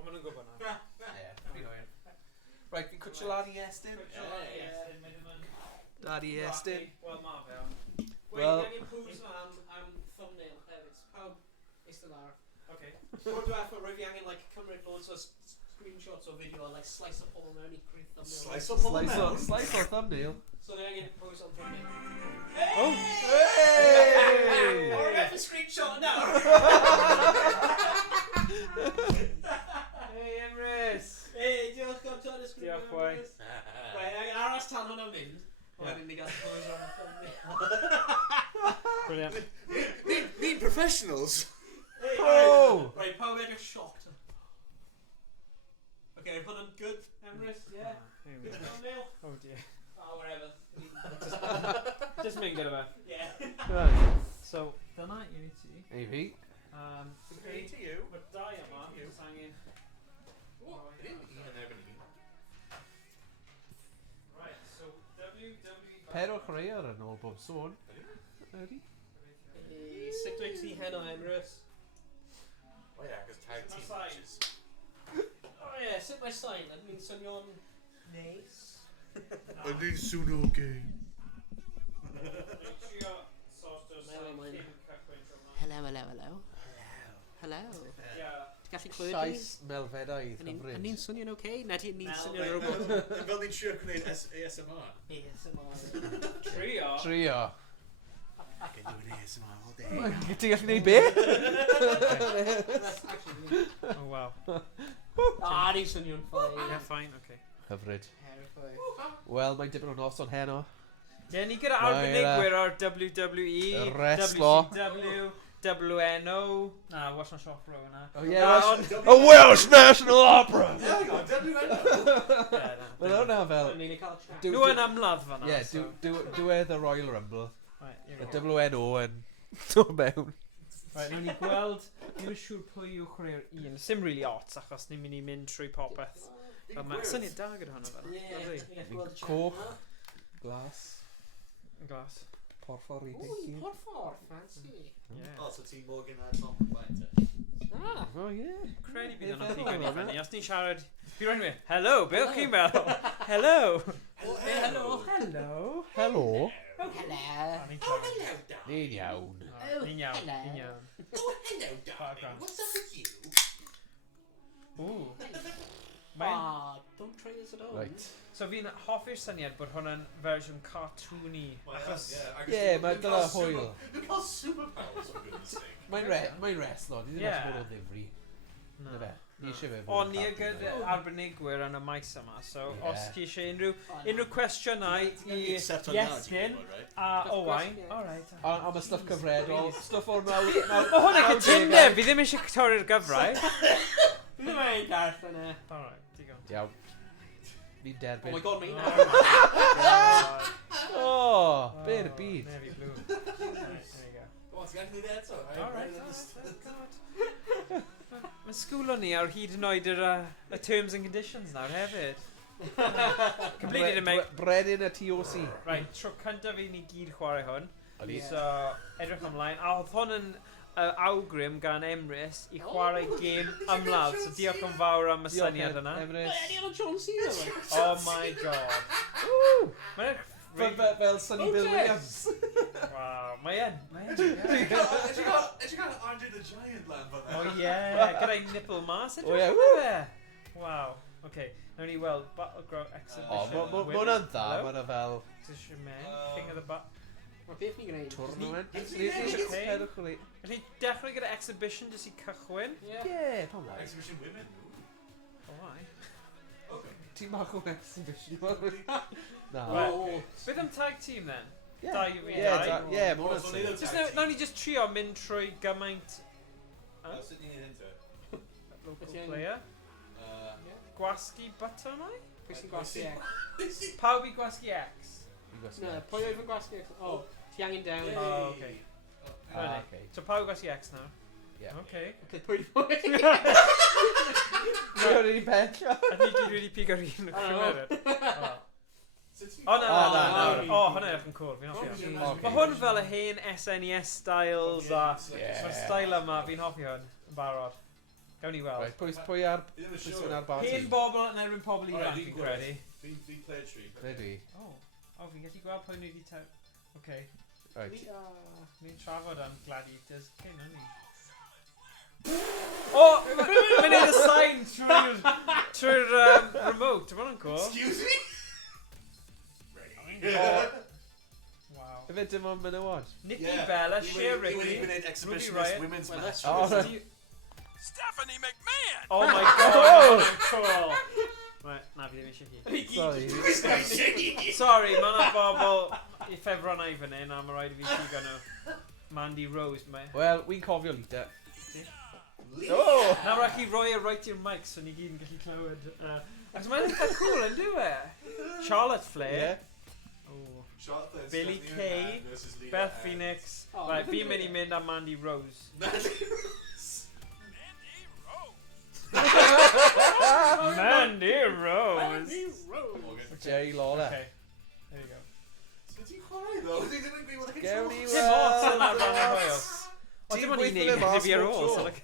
Ond maen nhw'n gwybod na. Ie, fi'n oer. Right, fi'n cwtio lan i Iestyn. Lan i Iestyn. Wel, ma fe. Wel, angen pws am thumbnail hefyd. Pawb eistedd lawr. Okay. What do I have roi fi angen like cymryd loads o screenshots o video a like slice o pobl mewn i creu thumbnail. Slice o thumbnail. So they angen pws am thumbnail. Oh! Hey! Or if a screenshot now. Hey, Emrys! Hey, diolch am tyd ysgrifennu. Diolch, boi. Right, angen aros tan hwnna'n mynd. Wedyn ni gael pws am thumbnail. Brilliant. Ni'n professionals. Hey, Oh! Right, pawb edrych shocked. Okay, hwnna'n good, Emrys? Yeah? Good thumbnail? Oh dear. Oh, whatever. Just mynd gyda fe. Yeah. Right. So, dyna Unity. Hey, fi. Hey to you. Mae dau yma, just angen. Right, so WWE... Pero chwarae ar yn ôl bob sôn. Ydy? Sut dwi'n ti hen o Emrys? Oh yeah, because tag team matches. Oh yeah, sut mae sain? Yn mynd swnio'n neis. Ni'n swnio okay. Hello. Gallu clywed ni? Llais melfedaidd hyfryd. Ni'n swnio'n oce? Na ni'n swnio'n robot? Fel ni'n trio gwneud ASMR. ASMR. Trio. I can do an ASMR all day. Ti'n gallu neud be? Oh wow. Ni'n swnio'n ffai. Yeah, fine, okay. Hyfryd. Terrifying. Wel, mae'n dibyn o nos o'n heno. Yeah, ni gyda arbenigwyr ar WWE, Y wrestler. WCW, WNO. Na, Welsh National Opera yna. Oh yeah, a Welsh National Opera! There we go, WNO. Wel, hwnna fel... Ni'n cael chat. Nhw yn amladd fan'na. Ie, diwedd y Royal Rumble. Right, Y here we go. WNO yn dod mewn. Right, nawn ni gweld, ni'n siŵr pwy yw chwarae'r un. Sim really ots, achos ni'n mynd I mynd trwy popeth. Mae syniad da gyda hwnna fel. Coch. Glas. Glas. Porffor i Ooh, big. porffor, fancy. Yeah. Oh, so Team Morgan a Tom Blanter. Ah. Oh yeah. Credu bydd hwnna'n Fel ddigon I yna. fyny. Os ni'n siarad... Fi roi'n mi, hello, Bill chi'n meddwl? Hello. Hello. Hello. Helo. Oh, hello. Ni'n Hello, clywed. Dad. Ni'n iawn. Ni'n iawn, hello. ni'n iawn. Oh, hello, darling. Background. What's up with you? Ooh. Don't try this at all. Right. So fi'n hoffi'r syniad bod hwnna'n fersiwn cartoony. Achos... Ie, mae dyna hwyl. Look how superpowers for goodness sake. Mae'n wrestler, ni ddim Ie. eisiau bod o ddifri. Na. Na fe. Ni eisiau fe O, fod ni yn gyda cartoon. arbenigwyr yn y maes yma, so Ie. os chi eisiau unrhyw cwestiynau I Except on now, Iestyn right? a Owain. Alright. Am y stuff cyfredol, stuff o'r nawr... Mae hwnna'n cytundeb, fi ddim eisiau torri'r gyfrau. Fi ddim yn garth yna. Alright, digon. Iawn. Ni'n Oh derbyn. my god, mate. O, be'r byd. Navy blue. Right, there you go. What's going to be there, so? Alright, Mae'n sgwlo ni ar hyd yn oed y terms and conditions nawr hefyd. Completely to make... Brenin y TOC. Right, tro cyntaf fi ni gyd chwarae hwn. O'n i. So, edrych ymlaen. A oedd hwn yn awgrym gan Emrys I chwarae gêm ymladd. So diolch yn fawr am y syniad yna. Emrys. Ydy John Cena, man. Oh my god. Mae'n Fel Sonny Bill Williams. Wow, mae'n. Edrych ar Andre the Giant land fan Oh yeah, gyda'i nipple mas. O ie, Wow, okay. Nawn ni weld Battlegrounds O, Exhibition. mae hwnna'n dda, mae hwnna fel Exhibition men, King of the Bat. Mae beth ni'n gwneud? tournament. Pedwch Felly, dechrau gyda exhibition jyst I cychwyn. Ie, pan lai. Exhibition women. O, ai. Okay. Ti'n mach o exhibition. Na. Well, beth am tag team then? Dau fi Ie, dau. ie, mae hwnna'n sy'n. Just nawn ni just trio mynd trwy gymaint Sut ni'n into it? local Ydy yn- player. Gwasgu button mai? Pwy sy'n gwasgu X? Pawb I gwasgu X. Na, pwy oedd yn gwasgu X? O, ti angen down. Oh, okay. Ah, okay. So pawb gwasgu X now? Yeah. Okay. Okay, pwy di pwy? Mae hwnna'n ei peth. A ni gyd wedi pig ar un cymerid. O, na. O, hwnna edrych yn cool. Fi'n hoffi hwn. Mae hwn fel y hen SNES styles a... Mae'r style yma, fi'n hoffi hwn. Yn barod. Gawn ni weld. Right, pwy ar... Pwy sy'n ar bar Hen ti? bobl yn erbyn pobl Alright, ifanc fi'n fi'n gweld. credu. Fi'n played tree. Ready? O, fi'n gallu gweld pwy ni wedi te... Oce. Right. Ni'n trafod am gladiators. Cyn o'n ni. O! Mae'n neud y sign trwy'r remote. Mae'n cool. Excuse me? Wow. Ife dim ond menywod? Nikki Bella, Shea He would Ricky, even Ruby exhibitionist Riot. women's Well, match. that's Oh, Stephanie McMahon! Oh my god. Cool. Right, na fi ddim eisiau hi. Sorry. Sorry, mae yna bobl i ffefron i fan hyn a mae rhaid i fi sigo nhw. Mandy Rose, mae. Wel, wy'n cofio Lita. Oh! Na rhaid chi roi e right i'r mic so ni gyd yn gallu clywed. Ac mae'n eitha cool, yn dyw e? Charlotte Flair. Oh. Charlotte Flair, Billy Stephanie Kay, McMahon versus Lita Beth and- Phoenix. Oh, Right, look fi'n at mynd i it. mynd am Mandy Rose. Mandy Mandy Rose. Morgan. Jerry Lawler. Okay, there you go. So do you chwarae though? They didn't agree with the Gawn controls. ni Dim ots weld. yna ran y hwyl. O, Ti'n dim ond i gweithio wneud fe mas fi ar bob ôl. tro. So like...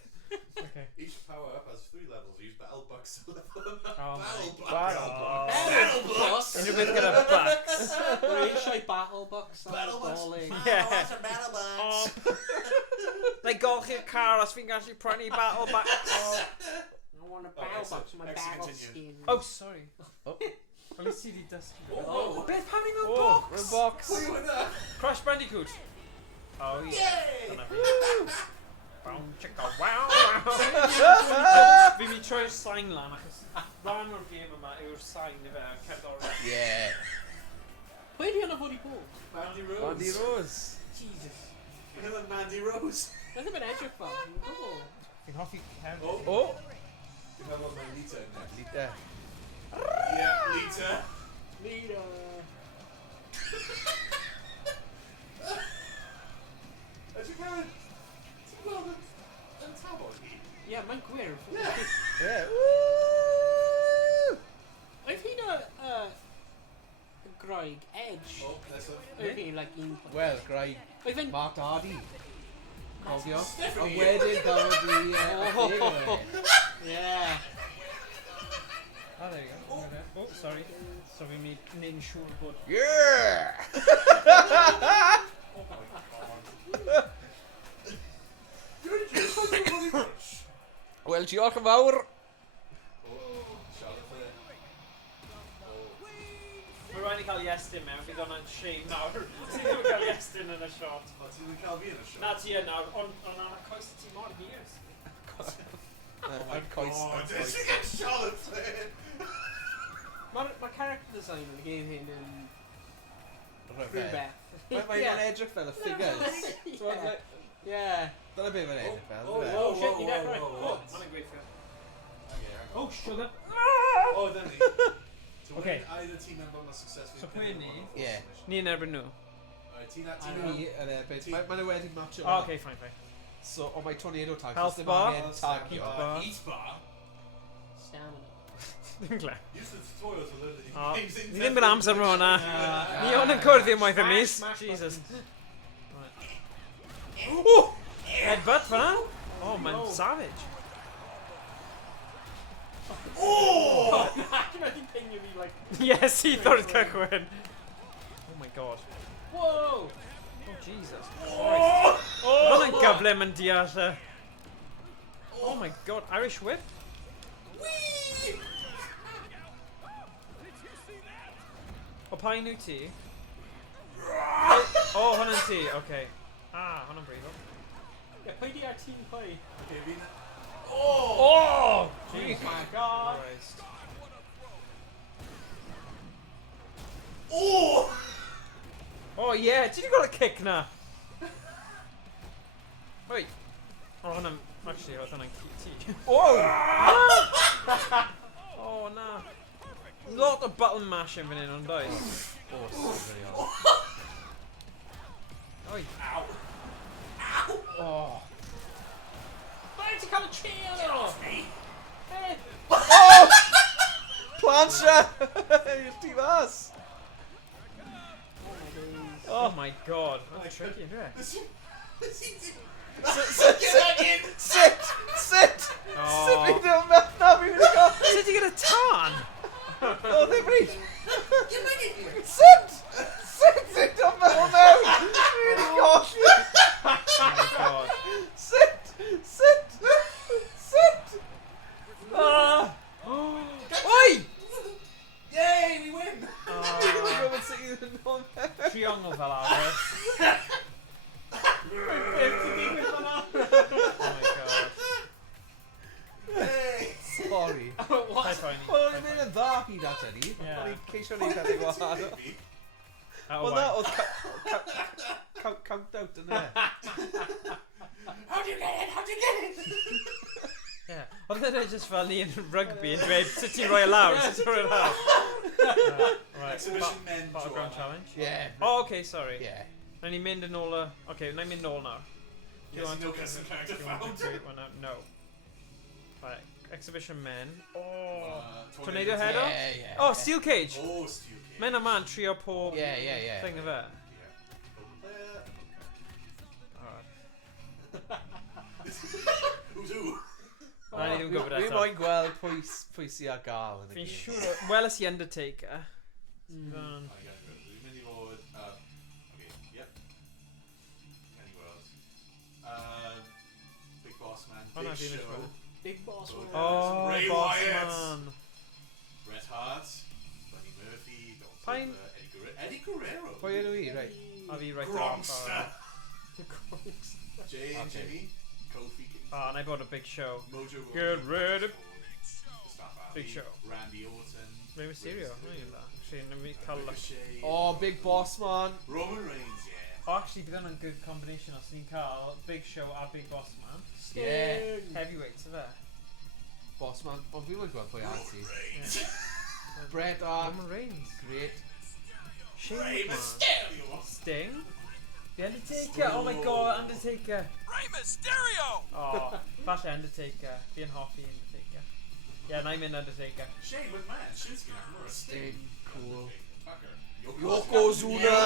Okay. Each power up has 3 levels. Use battle bucks to level them up. Oh my Battle God. bucks. Battle bucks. Unrhyw beth gyda bucks. We're eisiau battle box. Battle bucks. Yeah. What's a battle bucks? Neu golchi'r car os fi'n gallu prynu battle bucks. I want a Okay, battle so box for my next battle continue. skin. Oh, sorry. Oh. At least ti di dysgu. Oh. Beth pam ni mewn Oh, box? mewn box. What are you with that? Crash Bandicoot. Oh, yeah. Yay! Dyna fi. Bow, chicka, wow, Fi'n mynd troi'r sain lan achos rhan o'r gêm yma yw'r sain i fe cerddoriaeth. Yeah. Pwy di hwnna fod i bod? Mandy Rose. Mandy Rose. Jesus. Look at that Mandy Rose. Beth yw'n edrych fel? Oh. Fi'n hoffi cefn. Oh. Oh. You have one by Lita in there. Lita. Yeah, Lita. Nita. As you go in. Well, the towel. Yeah, mae'n gwir. Yeah. Woo! Oedd hi'n y Groeg Edge. Oh, that's it. Oedd hi'n like un... Wel, Graig. Oedd hi'n... Mark Hardy. Cofio? A Stephanie. wedyn gafodd i... Oh. Yeah. Oh, there you go. Okay. Oh, sorry. So fi'n mynd ni'n siŵr bod... Yeah! Oh my god. Good job. Wel, diolch yn fawr. Oh, Charlotte Flair. Mae rhaid i cael Iestyn mewn, bydd hwnna'n shame nawr. Ti ddim yn cael Iestyn yn y shot. Oh, ti ddim yn cael fi yn y siop? Na ti yn nawr, ond yna coes ti mor hir. Yn coes. Oh, did you get Charlotte Flair? Mae character design yn y game hyn yn Rhyfedd. rhywbeth. Mae'n edrych fel y figures. Yeah. Yeah. Dyna beth mae'n edrych fel. Oh, dyfe? Oh shit, whoa, ni def, right. whoa, Oh, whoa. mae'n gweithio. Okay, Oh, sugar. Oh, then he. To Okay. win, either team member must successfully So pwy pin ni? one of Yeah. force Ni yn erbyn nhw. Alright, Tina, Ni yn erbyn. Mae'n wedi match Oh, okay, fine, fine. So, o mae tornado tag. Health so dim bar. angen tagio. bar. Heat bar. Stamina. Ddim gled. Use the tutorial to learn the Oh, names in ni ddim yn amser mewn hwnna. Ni ond yn cwrdd i'n waith y mis. Jesus. Ww! Headbutt fan'na? Oh, mae'n savage. Oh! Dwi'n meddwl pingio fi like... Yes, he thought it cychwyn. Oh my god. Whoa! Oh, Jesus. Oh! Hwna'n gyflym yn deall e. Oh my god, Irish whip? O, pa un yw ti? O, hwnna'n ti, oce. Ah, hwnna'n brifo. Yeah, pwy di ar tîm pwy? Okay, fi'n... Oh! Oh my god! Christ. Oh! Oh, yeah, ti di gweld y kick na? Wait. Oh, hwnna'n... Actually, oedd hwnna'n ti. Oh! Oh, na. Lot o button mashing fan hyn, ond oes? O, sy'n real. Oi. Oh. Why ti cael y chair o? Hey! Plancha! I'r ti fas. Oh my god. That's tricky, isn't it? Is he... Sit! Sit! Oh, Tai poeni. Wel, o'n i'n mynd yn dda hyd at ydi. Ie. O'n i'n ceisio neud pethau gwahanol. Wel, na, oedd count out yn e. How do you get it? How do you get it? Ie. Oedd yna just fel ni yn rugby yn dweud, sut ti'n rhoi lawr, sut ti'n rhoi lawr. Right. Exhibition men Battleground draw. challenge. Yeah. Oh, okay, sorry. Yeah. Na ni'n mynd yn ôl y... Okay, na ni'n mynd nôl nawr. Yes, no custom character Do you want to found. create one out? No. Right, exhibition men. Oh, Tornado tornado header? Yeah, yeah. Oh, steel cage. Oh, steel cage. Men a man, trio pob Yeah, yeah, yeah. thing of it. Yeah. Open player. Alright. Who's who? Na ni ddim yn gwybod Fi eto. moyn gweld pwy sy'n ar gael yn y Fi'n gêm. siŵr... Weles i Undertaker. I Fan- got it. Mini board. Okay. Yep. Anywhere else? Big Boss Man. Oh, no, Big Venus Show. Road. Big boss. Oh. Oh, Ray boss Wyatt. man. Bret Hart. Buddy Murphy. Don Fine. Silver. Eddie Guerrero. Pwy ydw i, reit? A fi right Grongster. Jay and Okay. Jimmy. Kofi Kingston. Oh, and I bought a big show. Mojo Get Rawley, ready. Mustafa Ali, Big Show. Randy Orton. Rey Mysterio. No, you're that. Actually, let me call it. Ricochet. Oh, big boss man. Roman Reigns, yeah. Oh, actually, bydd hwnna'n good combination os ni'n cael Big Show a Big Boss Man. Yeah. Heavyweights, yfe? Boss man. Ond fi moyn gweld pwy anti. Reigns. Bret Roman Hart. Reigns. Great. Rey Shane Mysterio. Sting. The Undertaker. Oh my god, Undertaker. Rey Mysterio! Oh, falle Undertaker. Fi'n hoffi Undertaker. Yeah, na i'n mynd Undertaker. Shane McMahon, Shinsuke Nakamura, Sting. Cool. Tucker. Yokozuna.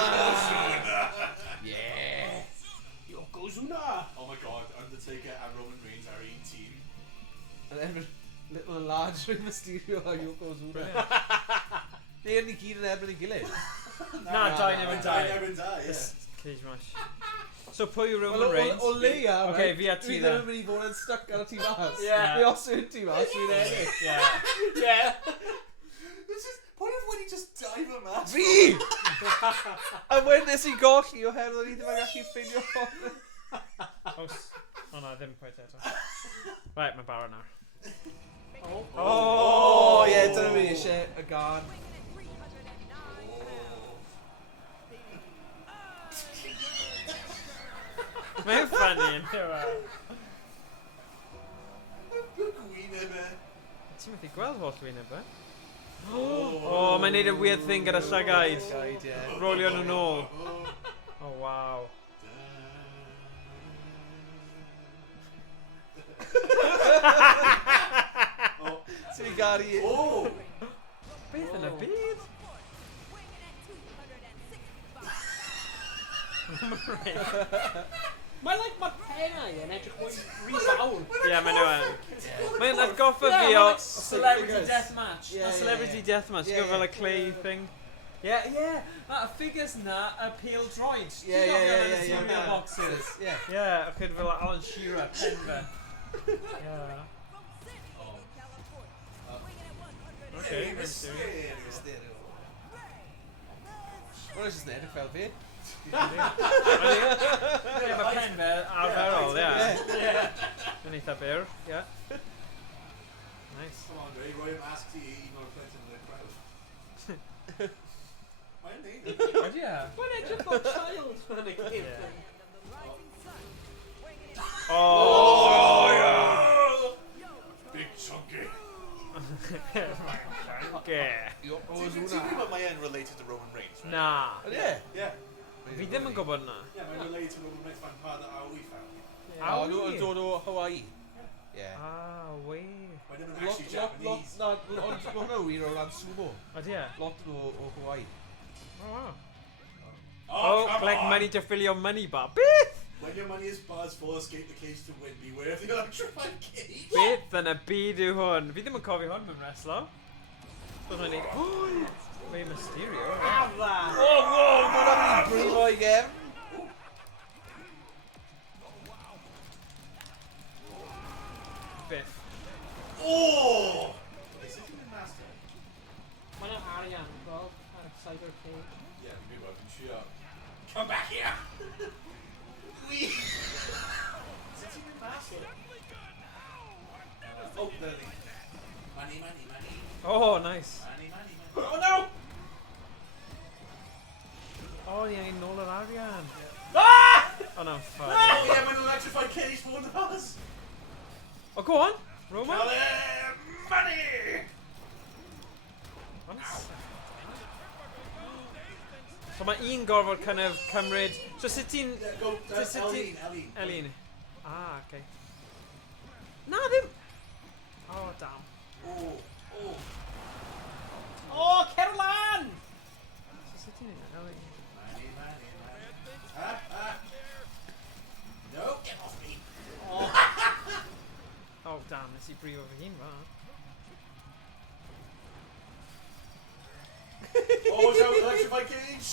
Yeah. Yokozuna. Oh my god, Undertaker and Roman Reigns are a team. And then little and large Rey Mysterio a Yokozuna. Neu yn ni gyd yn erbyn ei gilydd. Na, die never Die die. never die, yeah. This cage match. So pwy yw Wel, Roman Reigns? o leia, Okay, right, fi a ti dwi then. ddim yn mynd i fod yn stuck ar y tîm as. Yeah. Neu os yw'n tîm as, dwi'n ennill. Yeah. Yeah. This is, what if when he just dive a match? Fi! A wedyn nes i golli oherwydd ni ddim yn gallu ffindio ffordd. Oh, oh no, ddim quite eto. Right, mae barod nawr. Oh, ie, dyna fi eisiau y gan. Mae'n funny yn yw e. Gwyneb e. Ti'n methu gweld holl wyneb e? Oh, mae'n neud y weird thing gyda llygaid. Gaid, ie. Rolio nhw nôl. Oh, wow. Sy'n i gari i. Oh! Beth yn y byd? Mae like ma' penna i yn edrych mwy rhy fawr. Ie, mae'n nhw yn. Mae'n atgoffa fi o Celebrity Deathmatch. Yeah, Celebrity yeah. Deathmatch. Yeah, Ti'n gwybod fel y yeah. clay thing? Yeah, yeah. Y figures na, y pale droids. Yeah, yeah, yeah, yeah, Cereal yeah. boxes. Yeah. Yeah, a chyd fel Alan Shearer, pen fe. Yeah. Okay, Rey very serious. Mysterio. Wel, it's just yn edrych fel fi. Ie, mae pen fe arferol, ie. Yn eitha byr, ie. Nice. Come on, Ray. Roy asked you, you know, playing in the crowd. My name. Oedd ie? Mae'n edrych fel child fan y gyd. Yeah. Oh, Oh! yeah! Big chunky. Okay. Do you think mae related to Roman Reigns, right? Na. Ond ie. Yeah. Fi ddim yn gwybod na. Yeah, mae'n related to Roman Reigns fan pa the Owain family. O, nhw'n dod o Hawaii. Ie. Ah, we. Mae ddim yn Lot, actually lot, Japanese. na, ond mae hwnna wir o ran sumo. Oedd ie? Lot nhw o Hawaii. Oh, wow. Oh, Oh, come collect on! money to fill your money bar. Beth? When your money is buzzed for escape the cage to win, beware of the electrified cage. Beth yn y byd yw hwn? Fi ddim yn cofio hwn mewn wrestler. Doedd mae'n neud... Oh! Rey Mysterio. Afla. Oh, wow, mae'n mynd i brifo i gefn. Biff. Oh! Is it even master? Mae'n arian, fel, ar y cyber cage. Yeah, maybe I can shoot up. Come back here! Is it even master? Oh, there they go. And Money. Oh, nice. Money. Oh no! Oh, yeah, you know that Arian. Ah! Oh, no, fuck. Yeah, I'm an electrified cage for one of us. Oh, go on. Roman. Money. So mae un gorfod kind of cymryd... So sut ti'n... Yeah, go. Elin. Elin. Elin. Ah, okay. Na, ddim! Oh, damn. Oh. Oh, Carolan! So sut ti'n neud? Elin. Money. No, get off me. Oh, damn, nes I brifo fy hun, fa. Oh, watch out, electrified cage.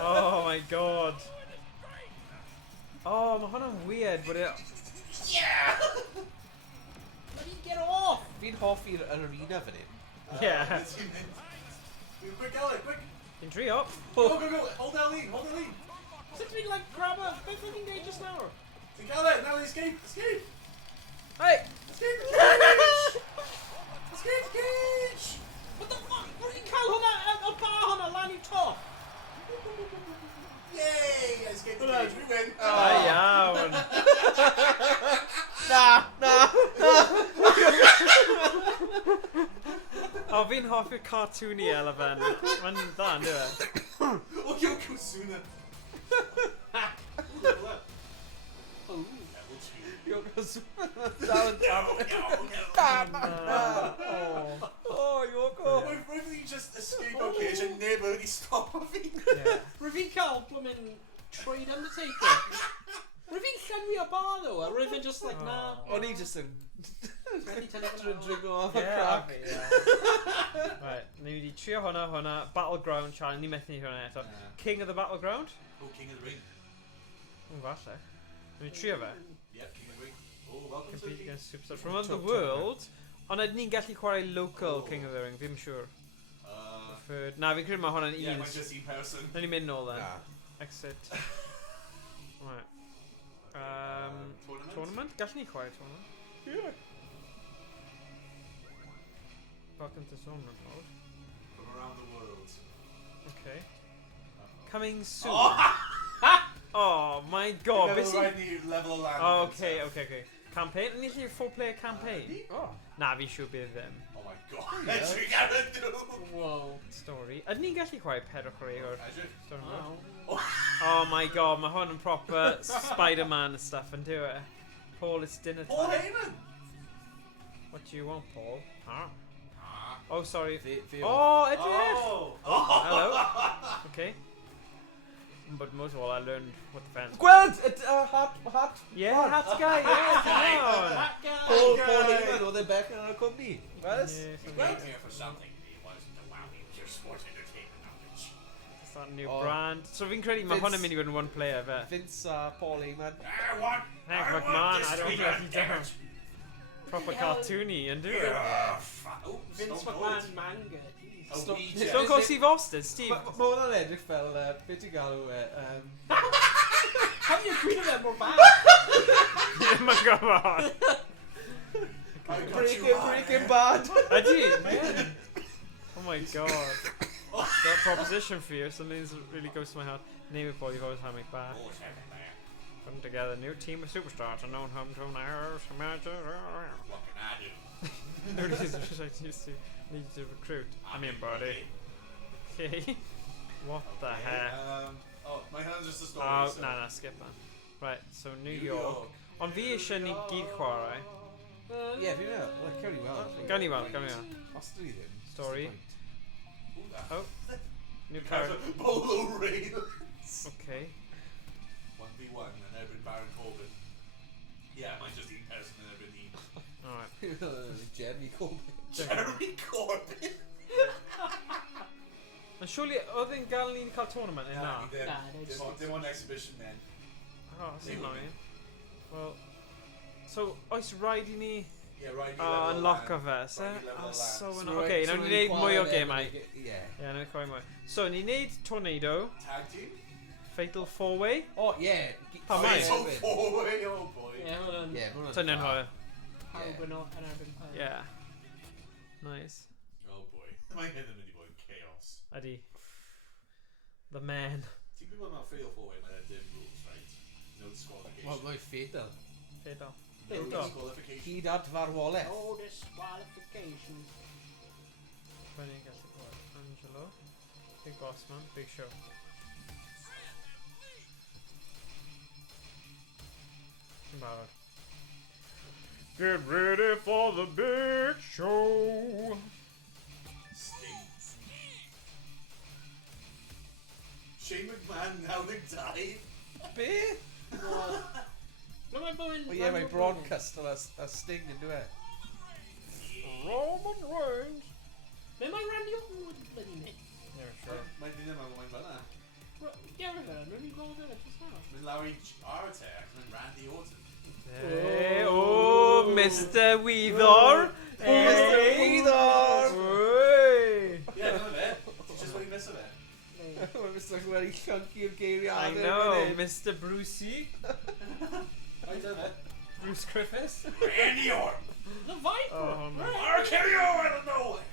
Oh my god. Oh, mae hwnna'n weird, but it... Yeah. Let me get off! Fi'n hoffi'r arena fan hyn. Yeah. Quick, Ellie, quick. Ti'n trio? Go. Hold Ellie. Sut dwi'n like grab a... Beth oedd hi'n neud just nawr? Ti'n cael e? Now escape. Hey! Escape the cage. Escape the cage. What the fuck? Where ti'n cael hwnna, y bar hwnna lan i top? Yay! Escape the cage. We win. Da iawn. O, fi'n hoffi'r cartoony elfen. Mae'n dda, ynddo fe? Oh, Yoko Suna. Dal yn dam. Oh, Yoko. Roedd fi just escape o'r cage and neb wedi stop fi. Yeah. Rwy'n fi'n cael blwmin Trade Undertaker. Rwy'n fi'n llenwi o bar ddo, a rwy'n fi'n just like, nah. O'n i just yn... Ready to live Dryn dringo off a Yeah, crack. yeah. Right, ni wedi trio hwnna, Battleground challenge, ni methu ni hwnna eto. King of the Battleground? Oh, King of the Ring. Falle. Ni wedi trio fe. Yeah, King of the Ring. Oh, welcome to the Compete King. against superstars from around the world. Ond ydyn ni'n gallu chwarae local King of the Ring, fi'n siŵr. Na, fi'n credu mae hwnna'n Yeah, un. mae'n just un person. Na ni'n mynd nôl then. Na. Exit. Right. Tournament? Tournament? Gallwn ni chwarae tournament? Yeah. Welcome to tournament mode. From around the world. Okay. Coming soon. Oh! Oh my god, Level beth right sy'n... near level of land. Oh, okay. Campaign? Ni allu 4-player campaign? Oh. Na, fi siŵr bydd ddim. Oh my god. Edric Arundel. Whoa. Story. Ydyn ni'n gallu chwarae pedwar chwarae o'r Edric. story mode? Wow. Oh my god, mae hwn yn proper Spider-Man stuff yn do it. Paul, it's dinner Paul time. Heyman. What do you want, Paul? Huh? Ah. Oh, sorry. Fi Oh, Edward! Oh. Hello. Okay. But most of all, I learned what the fans... Gweld! Hat. Yeah, hat guy, yeah, come on! That guy. Paul guy. Heyman, oedd e back yn y cwmni. Yes. Yeah, You something. came here for something. It wasn't to wow me with your sports entertainment knowledge. It's that new Oh. brand. So fi'n credu mae hwn yn mynd i fod yn one player, fe. Vince a Paul Heyman. Heck, McMahon, I don't think he does. Proper cartoony, and do it. Vince McMahon manga. Oh, Ouija. Don't go Steve Austin, Steve. Mae hwnna'n edrych fel, beth ti'n galw e? How do you agree to them more bad? My god. Breaking Bad. Ydy, man. Oh my god. Got a proposition for you, something that really goes to my heart. Name it, Paul, you've always had me back. Putting together a new team of superstars unknown home to ours. What can I do? Nobody's used to need to recruit. I'm in, buddy. Okay. What the heck? Oh, my hand's just a story. Oh, so. no, skip that. Right, so New York. Ond fi eisiau ni gyd chwarae. Ie, fi'n meddwl. Wel, Ceri wel. Gawn ni weld. Os dwi ddim. Story. Who the Oh. New character. Bolo Rails. Okay. 1v1 and erbyn Baron Corbin. Yeah, mine's just eating person and erbyn eating. Alright. Jeremy Corbyn. Jeremy Corbyn. And surely, oedd yn gael ni'n cael tournament neu na? he did. Nah, they just- They won exhibition then. Oh, that's They annoying. win. Well, so, oes rhaid i ni Yeah, right. unlock o fe, se? Right, level Oh, of so land. annoying. Okay, nawr ni wneud mwy o gemau. Ie. Yeah, nawr chwarae mwy. So, ni wneud Tornado, Tag team. Fatal 4-Way. O, ie. Pa mai? Fatal 4-way, oh boy. Yeah, hold on. Ie, ma' hwnna'n Tynion da. hwyr. Ie, pawb yn erbyn pawb. Yeah. Nice. Oh boy. Mae hyn yn mynd i bod yn chaos. Ydy. The man. Ti'n gwybod mewn 3 or 4 way mae dim rules, right? No disqualification. Wel, mae'n fatal. Fatal. No Fatal. disqualification. Hyd at farwolaeth. No disqualification. Funny, I guess it was. Angelo. Big boss man. Big show. Barod. Get ready for the big show. Sting. Shane McMahon now the die. Be? No, mae'n bwyn... O ie, mae'n broadcast a Sting yn dweud. Roman Reigns. Be mae Randy Orton wedi bloody neud? Never sure. Mae'n ddim yn mwyn fyna. Gerafer, rwy'n i'n gweld yna, just now. Mae'n lawr i Arate ac mae'n Randy Orton. Hey, oh, Mr. Weithor. Mr. Weithor. Hey. Ie, dyna fe. Ti'n just wedi miso fe. Mae'n Mr. Wedi llyncu'r I geiriadau. know, Mr. Brucey. Ai, dyna fe. Bruce Griffiths. Randy Orton. The Viper! Oh, no. RKO out of nowhere.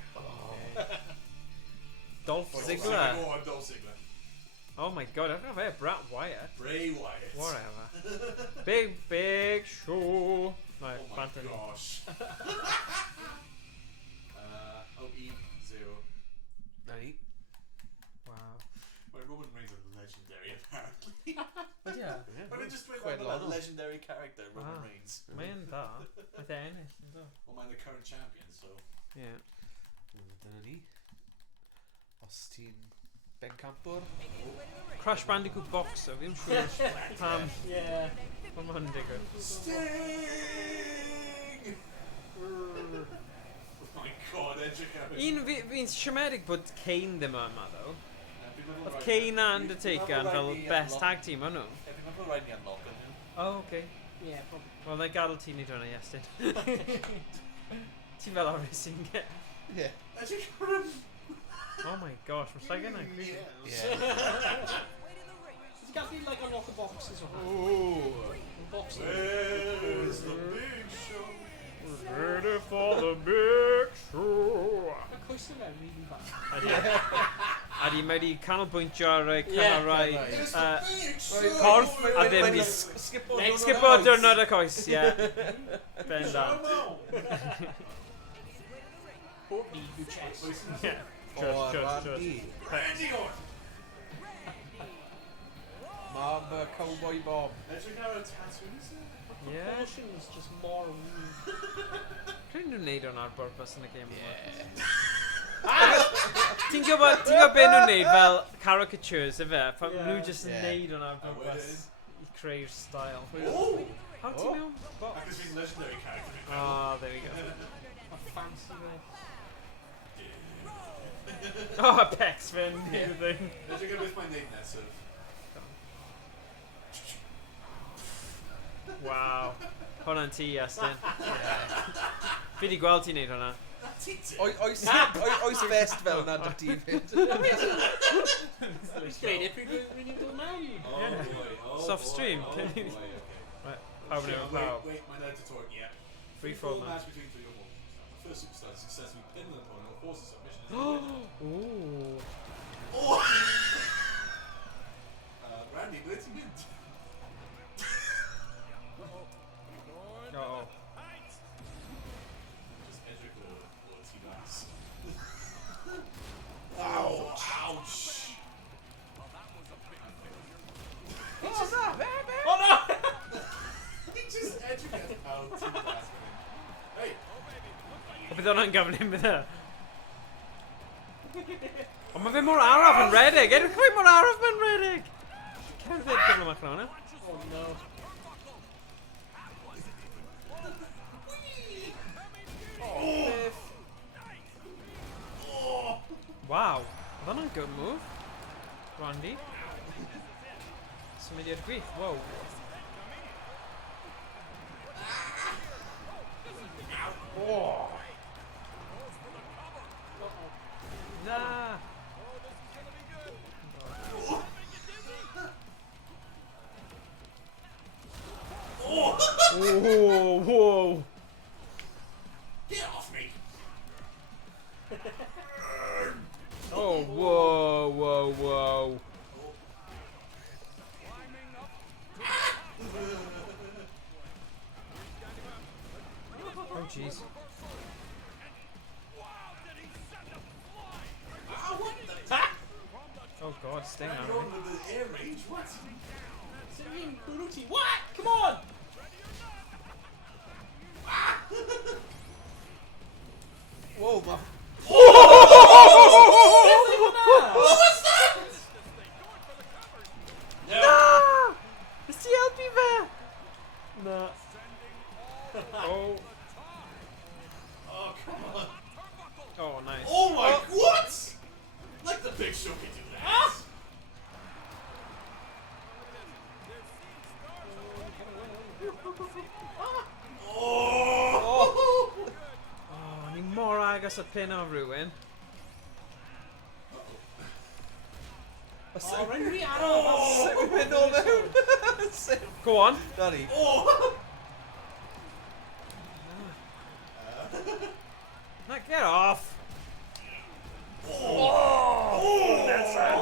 Dolph Go Ziggler. on, Dolph Ziggler. Oh my god, I don't know if Brat Wyatt. Bray Wyatt. Whatever. Big show. No, Oh my Banton. gosh. E0. Wow. My Roman Reigns is legendary, apparently. But yeah. I mean, just wait Quite on a that lot. legendary character, Roman Wow. Reigns. Man, that. With the Ennis. Well, I'm the current champion, so. Yeah. Dyna ni. Os ti'n bencampwr. Crash Bandicoot Boxer, fi'n siŵr pam Yeah. pam ma hwn yn digwydd. Sting! Oh my god, edrych ar Fi'n siomedig bod Kane ddim yma ddo. Oedd Kane a Undertaker yn fel best tag team o'n nhw. Fi'n meddwl rhaid ni unlock yn nhw. Oh, okay. Yeah, probably. Wel, na gadael ti nid hwnna, Iestyn. Ti fel arfer sy'n get... Ie. Edrych ar him! Oh my gosh, mae'n llai gynnau. Ti'n gallu, like, unlock the boxes or Ooh! boxes? Where's the big show? Ready for the big show. Mae coesau fe really bad. Adi, mae di canolbwyntio ar y canarau Here's the big show! corff a ddim di sgipo diwrnod y coes, ie. Ben dan. Pob ni yw chest. Ie. O, Randy. Randy Orton! Mam Cowboy Bob. Edrych ar y tattoos? Ie. Proportions just more weird. Rwy'n nhw'n neud hwnna ar bwrpas yn y game yma. Ti'n gwybod be nhw'n neud fel caricatures, efe? Pan Yeah. nhw just yn Yeah. neud hwnna ar A bwrpas i creu'r style. Oh! How do you know? Ac ys fi'n legendary character. Oh, there we go. A fancy way. Oh, Pex fin, new thing. Edrych ar beth mae'n neud nesaf. Wow. Hwnna'n ti, Iestyn. Fi di gweld ti'n neud hwnna. Oes fest fel na dy ti fynd. It's great if we need to know. Oh Yeah. boy, oh Soft boy, stream, oh can you- boy, okay. Right, pawb yn ewch pawb. Wait, mae'n editor, yeah. Free Free-for-all fall match match. between 3 or more superstars. The first superstar to successfully pin an opponent or force a submission is the winner. Ooh. Randy, ble ti'n mynd? Oh. Just edrych o'r ti mas. Ow! Ouch! Oh no! He just edrych ar pawb ti mas. Hey! O bydd hwnna'n gyflym bydd e? O mae fe mor araf yn redig. Edrych chi mor araf yn redig. Cerdded gyflym ac hwnna. Oh no. Wow. Oedd hwnna'n good move. Randy. Symudiad gwych. Wow. Na. Oh, whoa. Oh, whoa, whoa, whoa. Oh, jeez. Oh, God, sting out of me. With the air range, what? What? Come on! Whoa, my. What was that? No! Is the LP there? No. Oh. Oh, come on. Oh, nice. Oh my, what? Like the big show can do that. Oh! Oh, ni mor agos at pin o rhywun. Oh, rhaid ni aros. Sut wy'n mynd o mewn? Sut? Go on. Daddy. Oh! No, get off. Oh! Nelson.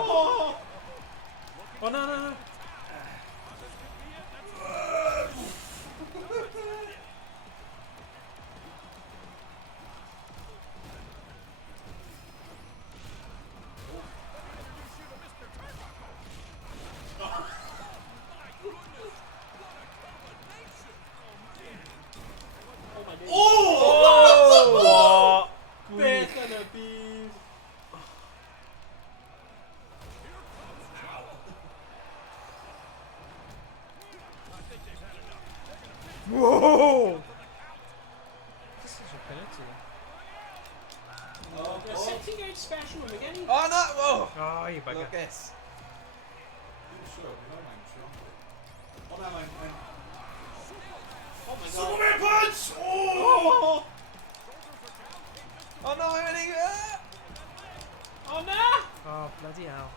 Oh, no, no, no. Oh! What? Beth yn y byd. Whoa! This is a penalty. Oh, the setting out special one again. Oh, no! Whoa! Oh, you bugger. Lucas. Sure, we don't mind, sure. Oh, no, mind. Oh my god. Superman punch! Oh! Oh, no, I'm winning! Oh no! Oh, bloody hell.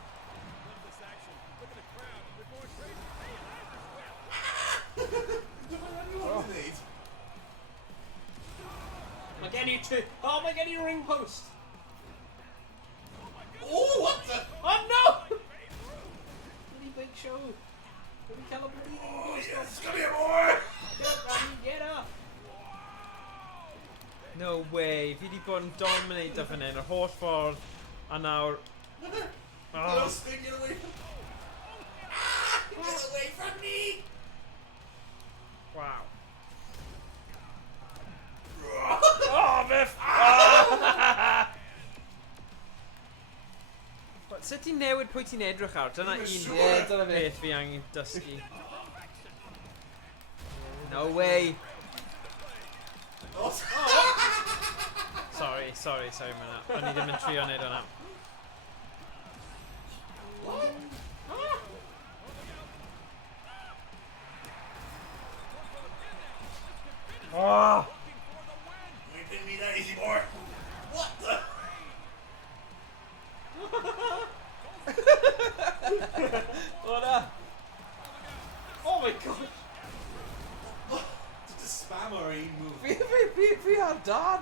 Oh. Need. Am I getting you to? Oh, am I getting you ring post? Oh, what the? Oh no! Bloody big show. Bloody tell him bloody ring post. Yes, come here, boy! Get up, Randy, get up. No way. Fi di bod yn dominator fan hyn. Yr holl ffordd. A nawr... No, Oh, Sting, get away from me! Ah, get away from me! wow. Oh, Biff! Ah! But sut ti'n newid pwy ti'n edrych ar? Dyna un Ie, dyna fi. peth fi angen dysgu. No way. Oh, Sorry, man. O'n i ddim yn trio neud hwnna. Oh! you ain't pinning me that easy, boy. What the? Oh, no! Oh my god. Just a spam or a move. Fi ar dan!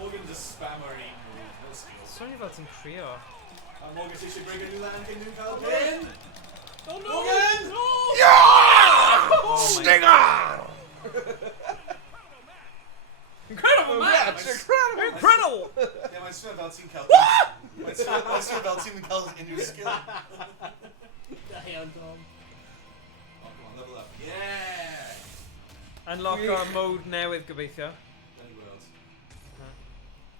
Morgan just spam or a move. No skills. Sôn i fel ti'n crio. Morgan, you should break a new land in New California. Oh no! Morgan! No! Oh Stinger! Incredible match! Incredible! Incredible! Yeah, my swim about team Cal. My swim about team Cal's in your skill. Oh, Damn, Tom. come on, level up. Yeah! Unlock our mode newydd gobeithio. Any worlds.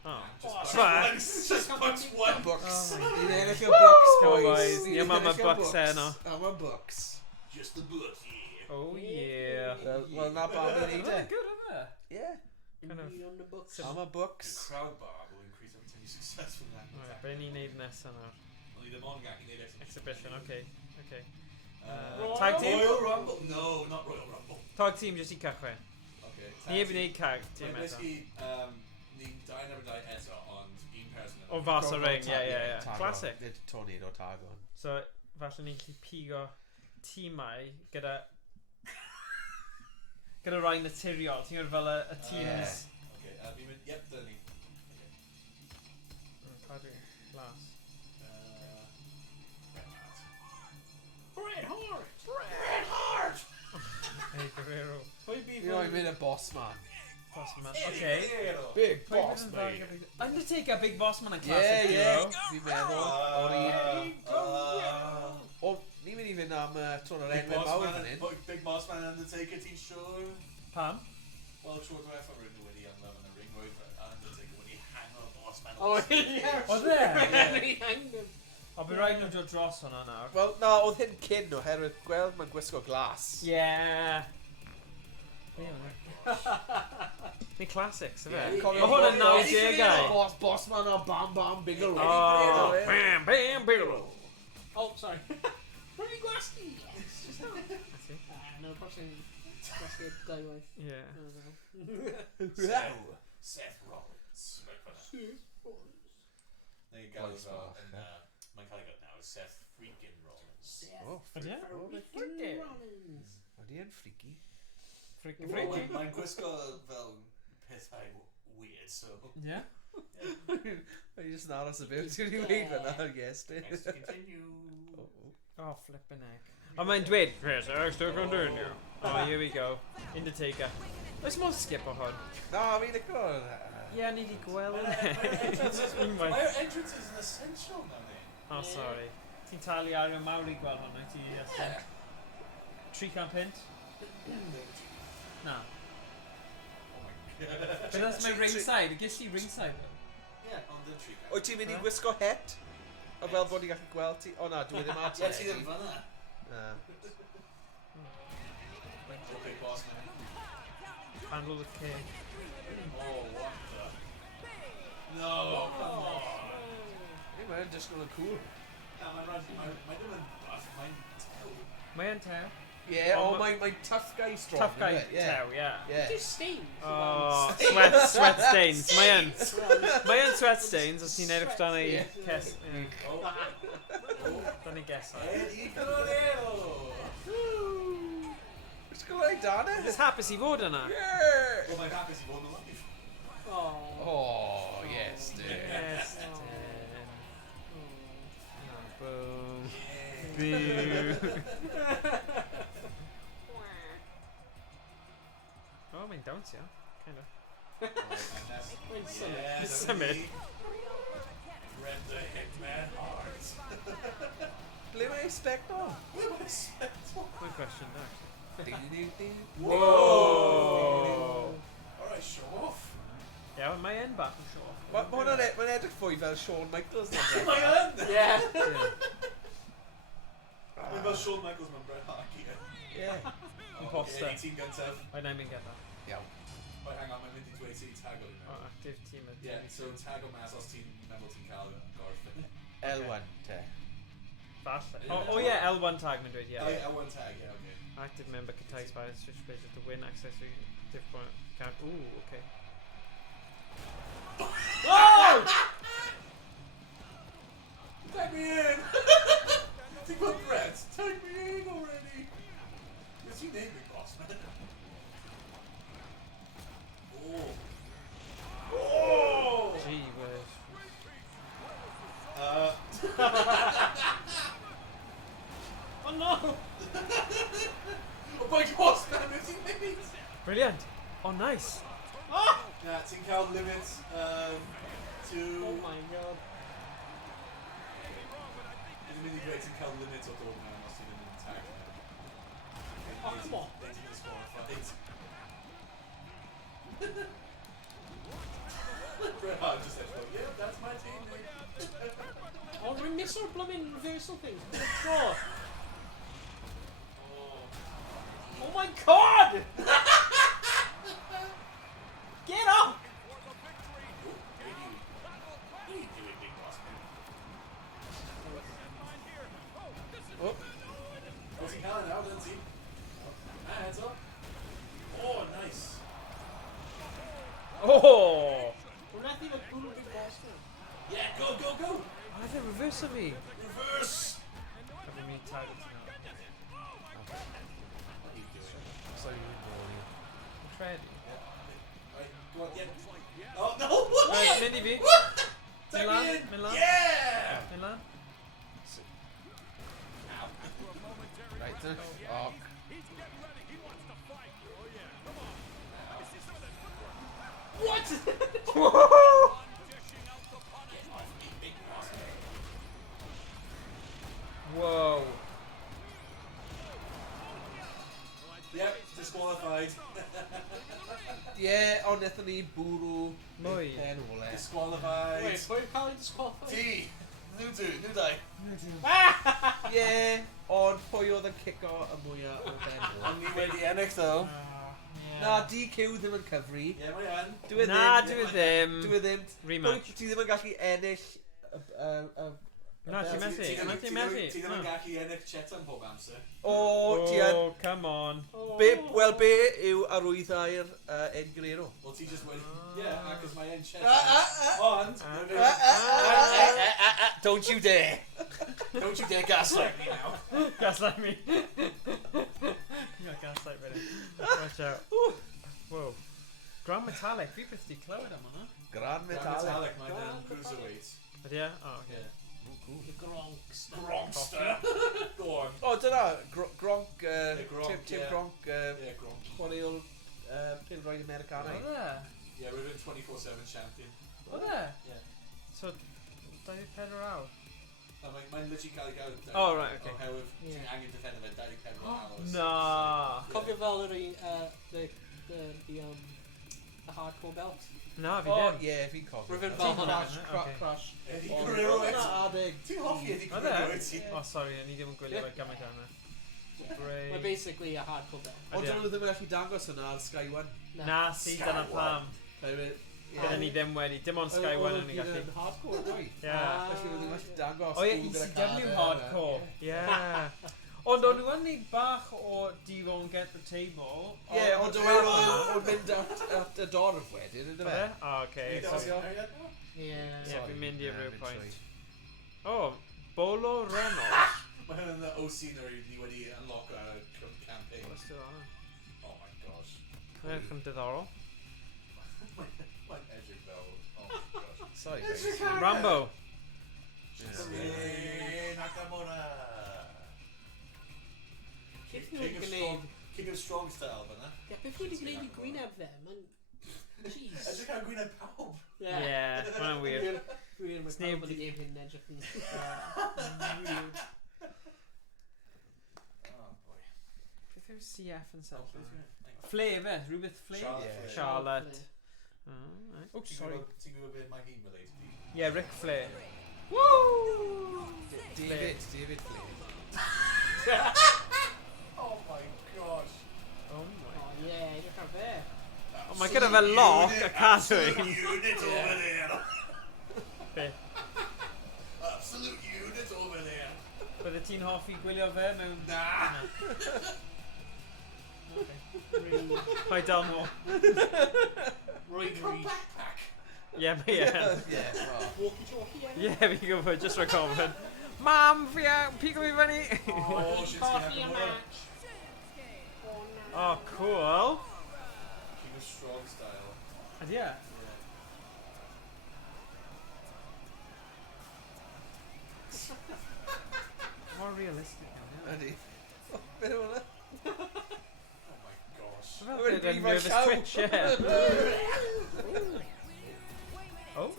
Oh. Just Fuck. punch. Just punch one. Books. Oh my Ni'n ennill y books, Come on, boys. boys. Ni yma am y bucks heno. Am y books. Just the books, yeah. Oh yeah. Wel, na ba fi'n neud e. Good, isn't it? Yeah. Kind of. On the books. Am y The books. crowd bar will increase every time you successfully land an Alright, attack. be ni'n neud nesa nawr? Only the Mon gang can need Exhibition, okay. Royal Tag team? Royal Rumble? No, not Royal Rumble. Tag team jyst i cychwyn. Okay. Ni heb wneud cag team eto. Basically, ni die never die eto, ond un person. O fas o ring, yeah. Classic. Nid tornado tag on. So, falle ni'n gallu pigo tîmau gyda rai naturiol. Ti'n gwybod fel y teams... Yep, Danny. Paddy, last. Red Heart! Red Heart! Hey, Guerrero. You know, I made a boss man. Boss man. Okay. Big boss man. Undertaker, big boss man, a classic Yeah. hero. Fi meddwl. O, ni mynd I fynd am tôn o'r Big enwau Boss mawr Man, fan hyn. Big Boss Man Undertaker, ti'n siŵr? Pam? Wel, siŵr dwi'n efo rhywun wedi am yn y ring, roedd Undertaker wedi hango'r Boss Man. Oh, yeah. Oedd e? He hanged him. I'll be right nhw dod dros hwnna nawr. Wel, na, oedd hyn cyn nhw, herwydd gweld mae'n gwisgo glas. Yeah. Ni classics, yfe? Ie. Mae hwn yn 90au. Boss man o Bam Bam Bigelow. Oh, bam, bam, Bigelow. Oh, sorry. Really glasky. That's it. No, probably glasky daylight. Yeah. Seth Rollins. Neu gael Oes, fel fach, yn... Mae'n cael ei god nawr, Seth freaking Rollins. Oh, Yeah. Freaking Rollins. Ydy e'n freaky. Freaky, Well, freaky. Mae'n gwisgo fel pethau weird, so... Yeah. Mae'n just yn aros y byw. Ti'n ei weid fan'na, Iestyn. Next to continue. Oh, flippin' heck. Oh, mae'n dweud, Chris, extra continue. Oh, here we go. Undertaker. Oes modd skip o hwn? Na, fi'n licio. Yeah, ni di gweld. Mae'r entrances yn essential na ni. Oh, sorry. Ti'n talu ar yw mawr I gweld hwnna, ti Iestyn? 300 pint? Na. But that's my ringside. I guess you ringside though. Yeah, ond yn tri. Wyt ti'n mynd I gwisgo het? O fel bod ni'n gallu gweld ti? O na, dwi ddim at Ie, ti ddim fan'na. Na. The big boss man. Handle the king. Oh, what the... No, come on. Hey, mae'n disgwyl yn cool. Na, mae'n ddim yn buff, mae'n tew. Mae'n tew. Yeah, Oh, oh, mae'n tough guy strong. Tough guy isn't it? Yeah. tew, yeah. Yeah. Just stains. Oh, sweat stains. Mae'n sweat stains os ti'n edrych dan ei ces. Oh, Dan ei gesau. Eddie Guerrero! What's going on, Dana? It's hapus I fod yna. Yeah! Wel, mae'n hapus I fod yn live. Oh. Oh, yes, dude. Yes. Boom. Oh, mae'n dawns, yeah. Kind of. Symud. Red the Hitman Heart. Ble mae Spectre? Ble mae Spectre? Good question, actually. Whoa! Alright, show off. Yeah, well, mae yn bach yn siŵr. Mae'n edrych fwy fel Shawn Michaels. Mae yn! Yeah. Mae'n fel Shawn Michaels mewn Bret Hart gear. Yeah. Imposter. 18 gyntaf. Mae'n mynd get that. Iawn. Wait, hang on, mae'n mynd I dweud ti'n tagol I Oh, mewn. active team. Yeah, so tagol mas os ti'n meddwl ti'n cael gorff. L1, te. Falle. Oh, yeah, L1 tag mae'n dweud, Oh, yeah. yeah, one tag, yeah, okay. Active member can take spies switch places to win access to different account. Ooh, okay. Oh! Tag me in! Think about Brett. Tag me in already! What's your name, big boss, man? Oh. Oh! Gee whiz. Oh no! Oh my gosh, man, what's your name? Brilliant. Oh, nice. Ah! Yeah, ti'n cael limit to... Oh my god. It's really great to cael limit o dod mewn os ti'n mynd yn tag. Oh, come on. They didn't disqualified. Bret Hart just said, well, yeah, that's my team, mate. Oh, we miss our blooming reversal thing. Oh. Oh my god! Get up! What are you doing, big boss man? Oh. What's he calling out, doesn't he? Hands up. Oh, nice. Oh! We're not even a cool big boss now. Yeah, go, go, go! Why they reverse of me? Reverse! Having me tagged now. What are you doing? Sorry, you I'm ready. Right, go on, yeah. Oh, Whoa. Yep, disqualified. yeah, ond nethon ni bwrw Mwy. pen ole. Disqualified. Wait, pwy cael ei disqualified? T. New die. Yeah, ond pwy oedd yn cico y mwyaf o ben Ond ole. ni wedi ennill though. Na, DQ ddim yn cyfri. Ie, mae yn. Dwi Na, dwi ddim. Dwi ddim. Rematch. Ti ddim yn gallu ennill Na, ti methu. Ti Ti ddim methu. yn gallu ennill Chet am pob amser. O, ti yn... Oh, come on. Wel, be yw arwyddau'r Ed Guerrero? Wel, ti just wedi... Ie, ac os mae yn Chet. Ond... Don't you dare! Don't you dare gaslight me now. Gaslight me. Yeah, gaslight me. Watch out. Whoa. Grand Metallic. Fi byth di clywed am hwnna. Gran Metallic, mae'n cruiserweight. Ydy e? Oh, okay. The Gronkster. Gronkster. Go on. O, dyna, Gronk, Gronk, Tim ie. Gronk, Ie, Gronk. chwaraeol pêl-droed Americanau. Oedd e? Ie, rwy'n 24/7 champion. Oedd e? Ie. So, 24 awr? Mae'n literally cael ei gael... Oh, right, okay. Oherwydd, Ie. ti'n angen defender fe 24 hours. Na. Cofio fel yr un, the hardcore belt? Na, fi O, ddim. ie, fi'n cofio. Rhyfedd Ti'n fel hwnna. cofio? Okay. Crash. Eddie O, Guerrero, hwnna eto. adeg. Ti'n hoffi Eddie Oedd Guerrero, e? wyt ti? Oh, sorry, ni ddim yn gwylio fe gymaint arno. Mae Brave. basically a hardcore belt. Ond Ydy e? dyn nhw ddim yn gallu dangos hwnna ar Sky One. Na, si, dyna pam. Bydden ni ddim wedi. Dim ond Sky One yn ei gallu. Oedd hardcore, dwi. Ie. Felly nhw ddim yn gallu dangos. O ie, nhw gyda ECW cadau. hardcore. Ie. Ond o'n nhw yn neud bach o Do You Won't Get the Table. Ie, ond o'n mynd at y dorf wedyn, ynddo fe? O, oce. Ie. Ie, fi'n mynd i'r rhyw pwynt. O, Bolo Reynolds. Mae hyn yn y O-scenery ni wedi unlock ar y campaign. What's it on? Oh my gosh. Edrych yn diddorol. Mae'n edrych fel... Oh my gosh. Sorry, guys. Rambo. Nakamura. Beth nhw'n gwneud? King of Strong style fyna. Ie, beth nhw wedi gwneud i gwyneb fe? Mae'n... Jeez. Edrych ar gwyneb pawb. Ie, hwnna'n weird. Weird, mae Sneb pawb wedi di- gêm hyn edrych yn... Weird. Oh boy. Beth yw'r CF yn Oh, self? beth yw'n- hang on. Flay fe? Rhywbeth Flay? Charlotte. Charlotte. Oh, right. Oh, sorry. Ti'n gwybod beth mae hi'n related i? Yeah, Ric Flair. David Flynn. Oh my gosh. Oh my. O ie, edrych ar fe. Oh, mae gyda fe lock a cadw. Unit over there. Be? Absolute unit over there. Bydde ti'n hoffi gwylio fe mewn... Nah. Pai dal mo. Roy Green. Backpack. Ie, mae e. Ie, well. Walkie-talkie, Ie, fi'n gwybod, just rhaid gofyn. Mam, pigo fi fyny. Oh, shit's gonna Coffee happen and more. match. Oh, no. Oh, cool. King of Strong style. Ydy e? More realistic. Ydy. O, beth yw hwnna? Oh my gosh. Fel Wedi dweud yn brifo nervous llaw. twitch, ie. Oh,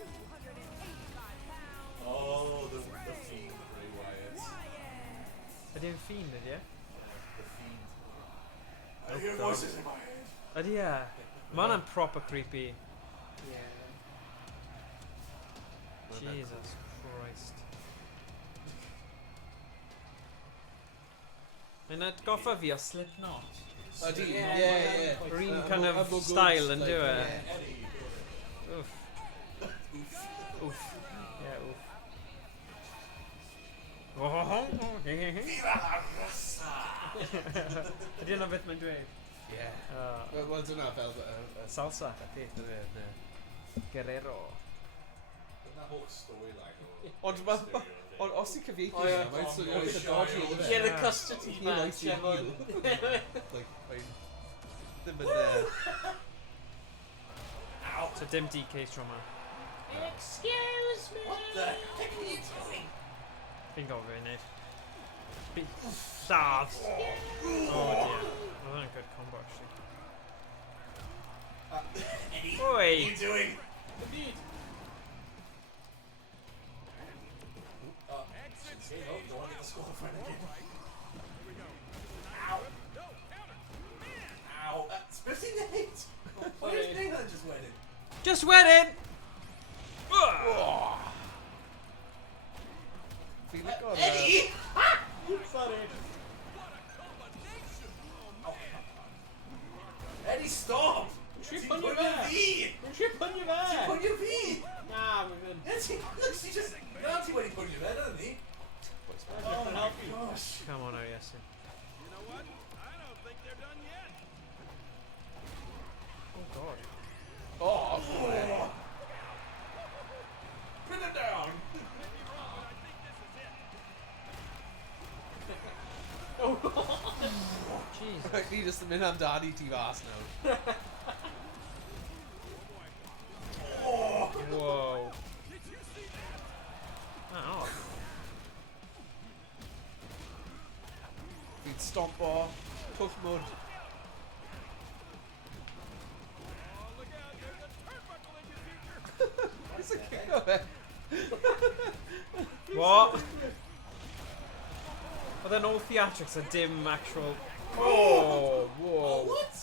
Oh, the Fiend, Bray Wyatt. ydy'n fiend, ydy e? The Fiend. Oh, I hear God. voices in my head. Ydy e? Mae hwnna'n proper creepy. Yeah. Jesus Christ. Mae'n atgoffa fi o Slipknot. Ydy, Ie, ie, ie. ie. Green A kind mo- of a mo- good style yn type, do e? ie. Eddie. Oof. Oof. Yeah, oof. Viva la raza! Ydy yna beth mae'n dweud? Ie. Uh, Wel, dyna fel... salsa, ydy. Guerrero. Dyna holl storyline o... Ond ond os ti'n cyfieithu O, ie. hwnna, mae'n swnio Oh, eitha yeah. dodgy, ynddo fe? Yeah, the custody He match. likes it, efo- Like, mae'n... Ddim yn... Ow! So dim DK's trauma. Excuse me. What the heck are you doing? Fi'n gofio i wneud. Stars. Oh dear. That was a good combo actually. Eddie, Oi. what are you doing? Indeed. Say no, you don't want to get the score for again. Ow. Ow. Splitting the hit. Where's Nathan just went in? Just went in. Feel it going Eddie! Sorry. Eddie, stop! Trip She on your put your back. V! Trip on your She back. put your V! Nah, we're good. Yes, look, she just... Nancy when he put your bed, doesn't he? Oh, my help you. gosh. Come on, Iestyn. You know what? I don't think they're done yet. Oh god. Oh. Put it down! Jeez. Actually, just a minute, I'm daddy to ass now. Oh. Whoa. Oh. Feed stomp bar, tough mud. What's a kick of it? What? Are there no theatrics? A dim actual. Oh, whoa. What?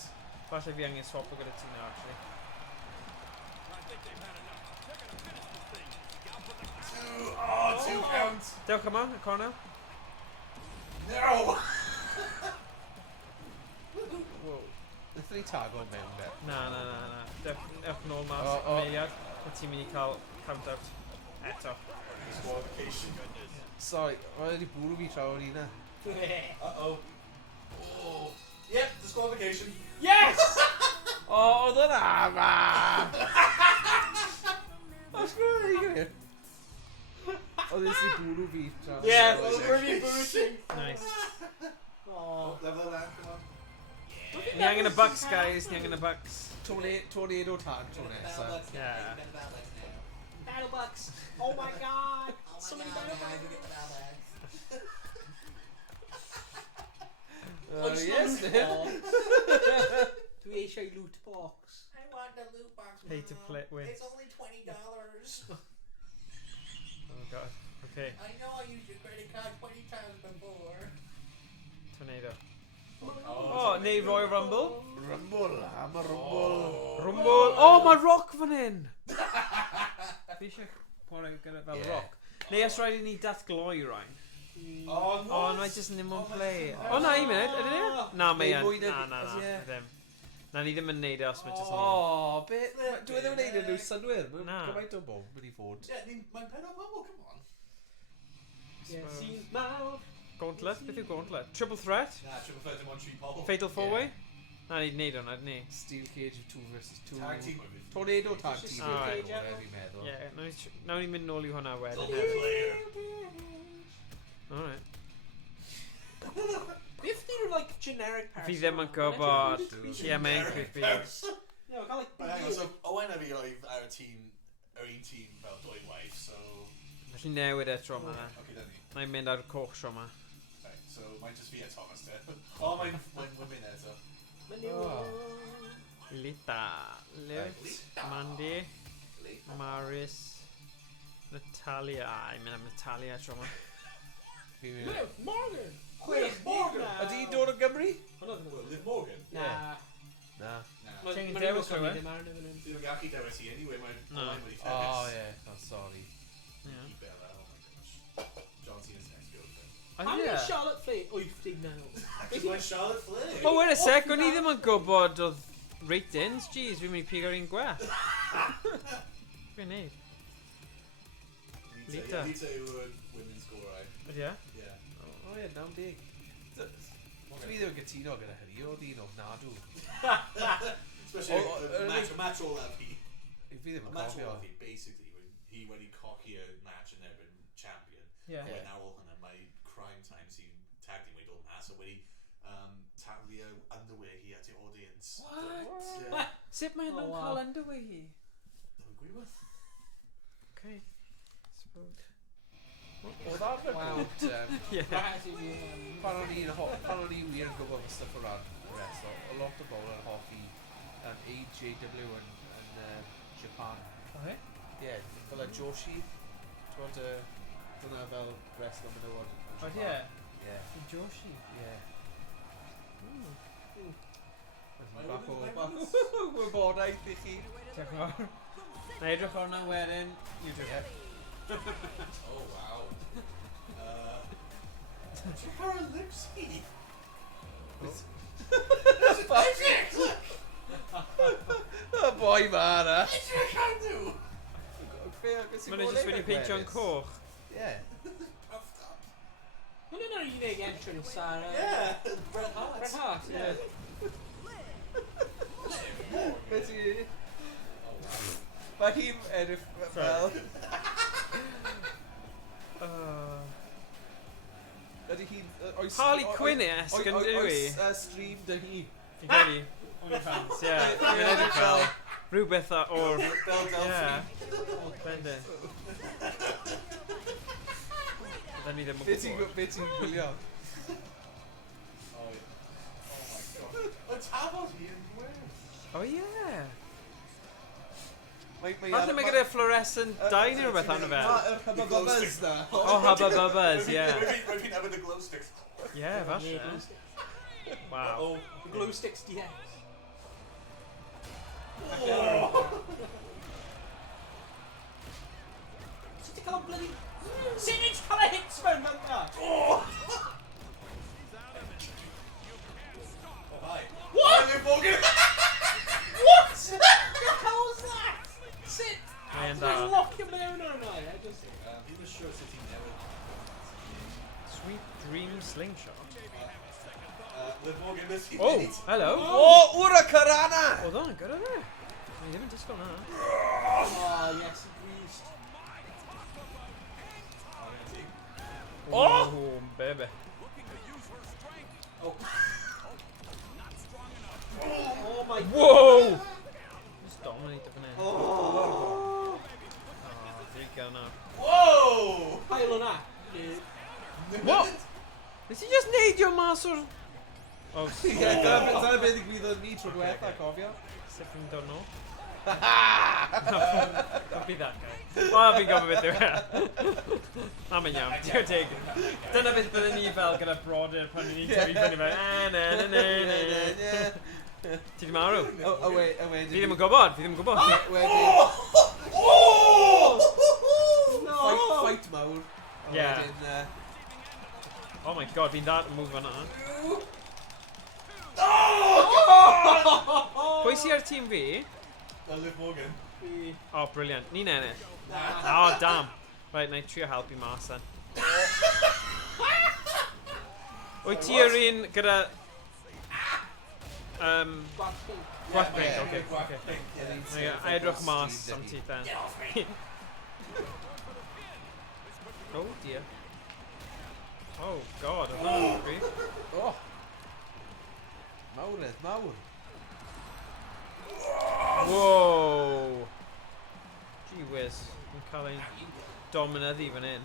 Especially if you're going to swap, we're going to see now actually. Two counts. They'll come out, a corner. No! Whoa. The 3 tag on men bet. Na. Ewch nôl mas O, y o. meiliad. Ma' ti'n mynd I cael count out eto. Disqualification. Sorry, oedd wedi bwrw fi traw o'n una. Uh-oh. Oh. Yep, disqualification. Yes! O, oedd yna, man! Oes gwrdd i gyda? Oedd wedi bwrw fi traw. Yes, that was really booting. Nice. Oh. Level the land, come on. Ni angen y bucks, guys. Ni angen y bucks. Tornado tag tro nesa. Yeah. Battle bucks. Oh my god. So many battle bucks. Yes, man. Dwi eisiau loot box. I want the loot box. Pay to play win. It's only $20. Oh god. Okay. I know I used your credit card 20 times before. Tornado. Oh, Oh, neu Royal Rumble. Rumble, am a rumble. Rumble. Oh, mae Rock fan hyn. Fi eisiau chwarae gyda fel Yeah. Rock. Neu os rhaid I ni datgloi rhain. Oh, Oh, no, I just ddim yn play. Oh, na, un munud, ydyn ni? Na, mae yn. Mwy na- Na, ie. ddim. Na, ni ddim yn neud e os mae just ni. O, be? Dwi ddim yn neud yn nhw synwyr. Mae'n Na. gymaint o bom mynd I fod. Yeah, mae'n pen o bobl, come on. Yes, he's mouth. Gauntlet? Beth yw Gauntlet? Triple Threat? Nah, triple threat in one tree pole. Fatal 4-way? Na, ni'n neud hwnna, dyn ni. Steel cage of 2 versus 2. Tag team with it. Tornado tag Just team. steel cage, Whatever fi'n meddwl. Ie, nawn ni'n mynd nôl I hwnna wedyn. Double player. Alright. If they're like generic person. Fi ddim yn gwybod. Ie, mae'n creepy. No, I got like. Hang on, so Owain a fi oedd ar y tîm, yr un tîm fel dwy waith, so... Felly newid e tro yma. Okay, dyn ni. Na i'n mynd ar y coch tro yma. Right, so mae'n just fi a Thomas te. O, mae'n women eto. Lita. Liv. Mandy. Maris. Natalia. I'n mynd am Natalia tro yma. Fi'n mynd. Liv Morgan. Liv Morgan. Ydy hi'n dod o Gymru? Well, Liv Morgan. Nah. Na. Nah. Ti'n dewis rhywun? Dwi'n gallu dewis i anyway, mae'n No. Owain wedi O, ffefus. ie. Oh, sorry. Ie. Bella, oh my gosh. John Cena's next girlfriend. How Oh, many ie. Charlotte Flair? 89. Just mae'n Charlotte Flair. O, wait a sec, o'n I ddim yn gwybod oedd ratings. Jeez, fi'n mynd I pigo ar un gwell. Fi'n neud. Lita. Lita yw women's scorer. Ydy e? Yeah. O, ie, 90. Dwi ddim yn gytuno gyda hynny o dyn o nadw. Especially match all that he. Fi ddim yn Match cofio. all that he basically when he cocky a match and erbyn champion. Ie. When ar ôl hynny mae crime time sy'n tag team wedi dod mas a wedi taflu underwear hi at the audience. What? Yeah. Sut mae hyn Oh, yn wow. cael underwear hi? Don't agree with. Okay. Suppose. Oedd ar record, Yeah. pan o'n i wir yn gwybod y stuff o ran y rest, o lot o bobl yn hoffi AJW yn Japan. Okay. Ie, fel y Joshi, twod dyna fel wrestler menywod yn Oh, Japan. yeah. Ie. The Joshi. Ie. Bach o wybodaeth I chi. Diolch yn fawr. Na edrych ar hwnna wedyn. You do it. Oh, wow. Chwarae Lipsy. Y boi ma yna. It's your Heddiw. Mae'n just wedi peintio'n coch. Ie. Hwnnw'n yr unig entrance ar... Yeah, Bret Hart. Bret Hart, ie. Be ti? Mae hi'n edrych fel... Ydy hi'n... Harley Quinn-esque yn dwi. Oes stream dy hi. Fi'n credu. OnlyFans. Ie, fi'n edrych fel rhywbeth o'r... Ie. Bendyn. Da ni ddim yn Be ti'n gwybod. gwylio? Oh my god. O tafod hi yn Wales. O ie. Falle Falle mae gyda fluorescent dau neu rhywbeth arno fe. Yr Hubba Bubbas na. O, Hubba Bubbas, ie. Rwy'n fi'n efo the glow sticks. Ie, falle. Waw. Oh, the glue sticks DX. Sut ti'n cael o bloody... Sut ti'n cael o hits mewn fel da? Oh, hi. What? I'm Morgan. What? The hell's that? Sut? Mae'n Dwi'n da. locio mewn o'r nai. He was sure that he never... Sweet Dream Slingshot. Liv Morgan, this he Oh, did. hello. O, Ura Carana! Oedd o'n gyda fe. Ni ddim yn disgwyl na. Oh, yes, greased. Oh, baby. Oh my god. Whoa! Just dominated fan hyn. O! Fi gael na. Whoa! Hael hwnna. What? Nes i just neidio mas o'r... Oh, Ie, dyna beth ddigwyddodd ni trwy diwetha, cofio? sut fi'n dod nôl? Don't be that guy. Wel, fi'n gwybod beth yw e. Na, mae'n iawn. Diolch teg. Dyna beth byddwn ni fel gyda brodyr pan ni'n tyfu fyny fel na. Ti di marw? Fi Fi ddim yn gwybod, fi ddim yn gwybod. Wedyn... No! Fight mawr. A Ie. wedyn, Oh my god, fi'n dad yn move fan'na. Pwy sy'n ar tîm fi? Liv Morgan. Oh, brilliant. Ni'n ennill. Oh, damn. Right, na I trio helpu mas then. Wyt ti yr un gyda... Blackpink, okay. I edrych mas am ti then. Oh dear. Oh god, oedd hwnna'n creep. O! Mawredd, mawr. Whoa! Gee whiz, yn cael ein dominyddi fan hyn.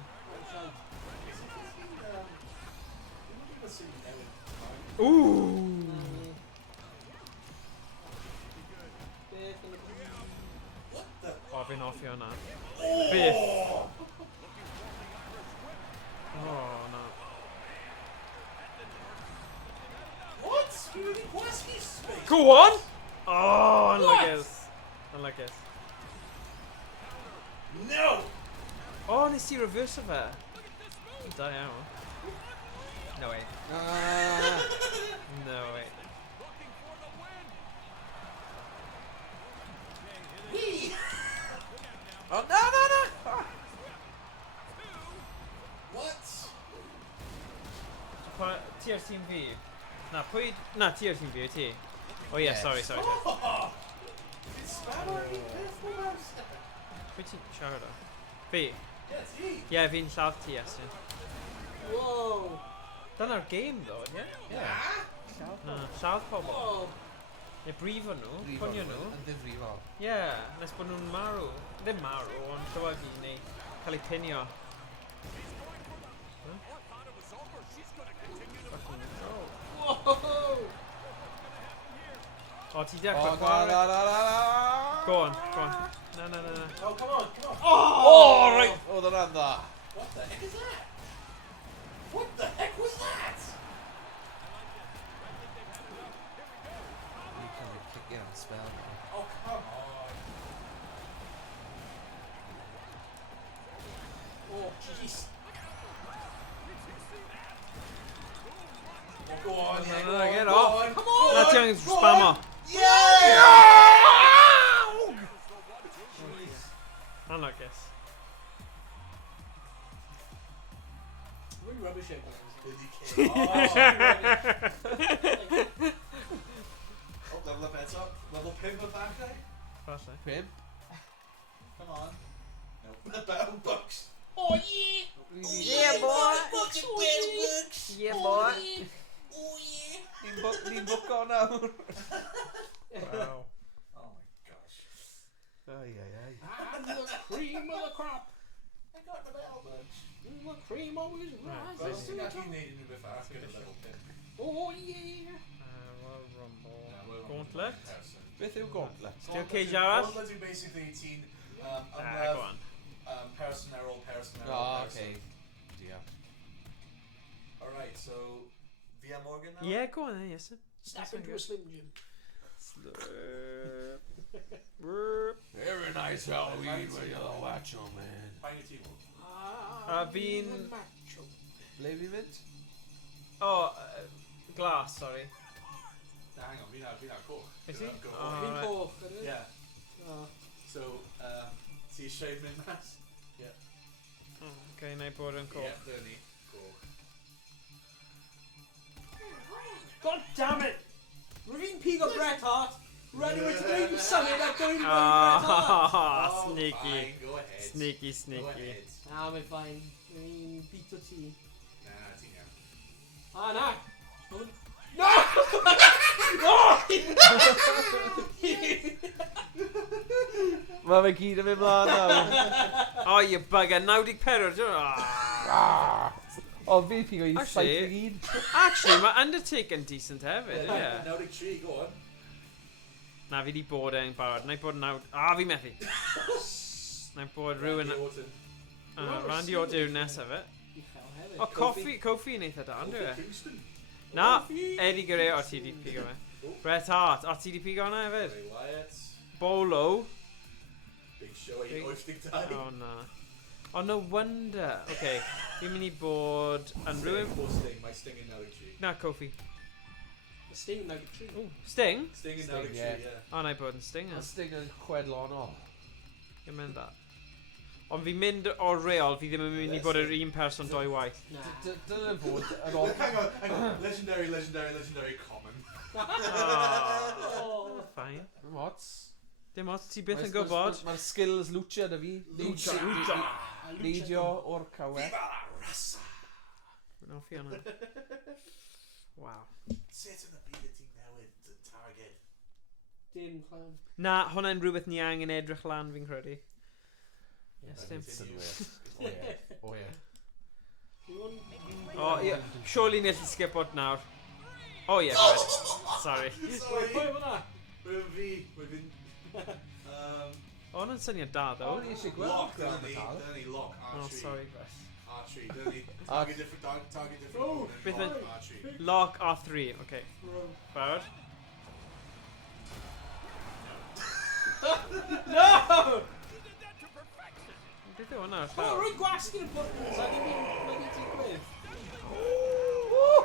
Ooh! O, fi'n offio hwnna. Biff! Oh, no. What? He really was his space. Go on! Oh, unluckus. Unluckus. No! Oh, nes i reverse fe. Da iawn. No way. No way. O, na! What? Ti ar tîm fi? Na, pwy... Na, ti ar tîm fi, wyt ti? Oh yeah, Yes. sorry. Oh! It's Spammer, Pwy ti'n siarad o? Fi? Yes, he. Ie, fi'n lladd ti, Iestyn. Whoa! Dyna'r game, ddo, ie? Na, lladd pobl. Oh! Neu brifo nhw, pwnio nhw. Yn ddifrifol. Ie, nes bod nhw'n marw. Ddim marw, ond llywygu neu cael eu pinio. O, ti O, dechrau na, chwarae. na, na, na. Go on, go on. No, no, no, no. Oh, come on, come on. Oh, right. Oedd hwnna'n dda. What the heck is that? What the heck was that? You can kick in and spell. Oh, come on. Oh, jeez. Oh, go on, yeah, No, go no, on, get go off. on. Come on. That's young Go spammer. on. Yeah! I like this. Really rubbish at Busy kid. Oh, level up heads up. Level pimp at back there. First, eh? Pimp. Come on. No. Battle bucks. Oh, yeah. Yeah, boy. Bucks, oh, yeah. Yeah, Oh, boy. yeah. Oh, yeah. Ni'n book o nawr. Wow. Oh my gosh. Ai, ai, ai. I'm the cream of the crop. I got the battle bucks. The cream always rises Well, to you're the not top. needing a bit fast. Get a level pimp. Oh, yeah. Royal Rumble. Well, Gauntlet. person. Beth yw gauntlet? Still cage arrows? Gauntlet are basically 18. Go on. Person, roll, person, Oh, person. okay. Yeah. Alright, so via Morgan now? Yeah, go on then, yes. Snap into a Slim Jim. Very nice Halloween when you're the macho man. Find your team. Fi'n... Macho. Ble fi fynd? Oh, glass, sorry. Nah, hang on, we not cool. Is he? Go Oh. on. Fi'n Alright. coch, ydyn? Yeah. Oh. So, see shave min mass? Okay, na I bod yn coch. Yeah, there ni. Cool. God damn it! Rwy'n pigo Bret Hart. Rydw i'n dweud yn symud a dwi'n dweud Bret Hart. Ah, sneaky. Fine, go ahead. Sneaky, Go sneaky. ahead. Na, mae'n ffain. Rwy'n beat o ti. Nah, ti now. Ah, na! No! No! Mae fe gyd yn mynd mlaen nawr. Oh, you bugger. 94, dwi'n... Ah. O, fi pigo i Actually- fight i gyd. Actually, mae Undertaker yn decent hefyd, ie. Now the tree, go on. Na, fi di bod e'n barod. Na i bod yn nawr... Ah, fi methu. Na i bod rhywun... Randy Orton. Randy Orton yw'r nesaf fe. Uchel hefyd. O, Kofi yn eitha da, Kofi dwi'n e? Kingston. Na, Eddie Guerrero, o ti di pigo fe. Bret Hart, o ti di pigo hwnna hefyd. Bray Wyatt. Bolo. Big Show, Big- 8 oestig time. Oh, na. Oh, no wonder. Okay, fi'n mynd i bod yn rhywun... Sting, my Sting in now the tree. Na, Kofi. The Sting nag y tri. Ooh, Sting? Sting in now the Sting, tree, yeah. yeah. O, na i bod yn Sting. Mae Sting yn chwedlonol. Fi'n mynd da. Ond fi'n mynd o reol, fi ddim yn mynd i bod yr un person doi waith. Na. Dyna fod yn ôl. Hang on. Legendary, common. Oh, fine. Mots. Dim ots, ti byth yn gwybod. Mae'r skills lucha da fi. Lucha. Neidio o'r cawe. Viva la raza. No, fi hwnna. Wow. Sit in the beat team now with the target. Dim clown. Na, hwnna'n rhywbeth ni angen edrych lan fi'n credu. Yes, dim. O ie. O ie. O, ie. Surely nes i skip out nawr. O, ie, good. Sorry. Sorry. Pwy yma na? We've been O, hwnna'n syniad da, O, ddo. ni eisiau gweld. lock, Danny, lock, Oh, archery. sorry, Beth. Archery, Danny. Target different, target different. Oh, opponent, beth lock, yn- archery. Lock R3, okay. Barod? No! Beth yw hwnna? Oh, rwy'n gwasgu'r buttons. A ddim yn bloody digwydd.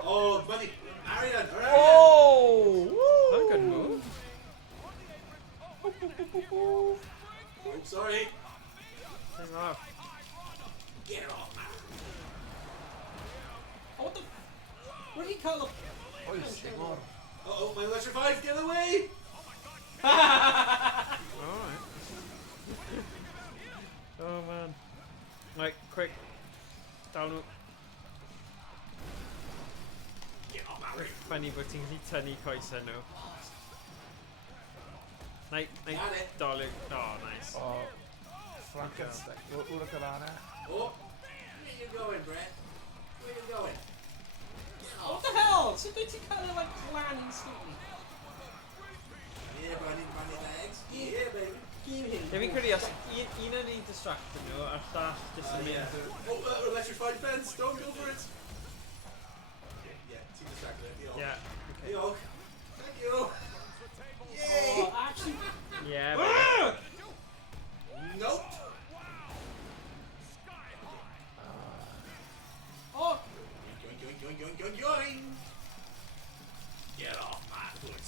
Oh, buddy. Arian, Oh! That's a good move. Oh, sorry. Hang off. Get off. Oh, what the... Rwy'n cael o... O'i stingor. Uh-oh, my electrified, get away! Alright. Oh, man. Right, quick. Down. Get off, Arian. Funny bod ti'n gallu tynnu coesau nhw. Nai Got it. dolyg. Oh, nice. O, Frankenstein. Wr y cyfanna. Oh, where you going, Brett? Where you going? Get What off. the hell? Sut dwi ti'n cael o like glan instantly? Fi'n credu os un yn ni'n distracted nhw, a'r llall jyst yn mynd. Oh, electrified fence. Don't go for it. Yeah, team distracted. Yeah. Diolch. Thank you. Yay. Oh, actually. Yeah. Nope. Oh. Yoink. Get off my foot.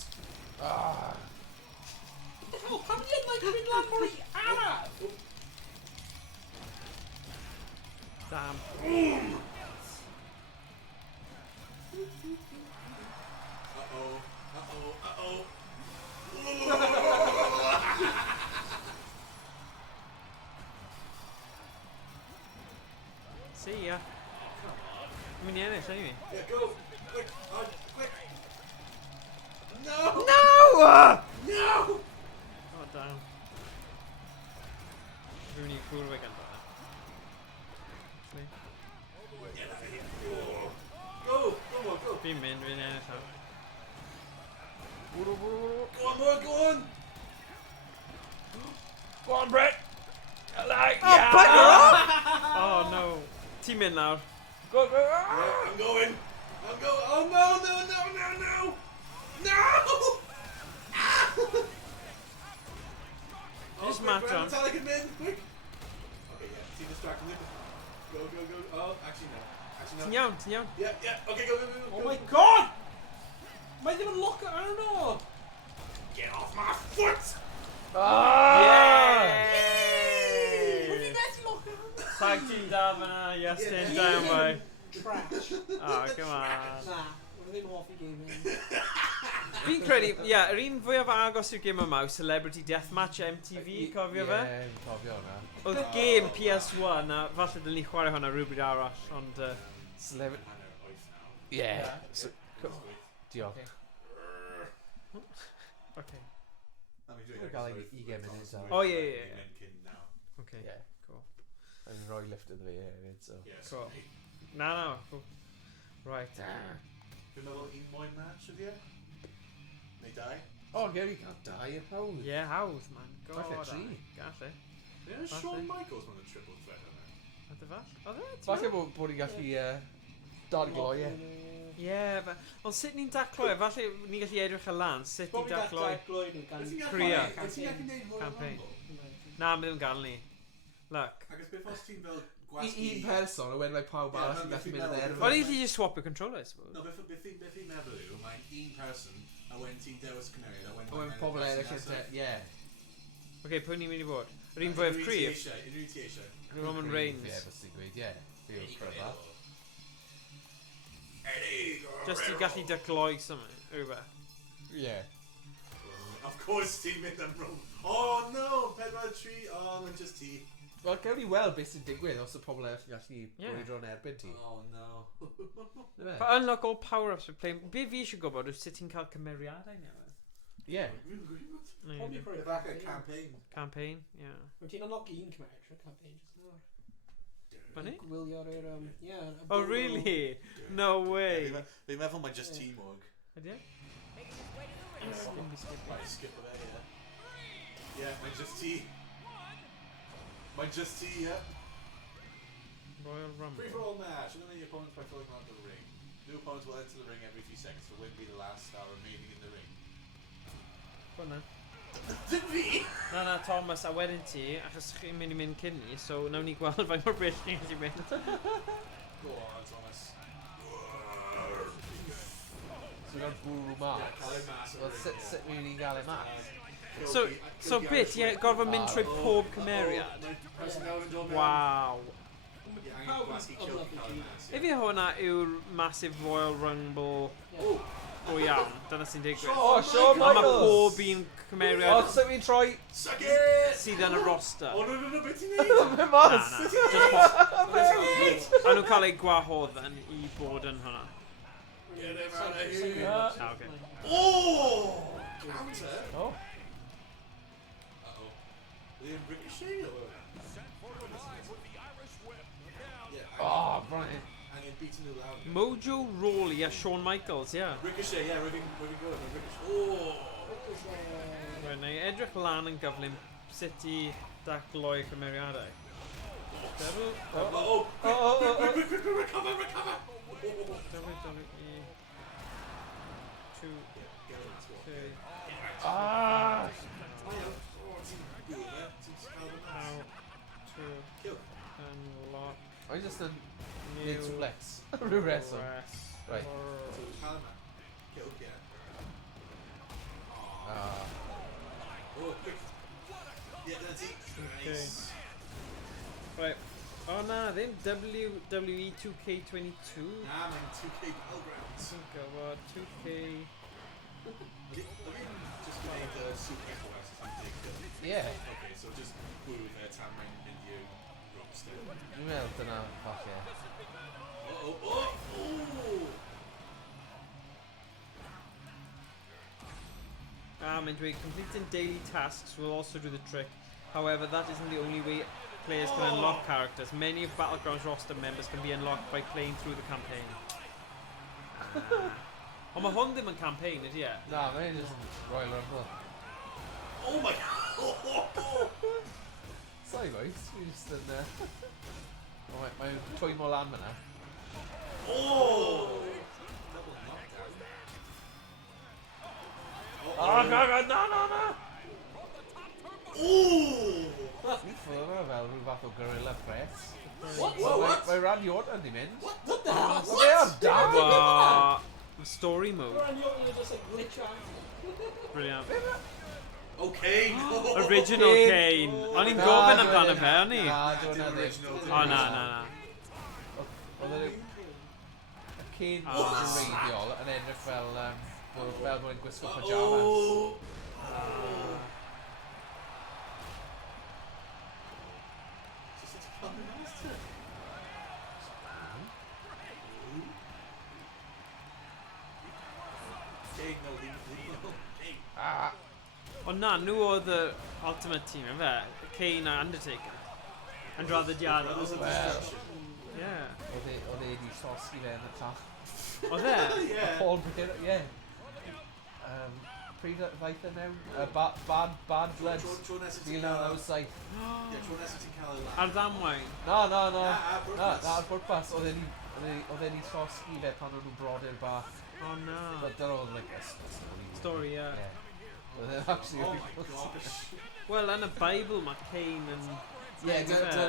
Oh, pam ni yn like mynd lan mor i araf? Damn. Uh-oh. See ya. I mean, yeah, anyway. Yeah, go. Quick. Quick. No. No! No. Oh, damn. Rwy'n i cwrw fe gan dda. Get out of here. Go. Fi'n mynd, fi'n ennill am. Go on, boy, go on. Go on, Brett. Oh no. Ti'n mynd nawr. Go. Yeah, I'm going. Oh no. Just quick, match grab on. Metallic and men, quick. Okay, yeah, team distracting him. Go. Oh, actually no. Ti'n iawn, ti'n iawn. Yeah. Okay, go. Oh my god! Mae ddim yn lock it, I don't know. Get off my foot. Yay! Pwy fi methu lock it? Tag team down fyna, Iestyn down by. Trash. Oh, come on. Na, wedi ddim hoffi gaming. Fi'n credu, yr un fwyaf agos i'r game yma yw Celebrity Deathmatch MTV, cofio fe? Ie, cofio hwnna. Oedd game PS1 a falle dylwn ni chwarae hwnna rhywbryd arall, ond... Celebrity... Ie. Diolch. Okay. Gael ei 20 munud. Oh, yeah. Okay, Yeah. cool. Yn rhoi lift iddo fi hefyd, so... Cool. Na, cool. Right. Dwi'n meddwl un mwy match of you? Neu dau? O, gael i cael dau yn hawdd. Yeah, hawdd, man. God. Falle tri. Galle. Dwi'n Shawn Michaels mewn y triple threat yna. Oedd e fall? Oedd e? Falle bod ni'n gallu darglo, ie. Ie, ond sut ni'n daclo e? Falle ni'n gallu edrych y lan, sut ni'n daclo e? Cria. Campaign. Na, mi ddim gael ni. Look. Agus beth os ti'n fel gwasgu... Un person, a wedyn mae pawb arall yn gallu mynd yn erfa. Wel, i chi just swap y controller, I suppose. No, beth i'n meddwl yw, mae'n un person, a wedyn ti'n dewis cynnig, a Wedyn pobl eraill yn te, ie. Okay, pwy ni'n mynd i fod? Yr un fwyaf cryf? Unrhyw ti eisiau. Roman Reigns. Ie, bys ti'n gweud, ie. Fi yw'r cryfa. Just i gallu dacloi something, rhywbeth. Ie. Of course ti'n mynd am rhwng. Oh no, 4-3, oh, mae'n just ti. Wel, gawn ni weld beth sy'n digwydd os y pobl eraill yn gallu Ie. bwydro'n erbyn ti. Oh no. Dyma? But unlock all power-ups we're playing. Be fi eisiau gwybod yw sut ti'n cael cymeriadau newydd. Ie. Probably The back of campaign. Campaign, yeah. Wyt ti'n unlock un Cymraeg extra campaign just nawr. Funny? Gwylio'r yeah. Oh, really? No way. Fi'n meddwl mae just teamwork. Ydy e? Skip o fe, yeah. Yeah, mae'n just ti. Mae'n just ti, yeah. Royal Rumble. Free-for-all match. Eliminate your opponents by throwing them out of the ring. New opponents will enter the ring every few seconds to win be the last star remaining in the ring. Go on then. Did we? Na, Thomas, a wedyn ti, achos chi'n mynd i mynd cyn ni, so nawn ni gweld faint mor bell ni'n gallu mynd. Go on, Thomas. So gael bwrw mas. Wel, sut mi'n i'n gael e mas? So bit, ie, gorfod mynd trwy pob cymeriad. Wow. Efi hwnna yw'r massive Royal Rumble go iawn, dyna sy'n digwydd. O, Shawn A mae Michaels! pob un O, cymeriad sut mi'n troi... Suck it! sydd yn y roster. Oh, no, beth ti'n neud? Fe mas! A nhw'n cael ei gwahodden i bod yn hwnna. Get him out of here. Okay. Oh! Counter? O, Uh-oh. Liam Ricochet or... o, Brian. And he's beating the loud. Mojo Rawley a Shawn Michaels, yeah. Ricochet, yeah, we're good. Ricochet. Oh! Right, na i edrych lan yn gyflym City Dacloi Cymeriadau. Quick, recover! WWE 2K. Ah! How to unlock I just done new mid suplex. Real wrestle. Right. Okay. Right. Oh no, then WWE 2K22. Nah, man, 2K Battlegrounds. Think about 2K. Just made the Super Express ridiculous. Yeah. Okay, so just glue their Tamarind India roster. Well, dunno. Fuck yeah. Oh! Midway, completing daily tasks will also do the trick. However, that isn't the only way players can unlock characters. Many of Battlegrounds roster members can be unlocked by playing through the campaign. Ond mae hwn ddim yn campaign, ydy e? Nah, mae'n just Royal Rumble. Oh my god! Sorry boys, we're just in there. Oh, mae'n twy mo lan fyna. Oh! Double knockdown. Oh, no! Ooh! Ni'n ffwrdd fel rhyw fath o gorilla press. What? Mae Randy Orton di mynd. What the hell? They are damn. Story mode. Randy Orton just like glitch out. Brilliant. Okay! Original Kane. O'n i'n gofyn amdano fe, o'n i? Na, dwi'n na ddim. O, na. Oedd y Kane yn reiddiol yn edrych fel bod yn gwisgo pyjamas. Ond na, nhw oedd y Ultimate Team, yn fe? Kane a Undertaker. Yn draddodiad. Wel, Yeah. oedd e wedi llosgi fe yn y tach. Oedd e? Yeah! Paul Bear, ie. Pryd ddaeth e mewn? Bad Bloods. Tro nesaf ti'n 1997. Tro nesaf ti'n cael ei lan. Ar ddamwain. Na, pwrpas. ar bwrpas. Oedd e'n i llosgi fe pan o'n nhw'n brodyr bach. O na. But dyna oedd like a story. Story, ie. Oedd e'n actually Oh really my gosh. Wel, yn y Bible mae Kane yn... Yeah,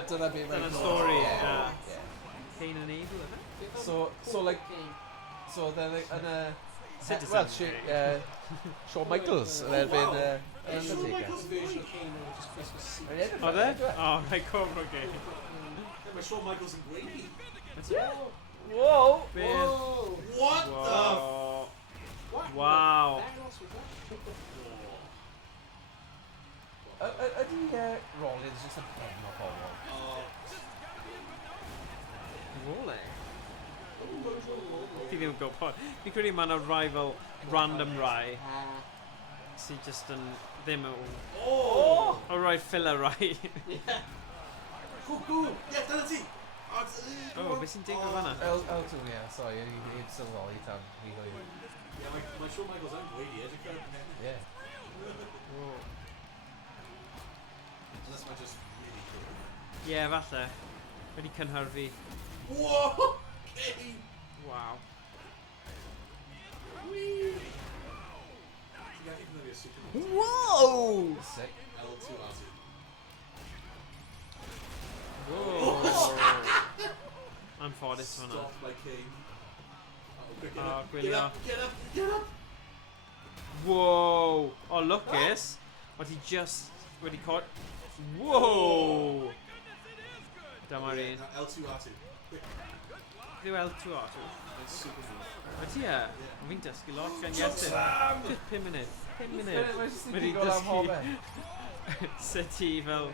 dyna be Dyna stori, ie. Kane and Abel, yna? So like, so then yn y... Citizen. Well, Shawn Michaels yn erbyn Shawn Undertaker. Michaels Version of Kane or just Christmas. Oedd e? O, rhaid cofro Kane. Mae Shawn Michaels yn gweini. Whoa! Beth? What the f... What? Wow. Thanos was that? Ydy Rollins just yn pen o bobl? Role? Fi ddim yn gwybod. Fi'n credu mae yna rai fel random rai sy'n just yn ddim o... O rai filler rai. Cwcw! Ie, dyna ti! O, beth sy'n digwydd fan'na? L2, ie, sorry, i'n sylweddol tan fi hwyl. Ie, mae Shawn Michaels yn gweini, edrych ar y Ie. That's my just really cool. Ie, falle. Wedi cynhyrfu. Whoa! Kane! Waw. Whee! Ti'n gallu gwneud i'r super... Whoa! Sick. L2 R2. Anffodus fan'na. Stopped by Kane. Quick, Oh, get gwylio. up! Get up! Get up! Whoa! Oh, lwcus. Oedd hi just wedi cod... Whoa! Dyma'r un. L2 R2. Quick. Ddiw L2 R2. It's super move. Ydy e? Fi'n dysgu lot gan Iestyn. Just 5 munud. 5 munud. Mae'n just Wedi yn am hofe. Sut i fel...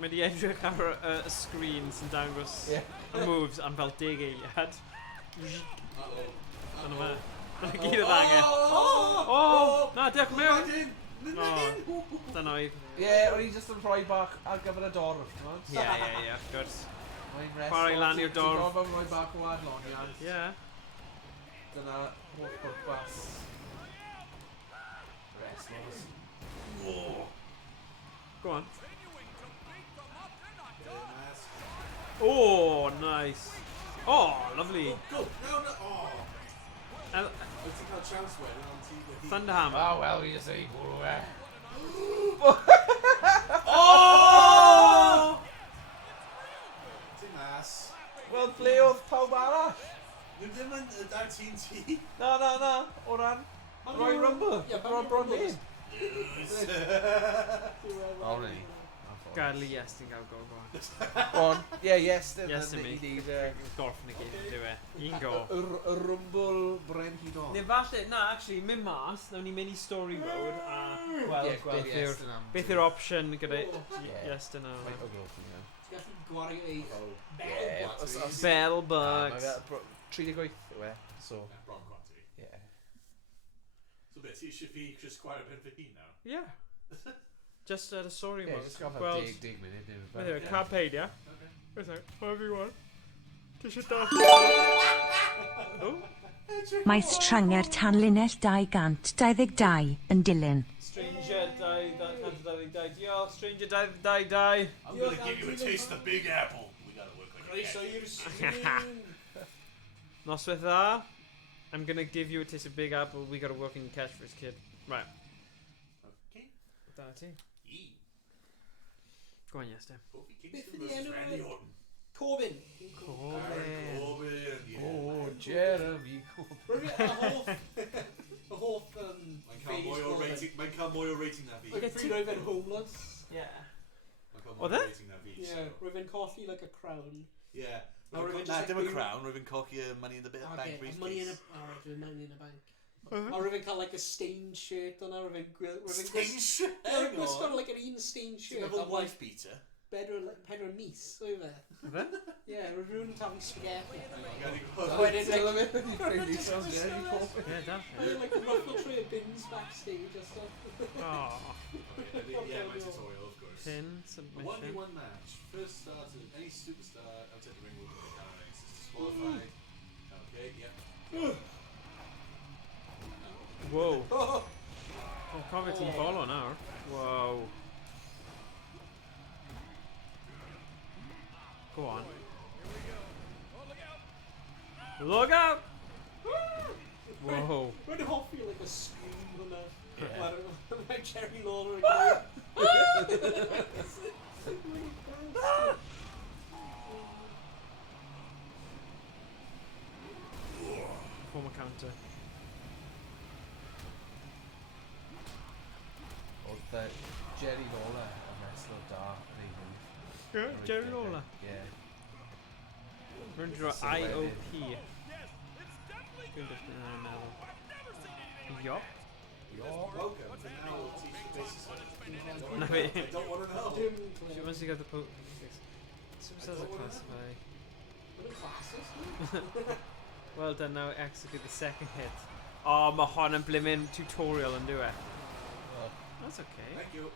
Mae di edrych ar y sgrin sy'n dangos y moves am fel 10 eiliad. Dyna fe. Dyna gyd oedd angen. O! Na, diolch mewn! Dyna oedd. Ie, o'n i just yn rhoi bach ar gyfer y dorf, ti'n gwybod? Ie, wrth gwrs. Chwarae Chwarae lan i'r dorf. Ti'n gorfod rhoi bach o adloniad. Ie. Dyna holl bwrpas. Wrestlers. Nice. Oh, lovely. Go. No. Oh. Uh, I think our chance went on TV. Thunderhammer. Oh, well, you see. Oh! Ti'n mas. Wel, ble oedd pawb arall? Nhw ddim yn dar TNT. Na. O ran Royal Rumble. Yeah, Bron Lane. Lose. Oh, really? Gadly Iestyn gael go. On. Yeah, Iestyn. Iestyn And mi. he need Gorff yn y gyd yn dywe. Un go. a Rumble Brenhidon. Neu falle, na, actually, mynd mas, nawn ni mynd i story mode a gweld beth yw'r option gyda Iestyn a... Gallu gwario ei Yeah. Bell bugs. 38 yw e, so... Bron quantity. Yeah. So beth, ti eisiau fi just gwario pen fy hun nawr? Yeah. Just at a story Yeah, mode. just goffa Gweld... dig munud. Beth yw'r carpaid, ia? Okay. Beth yw'r, whatever you want. Ti eisiau dod? Oh? Mae stranger tanlinell 222 yn dilyn. Stranger 222. Diolch, Stranger 222. I'm gonna give you a taste of the Big Apple. We gotta work like Croeso that. i'r stream. Noswaith dda. I'm gonna give you a taste of Big Apple. We gotta work in cash for his kid. Right. Okay. Dyna ti. Yee. Go on, Iestyn. Kofi Beth Kingston ydi versus enw Randy fe? Orton. Corbin. Baron Corbin. Yeah. Oh, Jeremy Corbyn. Y hoff Mae'n cael mwy o rating na fi. Rwy'n fe'n homeless. Yeah. Mae'n cael Oedd mwy o e? rating na fi. Yeah, rwy'n fe'n colli like a crown. Yeah. No, rwy'n Na, just dim y like crown, rwy'n colli Money in the Bank briefcase. Money in a... Alright, rwy'n money in a bank. A rwy'n cael like a stained shirt o'na, rwy'n Stain shirt? Rwy'n gwisgo like an un stained shirt. Ti'n meddwl wife beater? Pedro mis, o'i fe? Fe? Yeah, rwy'n taflu spaghetti. Wedyn, Jeremy Corbyn. Yeah, definitely. Rwy'n like ruffle tray of bins backstage or stuff. Oh. Yeah, my tutorial, of course. Pin A submission. 1v1 match. First started, any superstar outside the ring will be counter-race. This is disqualified. Okay, yeah. Whoa. Oh, cofio ti'n bolo nawr. Whoa. Go on. Look out! Whoa. Rwy'n hoffi like a scream hwnna. Like Jerry Lawler again. Former counter. Oedd Jerry Lawler yn wrestler da rhaid. Yeah, Jerry Lawler. Yeah. Rwy'n draw IOP. Dwi'n dechrau yn meddwl. Yup. Welcome to now we'll teach the basis of it. Na I fi. don't want to know. She wants to go to the Superstars are classified. Rwy'n classes. Well done, now execute the second hit. Oh, mae hon yn blimmin tutorial yn dwi. That's okay. Thank you.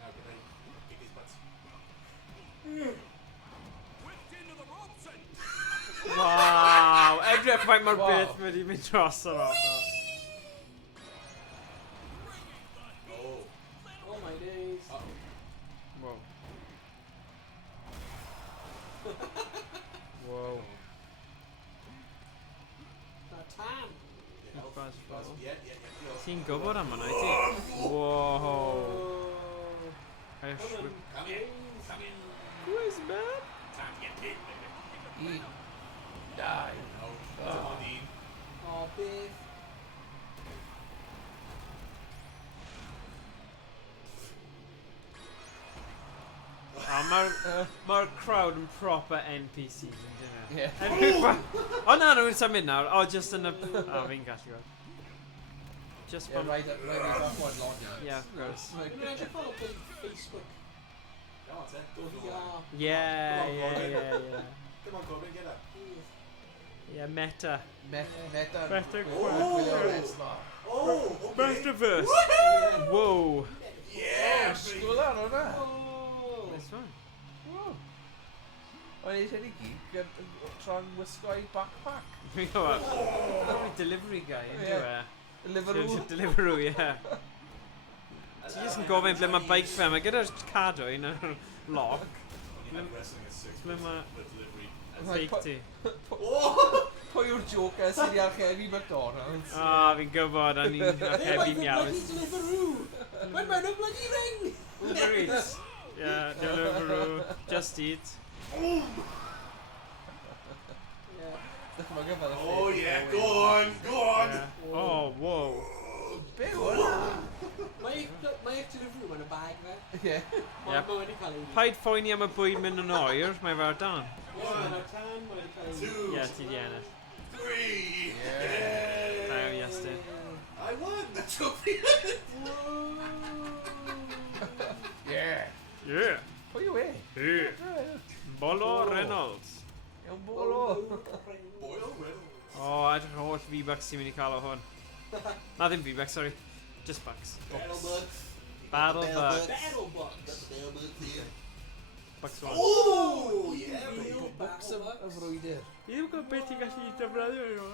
Now can I kick his butts? Whipped into the ropes and Wow, edrych faint mae'r Wow. beth wedi mynd dros yr ochr. Oh. Oh my days. Wow. Wow. That tan. Yeah, Buzz buzz. ball. Yeah. Ti'n gwybod am hwnna, i ti? Wow. Come here. Come here. Where's man? Time to get paid, baby. Die. No. Come on, Dean. Oh, beth. Mae'r crowd yn proper NPCs yn dyn Yeah. O na, nhw'n symud nawr. O, just yn y... O, fi'n gallu gweld. Just Yeah, pan... right off one long now. Yeah, of course. Rwy'n edrych fel o Facebook. Come on, Ted. Go VR. Yeah. Come on, Corbin, get up. Yeah, meta. Meta. Meta Gwylio wrestler. Oh, okay. Metaverse. Whoa. Yeah, Sgwyl ar hwnna. Oh. Nice one. O'n eich hyn i gyd tra'n wisgo i backpack. Fi'n gwybod. Probably delivery guy, ynddo Yeah. e? Deliveroo. Deliveroo, yeah. Ti jyst yn gofyn ble mae bike fe, mae gyda'r cadwyn yn lock. You have wrestling at 6 Ble mae... with delivery Fake tea. Pwy yw'r joker sydd i archebu McDonald's? Fi'n gwybod, a ni'n archebu miawys. Deliveroo! Mae'n mewn o bloody ring! Uber Eats. Yeah, Deliveroo. Just Eat. Oh yeah, go on, go on. Yeah. Oh, whoa. Be hwnna? Mae'r Deliveroo yn y bag fe. Ie. Mae wedi cael ei... Paid phoeni am y bwyd mynd yn oer, mae fe ar dan. Mae'n tan, mae wedi cael ei... 2, Yeah, ti di ennill. 3. Da iawn, Iestyn. I won the trophy. Yeah. Yeah. Pwy yw e? Yeah. Bolo Reynolds. Yw'n bolo. Boyle Reynolds. Edrych yn holl V-Bucks sy'n mynd i cael o hwn. Na ddim V-Bucks, sorry. Just Bucks. Battlebucks. Battlebucks. Battlebox! Bucks one. Oh yeah, baby. Books y frwydr. Fi ddim yn gwybod beth ti'n gallu defnyddio nhw.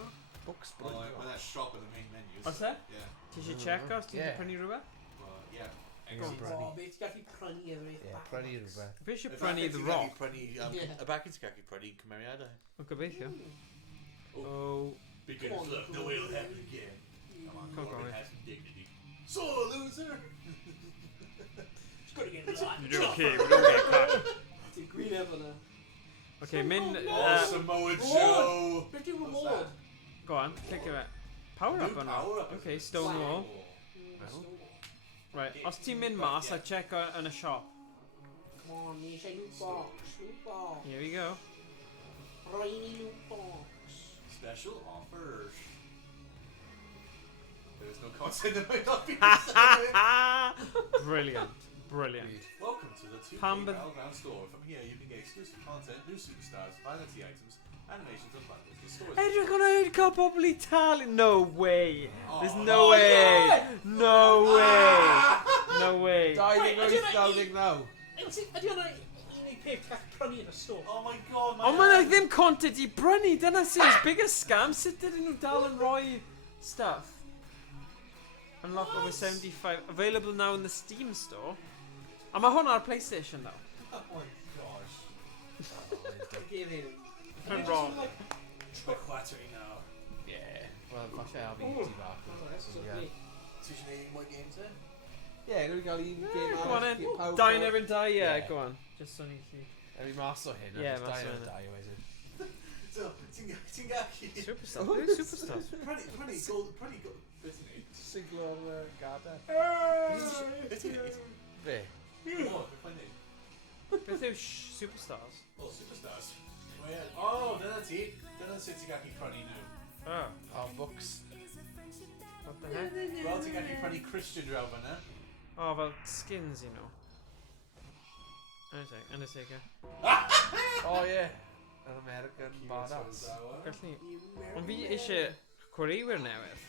Books Well, brwydr. when that shop in the main menu. Oes e? Yeah. Ti eisiau check os ti'n Yeah. prynu rhywbeth? Well, yeah. Go O, brynu. beth ti'n gallu prynu efo Ie, prynu rhywbeth. Fi eisiau prynu The Rock. Yeah. Y bacin ti'n gallu prynu cymeriadau. O'n gobeithio. Oh. Oh. Because Come on, look, come no on. way it'll happen again. Come on, Come Corbin on. has some dignity. So loser. It's got to get locked. You're okay, we don't get caught. Ti'n gwyn efo na. Okay, Min. Oh, Samoa Joe. Beth yw'r What's reward? Go on, think of it. Power up on Power it. up. Okay, Stonewall. Right, os ti'n mynd mas, I'll check yn y shop. Come on, ni eisiau loot box. Loot box. Here we go. Rainy loot box. Special offers. There's no content that might not be Brilliant, brilliant. Welcome to the 2K Pamba- Battlegrounds store. From here, you can get exclusive content, new superstars, vanity items, animations, and bundles. The store is Edrych o'n ei cael pobl i talu. No way. There's no Oh, way. yeah. No way. No way. 28.99. Ydy hwnna unig peth ti'n gallu prynu yn y store? Oh my god, my Ond mae'n ddim content i brynu. Dyna sy'n biggest scam. Sut dydyn nhw dal yn rhoi stuff? Unlock over 75. Available now in the Steam store. A mae hwnna ar PlayStation though. Oh my gosh. Give him. Yn wrong. We're clattering now. Yeah. Wel, falle a fi ti bach. Yeah. So you need more games then? Ie, gwneud i gael un game Go on arall, in. pawb Dau gael- erbyn dau, yeah, Yeah. go on. Just so ni chi. Ewn ni mas o hyn. Ie, a jyst mas o dau hyn. ar dau wedyn. So, ti'n gallu... Superstars. Who's superstars? Prynu gold, beth i neud? Siglo'r gada. Beth i neud? Be? O, beth i neud? Beth yw superstars? Oh, superstars. Oh, yeah. Oh, dyna ti. Dyna sut ti'n gallu prynu nhw. Oh, Oh, books. what the heck? Wel, ti'n gallu prynu Christian draw fanna. Oh, fel skins, you know. Undertaker. Oh, ie. Yr American badass. Gallu ni... Ond fi eisiau chwaraewyr newydd.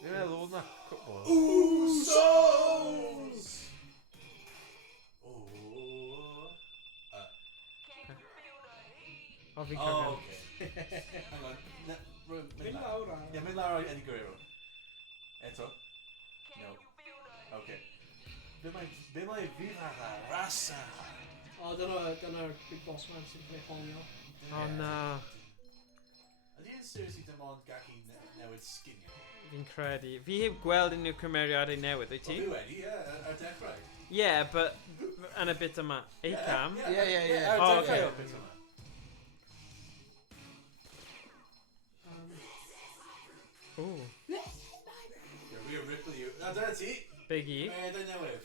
Dwi'n meddwl oedd na cwbl. Usos! Oh. O, fi'n Oh, cofio. okay. Hang on. Mynd Mynd lawr. lawr a... Yeah, mynd lawr o Eddie Guerrero. Eto. No. Okay. Be mae Viva la Raza? O, dyna'r Big Boss Man sy'n cael ei honio. O, na. Ydy yn seriously dim ond gallu newid sginio? Fi'n credu. Fi heb gweld unrhyw cymeriadau newydd, wyt O, ti? fi wedi, ie, ar dechrau. Yeah, but... Yn y bit yma. Acam. Ie. Oh, okay. Ooh. Rhea Ripley. Dyna ti. Big E. Dau newydd.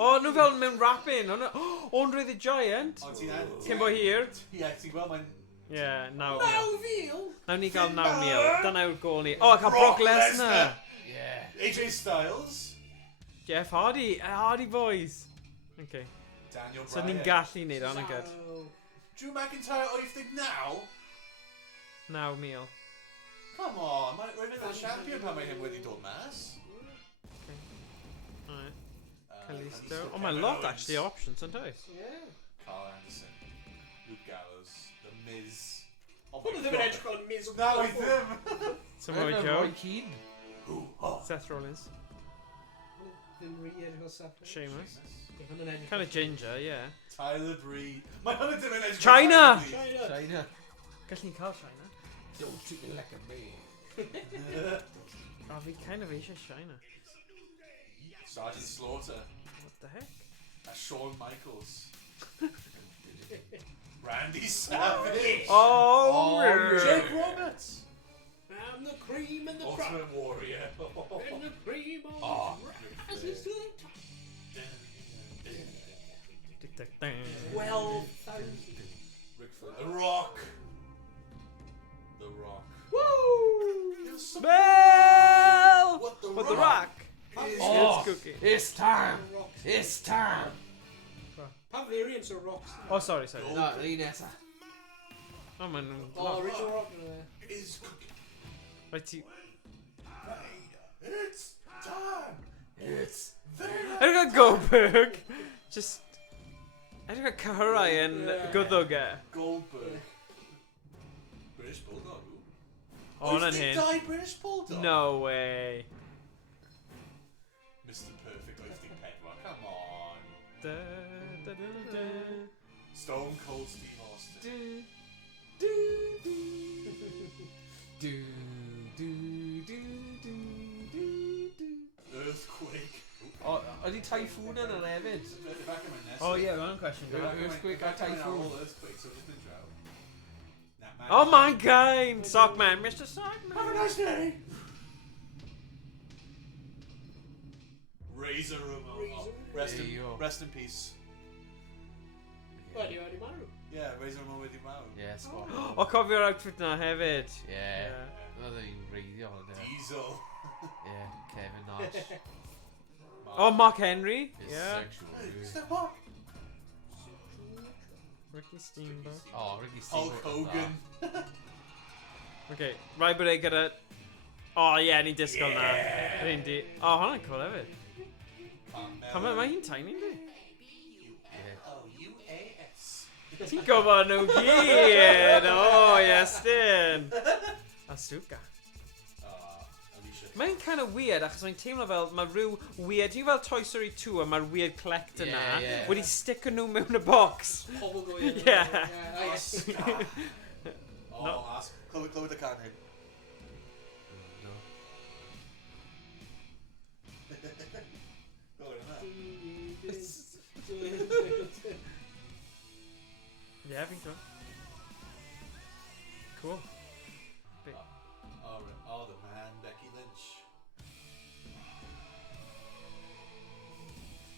O, nhw fel mewn rapping. Andre the Giant. O, ti'n... Cyn bo hir. Ie, ti'n gweld mae'n... Yeah, 9,000. fil? Nawn ni gael 9,000. Dyna yw'r gol ni. O, a cael Brock Lesnar. Ie. AJ Styles. Jeff Hardy. Hardy boys. Okay. Daniel Bryan. So ni'n gallu neud o'n y good. Drew McIntyre 89? 9,000. Come on, mae'n yn champion pan mae hyn wedi dod mas. Alright. Kalisto. Oh, mae lot actually o options yn does. Yeah. Carl Anderson. Luke Gallows. The Miz. Oh Hwnnw ddim yn edrych fel Miz o Na, i ddim! Samoa Joe. Roy Keane. Who? Oh. Seth Rollins. Ddim rhi edrych stuff. Seamus. Kind Kind of ginger, yeah. Tyler Breed. Mae hwnna dim yn edrych... China! China. Gallwn ni cael China? Don't treat me like a man. Oh, fi kind of eisiau China. Sergeant Slaughter. What the heck? A Shawn Michaels. Randy Savage. Oh, Jake Roberts. I'm the cream and the crop. Ultimate Warrior. And the cream of Oh. rises to the top. 12,000. Ric Flair. The Rock. The Rock. Woo! Smell! What the What the Rock? rock? Oh, It's cooking. it's time. It's time. Pa variants o rocks? Oh, sorry. No, un nesa. Oh, man. Oh, original rock yn e. Is cooking. Right, you... It's time. It's there. I got Goldberg. Just... I got Chwarae and Guddoga. Goldberg. British Bulldog. On and Did hyn. die British Bulldog? No way. Mr. Perfect lifting Pedrock. Come on. Da, da, da, da, Stone Cold Steve Austin. da. Earthquake. Oh, ydy typhoon yn yr hefyd? Back in my nest. Oh, yeah, one question. Earthquake a typhoon. Earthquake, so just the drought. Nah, man. Oh, mankind! Sockman, Mr. Sockman. Have a nice day. Razor Ramon. Razor. Rest in peace. Wel, ni wedi marw. Yeah, Razor Ramon wedi marw. Yeah, spot. O, cofio'r outfit na hefyd. Yeah. Oedd hi'n reiddio hwnna. Diesel. Yeah, Kevin Nash. Oh, Mark Henry. His Yeah. sexual views. Step up. Ricky Steamboat. Oh, Ricky Hulk Steamboat. Hogan. Okay, right, but I gotta... Oh, yeah, ni disgwyl na. Rhaid di... Oh, hwnna'n cool hefyd. Pam mae hi'n tiny, di? L-U-A-S. Ti'n gofod nhw gyd! Oh, Iestyn! Asuka. Alicia. Mae'n kind of weird, achos mae'n teimlo fel mae rhyw weird... Ti'n fel Toy Story 2 a mae'r weird collector na wedi sticker nhw mewn y box. Pobl go in. Yeah. Oh, ask. Clywed y can hyn. No. Go in there. Yeah, fi'n cool. Cool. Oh, the man, Becky Lynch.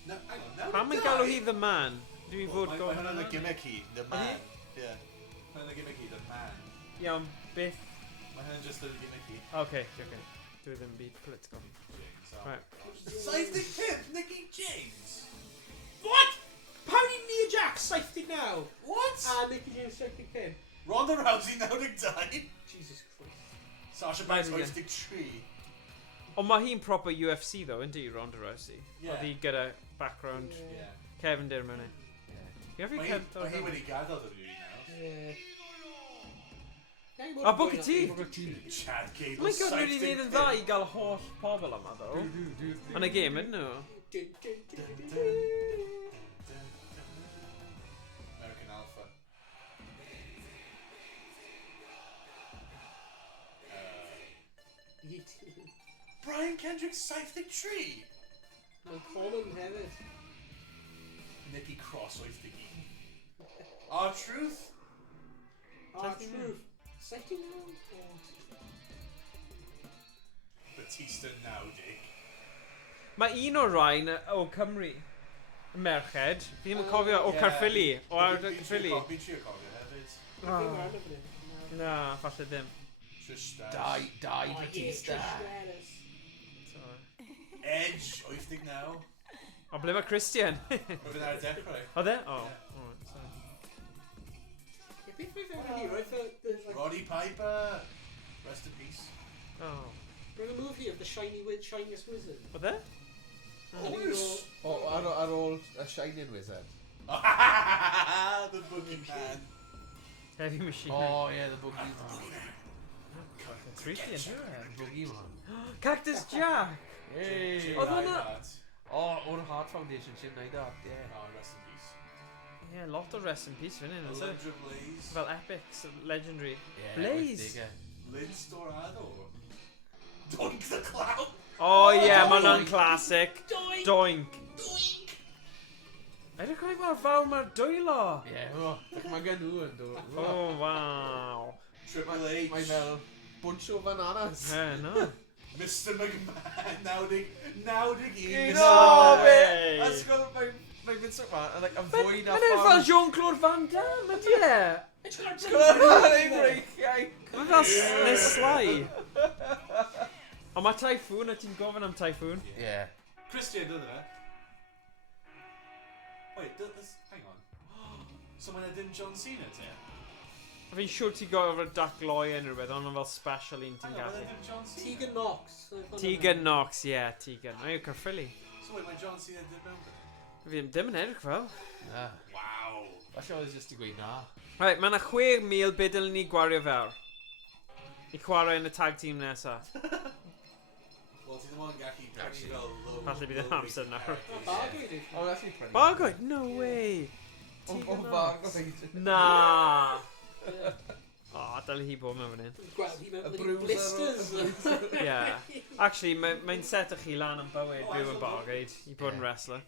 No, hang on, now Pam the yn galw guy- hi The Man? Dwi fod Mae gofyn hwnna'n y hwnna? gimmicky, the man. Yeah. Mae hwnna'n y gimmicky, the man. Iawn, beth? Mae hwnna'n just a gimmicky. Okay. Dwi ddim byd political. Right. Safety tip, Nicky James. What? Pam ni Nia Jax, 79? What? A Mickey James, 75? Ronda Rousey, 92. Jesus Christ. Sasha Banks, Right, hoisting tree. Ond mae hi'n proper UFC though, yndi, Ronda Rousey? Yeah. Oedd hi gyda background. Yeah. Kevin Dir mewn e. Ie, fi Mae Kevin. hi wedi gadael dy rili nawr. A Booker T! Chad Gable, Mae'n gwybod wedi gwneud yn dda i gael holl pobl yma ddo. Yn y gêm, ydyn nhw? American Alpha. Brian Kendrick's safety tree. Mae'n common hefyd. Nikki Cross hoisting he. R-Truth. Truth. 79? Batista now, Dick. Mae un o'r rhain o Cymru. Y merched. Fi ddim yn cofio o Caerphilly. O Caerphilly. Fi'n trio cofio hefyd. Oh. Na, falle ddim. Trish Die, Batista. Edge, hoisting now. O, ble mae Christian? Oedd yn ar y dechrau. O, de? O. Alright, sorry. Beth mae'n fawr hi, right? Roddy Piper. Rest in peace. Oh. Rwy'n movie of the shiniest wizard. O, de? Oes! Oh, ar ôl y Shining Wizard. The Boogeyman. Heavy Machine. Oh, yeah, the Boogeyman. Christian. The Boogeyman. Cactus Jack! Hey. Oedd hwnna... O'r Heart Foundation sy'n neud o, ie. Oh, rest in peace. Yeah, lot of rest in peace fan hyn, is it? Alundra Blaze. Fel epics, legendary. Ie, Blaze! 80. Lynn Storado. Doink the Clown. Oh yeah, ma' hwnna'n classic. Doink! Doink. Edrych o'i mor fawr mae'r dwylo. Ie, o, mae gen nhw yn dod. Oh, wow. Triple H. Mae'n fel bunch o bananas. Yeah, no. Mr McMahon. 91. No way! Ysgol, mae'n mynd sy'n fan, like, yn fwy na Mae'n edrych fel Jean-Claude Van Damme, ydy e? Mae'n fel nes Sly. Ond mae Typhoon, a ti'n gofyn am Typhoon? Ie. Christian, doesn't it? Wait, hang on. So mae'n dim John Cena te? Fi'n siŵr ti'n gofyn o'r Duck Loy yn rhywbeth, ond yn fel special un ti'n Hang on, gallu. mae'n dim John Cena? Tegan Knox. Tegan Knox, ie, Tegan. O'i Carfili. So wait, mae John Cena dim mewn fe? Fi ddim yn edrych fel. Wow. Falle oedd jyst i gweud na. Right, mae yna 6,000 byd dylen ni gwario fel. I chwarae yn y tag team nesa. Wel, ti ddim ond gallu prynu fel low... Falle bydd yn amser nawr. Bargwyd i. O, gallu prynu. Bargoed? No way! O, Tegan bargoed. Na! O, dal hi bod mewn fan hyn. Gweld hi mewn Y bloody blisters. Yeah. Actually, mae'n set chi lan yn bywyd byw yn bargoed i bod yn wrestler.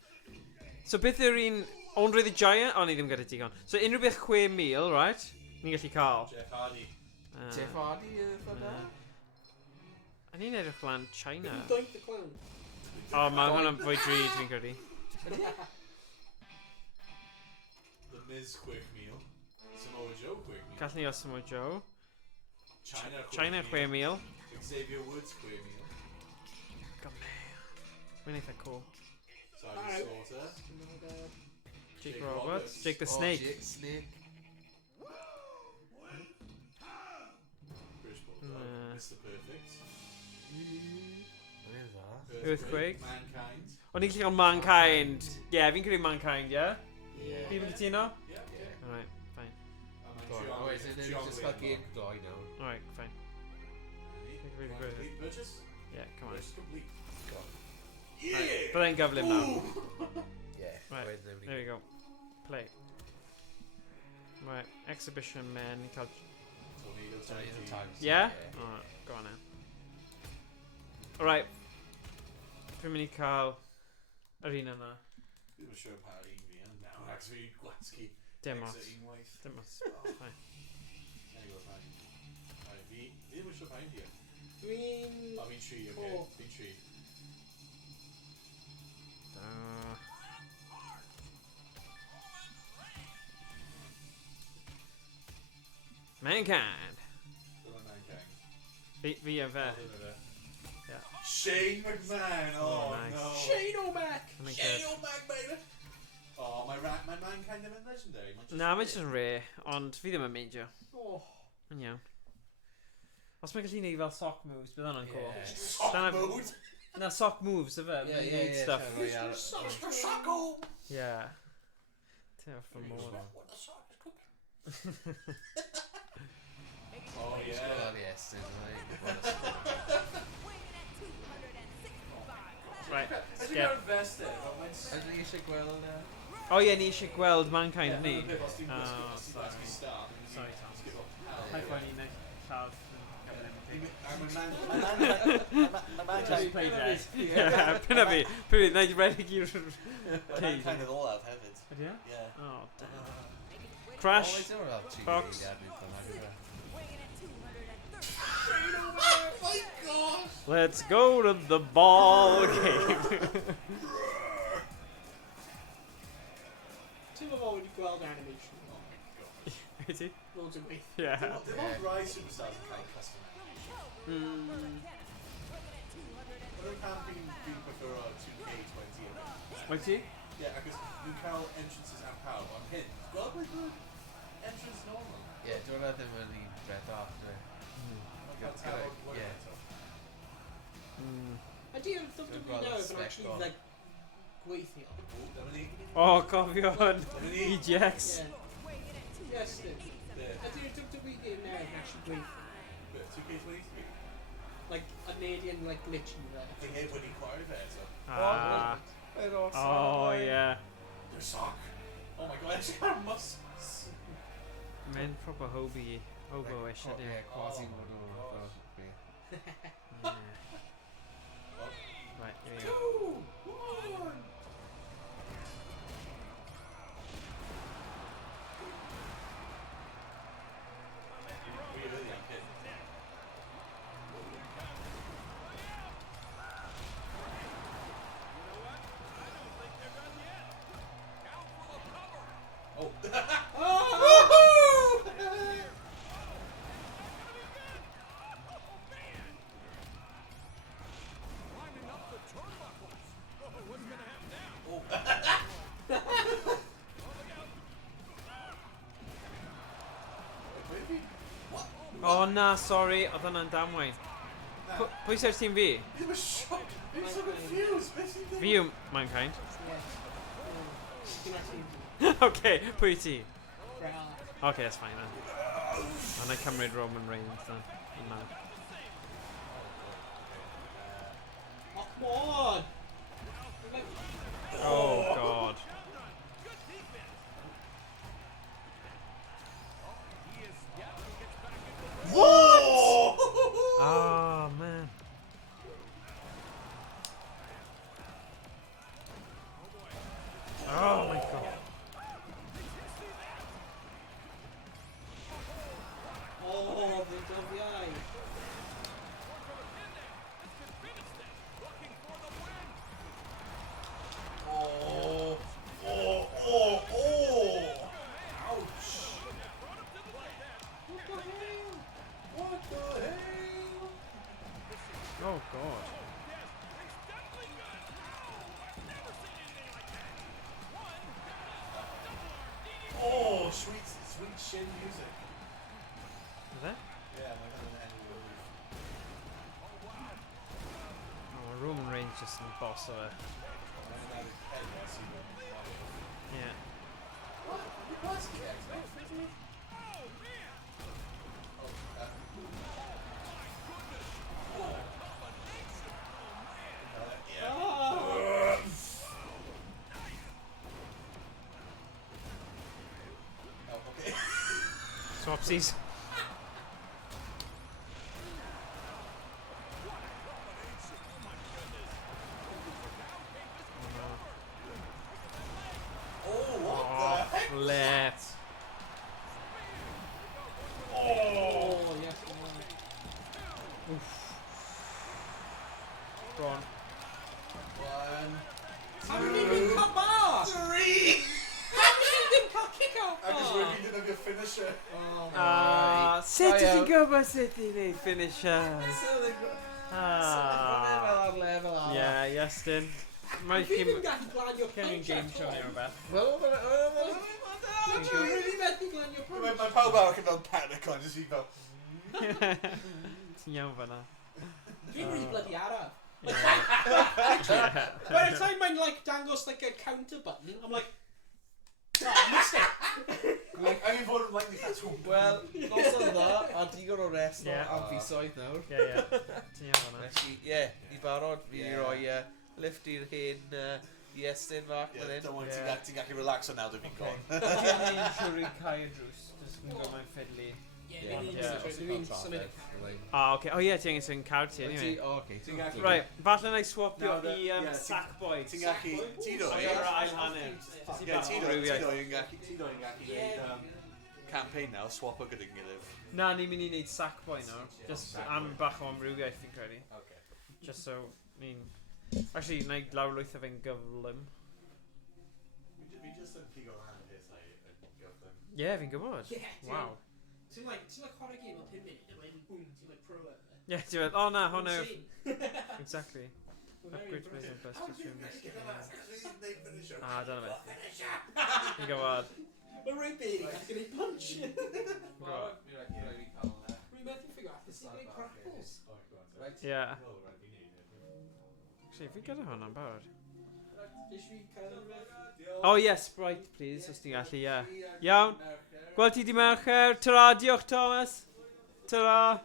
So beth yw'r un... Andre the Giant? O, ni ddim gyda digon. So unrhyw beth 6,000, right? Ni'n gallu cael. Jeff Hardy. Jeff Hardy, fydda? A ni'n edrych lan China. Doink the Clown. O, mae hwnna'n fwy drud fi'n credu. The Miz quick meal. Samoa Joe quick meal. Gallwn ni o Samoa Joe. China quick 6,000. meal. Xavier Woods quick meal. Mae'n eitha cool. Sergeant Slaughter. Jake Roberts. Jake the Snake. Jake Snake. British Bulldog. Mr. Perfect. Earthquake. Mankind. O'n i'n gallu cael Mankind. Ie, fi'n credu Mankind, ie? Ie. Fi'n cytuno? Yeah. Alright, fine. O, is it just cael game gloi nawr? Alright, fine. Really good. Complete purchase? Yeah, come on. Purchase complete. Right, byddai'n gyflym nawr. Ie. Right, there we go. Play. Right, exhibition men. Ni'n cael... Tornado Tornado tags. Yeah? Alright, go on now. Alright. Dwi'n mynd i cael yr un yna. Dwi'n siŵr pa un fi yn nawr. Actually, Gwatsky. Dim os. Exit unwaith. Dim os. Fine. There you go, fine. Alright, fi ddim yn siŵr pa un fi yn. Dwi'n... O, fi'n tri, oce. Four. Fi'n tri. Mankind. Dyma Mankind. Fi a fe. Yeah. Shane McMahon! Oh, nice. no. Shane O'Mac! I think Shane good. O'Mac, baby! Oh, my Mankind ddim yn legendary. Na, mae'n just rare, ond fi ddim yn meidio. Oh. Yn iawn. Os mae'n gallu neud fel sock moves, bydd hwnna'n cool. Sock Dyna- mode! Na, sock moves, yfe? Mae'n neud stuff. Mr. Socko! Yeah. Ti'n for more. What the sock is cooking? Oh, yeah. Ysgol Iestyn, Right, Ydych skip. chi'n vest e? Ydych chi eisiau gweld e? O ie, ni eisiau gweld Mankind, ni? Os ti'n Oh, gwisgo, sorry. os ti'n start. Sorry, Tom. Skip off. High five ni, Nick. Lladd. Just play dead. Yeah, pinna fi. Pinna fi, na i redig i'r cage. Kind of olaf hefyd. Ydy e? Yeah. Oh, damn. Crash. Fox. Oh my god! Let's go to the ball game. Ti'n meddwl wedi gweld animation? Ydy? Loads o waith. Yeah. Dim ond rai superstars yn cael custom animation. Mae'n pam fi'n prefer 2K20 yma. Wyt ti? Yeah, acos nhw'n cael entrances am pawb, ond hyn, gweld mae'n good entrance normal. Ie, dwi'n meddwl ddim yn un bred off, dwi. Mae'n cael tawod gweld Yeah. eto. Ydy'r WWE now yn actually like gweithio? O, dyma ni. Oh, cofio hwn. Dyma ni. EGX. Yes, then. Yeah. Ydy'r WWE now yn actually gweithio? But 2K23? Like, a neud i'n like glitchy there. Fi heb wedi chwarae fe eto. Ah. Yr os. Oh, yeah. Your sock. Oh my god, it's got muscles. Men proper hobo-ish, Ie, ydyn. quasi Oh mod my o. gosh. Yeah. Right, here we go. 2, 1. Climbing up the turnbuckles. Oh, what's gonna happen now? Oh, nah, sorry. Oedd hwnna'n damwain. Pwy sy'r tîm fi? He was shocked. He was so confused. Fi yw Mankind. Yeah. Okay, pwy ti? Right. Okay, that's fine then. And I cymryd Roman Reigns then. No. Oh, come on! Oh, God. What? Oh, man. Oh, my God. Oh, the WI. Oh, oh, oh, oh. Ouch. What the hell? Oh, God. Oh, sweet shin music. Is it? Yeah, my God, Oh, Roman Reigns just the boss of it. Yeah. What? Was he X-Men? Swapsies. Oh, what the heck? Flip. Oh, yes, Go on. 1, How did he even come back? 3. How did he even come kick out I just bar? really didn't have your finisher. Oh, Sut Try ti'n out. gwybod sut i neud finishers? Ar lefel arall. Yeah, Iestyn. Mae Fi chi'n ddim gallu glanio Cyn punch game at show all. neu rhywbeth. Wel, Did you really methu glanio punch? Mae pawb arall yn fel panic on, just i fel... Ti'n iawn fan'na. Dwi'n really bloody araf. Yeah. By the time mae'n like dangos like a counter button, I'm like, oh, I missed it. Angen fod yn like eitha twm. Wel, nos o'n dda, a digon o rest Ie. am fisoedd nawr. Yeah. Ti'n iawn fan'na. Felly, ie, i barod, fi wedi rhoi lift i'r hen Iestyn fach fan hyn. Don't worry, ti'n gallu relax o nawr dy fi'n gone. Dwi'n siwr i'n cael y drws. Just yn gwybod mae'n ffidlu. Dwi'n symud. Ah, okay. Oh, yeah, ti'n angen sy'n card ti, anyway. Oce, ti'n gallu. Right, falle na I swapio No, i yeah, Sackboy. Ti'n gallu... Tido, O'r ie? ail hanner. Ie, Tido yn gallu... Tido yn gallu gwneud campaign nawr, swap o gyda'n gilydd. Na, ni'n mynd i wneud Sackboy nawr. Just am bach o amrywiaeth fi'n credu. Okay. Just so ni'n... Actually, na i lawrlwytho fe'n gyflym. Fi just yn pigo lan y peth yn gyflym. Yeah, fi'n gwybod. Yeah, Wow. Ti'n like chwarae game o 5 munud, a mae'n boom, ti'n like pro it. Yeah, ti'n meddwl, oh na, hwnna yw... Insane. Exactly. Very Upgrade impressive. plays and best How to did you stream this. get that? Actually, they finish it. Ah, dyna fe. Fi'n gwybod. Mae'n rhaid beig, ac yn ei punch. Fi'n gwybod. Rwy'n methu ffigro out, it's like grapples. Yeah. Actually, fi'n gyda hwnna'n barod. Dys fi cael rhywbeth? Oh yes, Sprite, please, os ti'n gallu, yeah. Iawn. Gweld ti di mercher. Ta-ra, diolch Thomas. Ta-ra.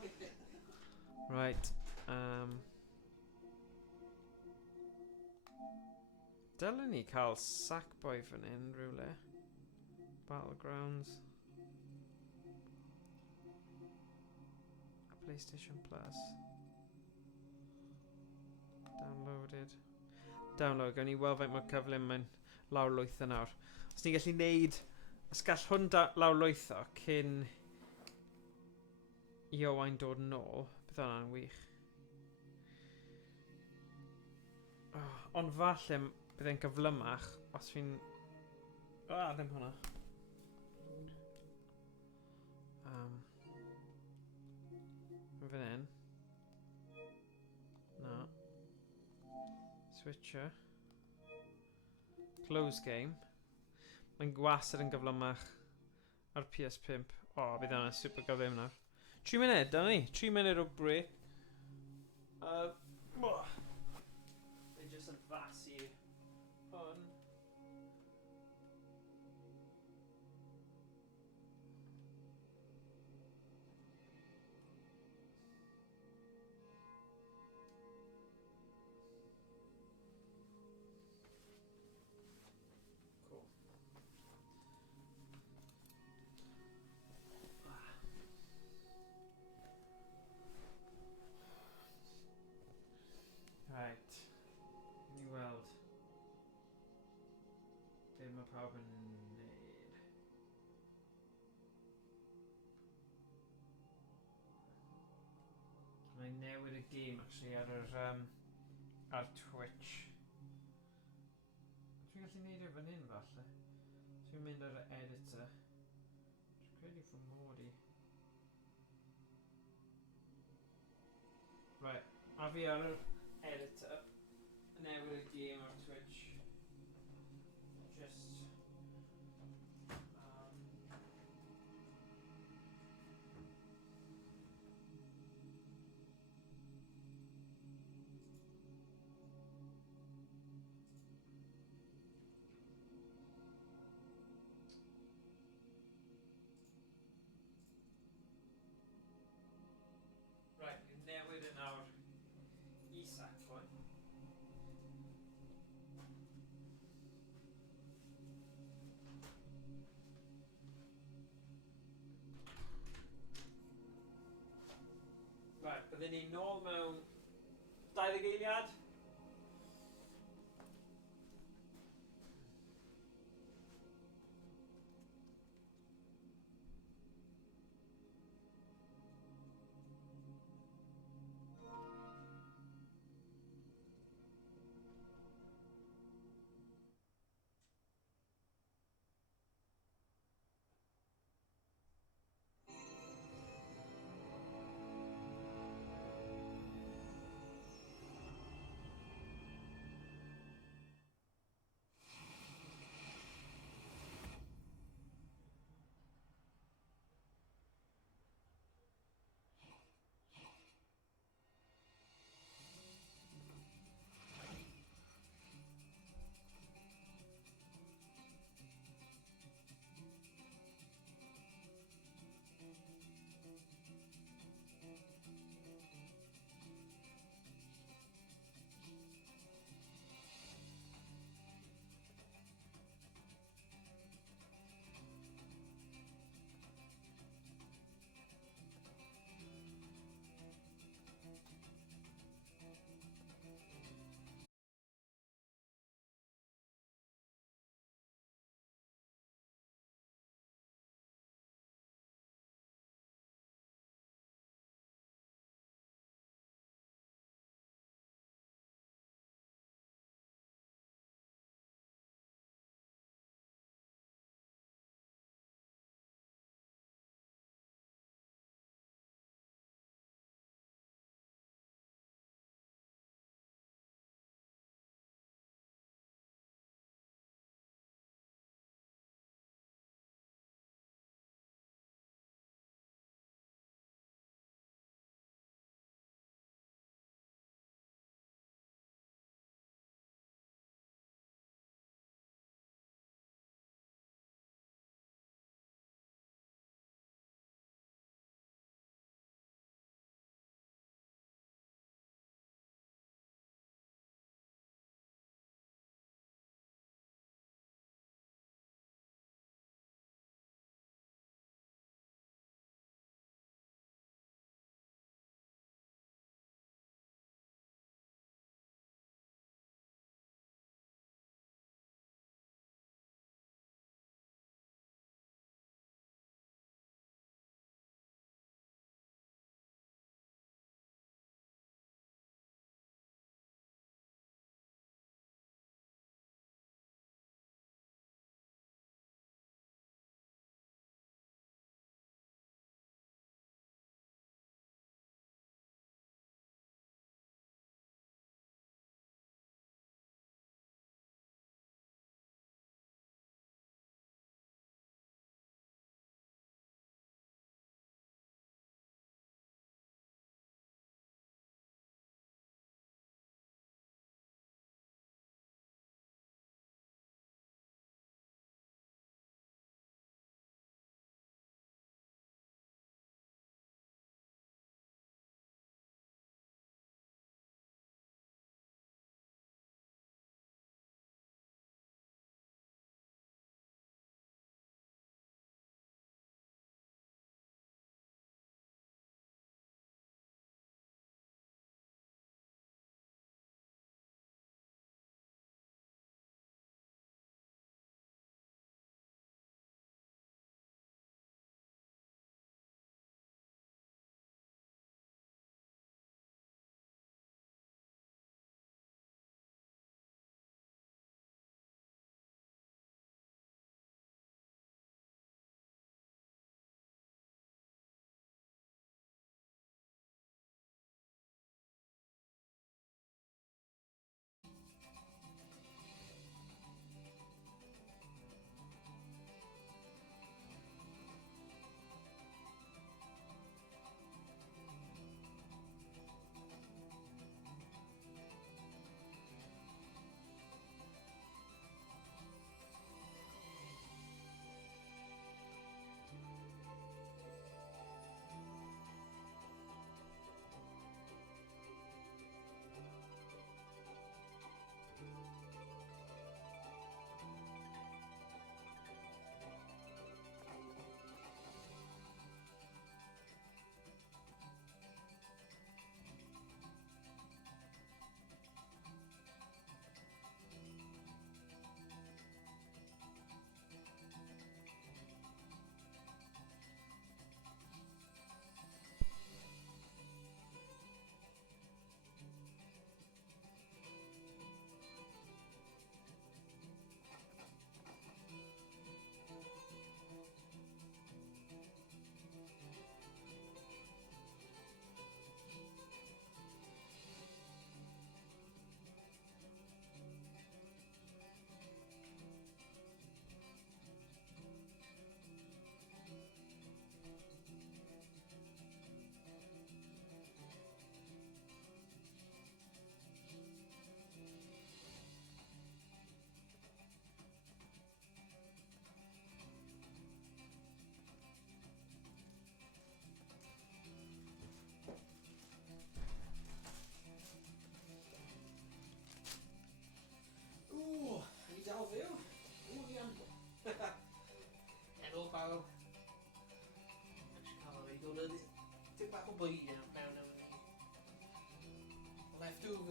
Right. Dylen ni cael Sackboy fan hyn rhywle. Battlegrounds. A PlayStation Plus. Downloaded. Download. Gawn ni weld faint mae'r cyflym mae'n lawrlwytho nawr. Os ni'n gallu neud... Os gall hwn lawrlwytho cyn i Owain dod yn ôl, bydd hwnna'n wych. Oh, ond falle bydd e'n gyflymach os fi'n... ddim hwnna. Fan hyn. No. Switcher. Close game. Mae'n gwastad yn gyflymach ar PS5. O, bydd hwnna'n super gyflym nawr. 3 munud, da ni. 3 munud o break. They just yn fasu hwn. Right. Ni weld. Be mae pawb yn neud. Mae'n newid y game actually ar Twitch. Dwi'n gallu neud e fan hyn falle. Dwi'n mynd ar y editor. Dwi'n credu fy mod i. Right. A fi ar yr editor. Newid y game ar Twitch. Just... Right, newid yn nawr I Sackboy. Right, byddwn ni nôl mewn 20 eiliad.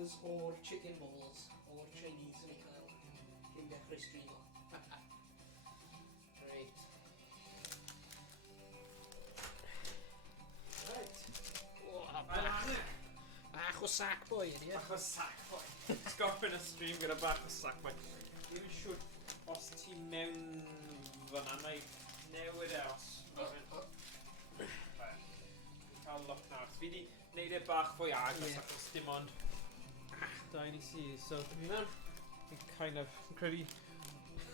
wings o'r chicken balls o'r Chinese yn ei cael cyn dechrau streamo. Great. Right. Bach o Sackboy ydi e? Bach o Sackboy. Sgopin y stream gyda bach o Sackboy. Ddim yn siŵr os ti mewn fyna, neu newid e os... Cael look nawr. Fi di neud e bach fwy agos achos dim ond... Da i ni si, so... Fi kind of... Credu...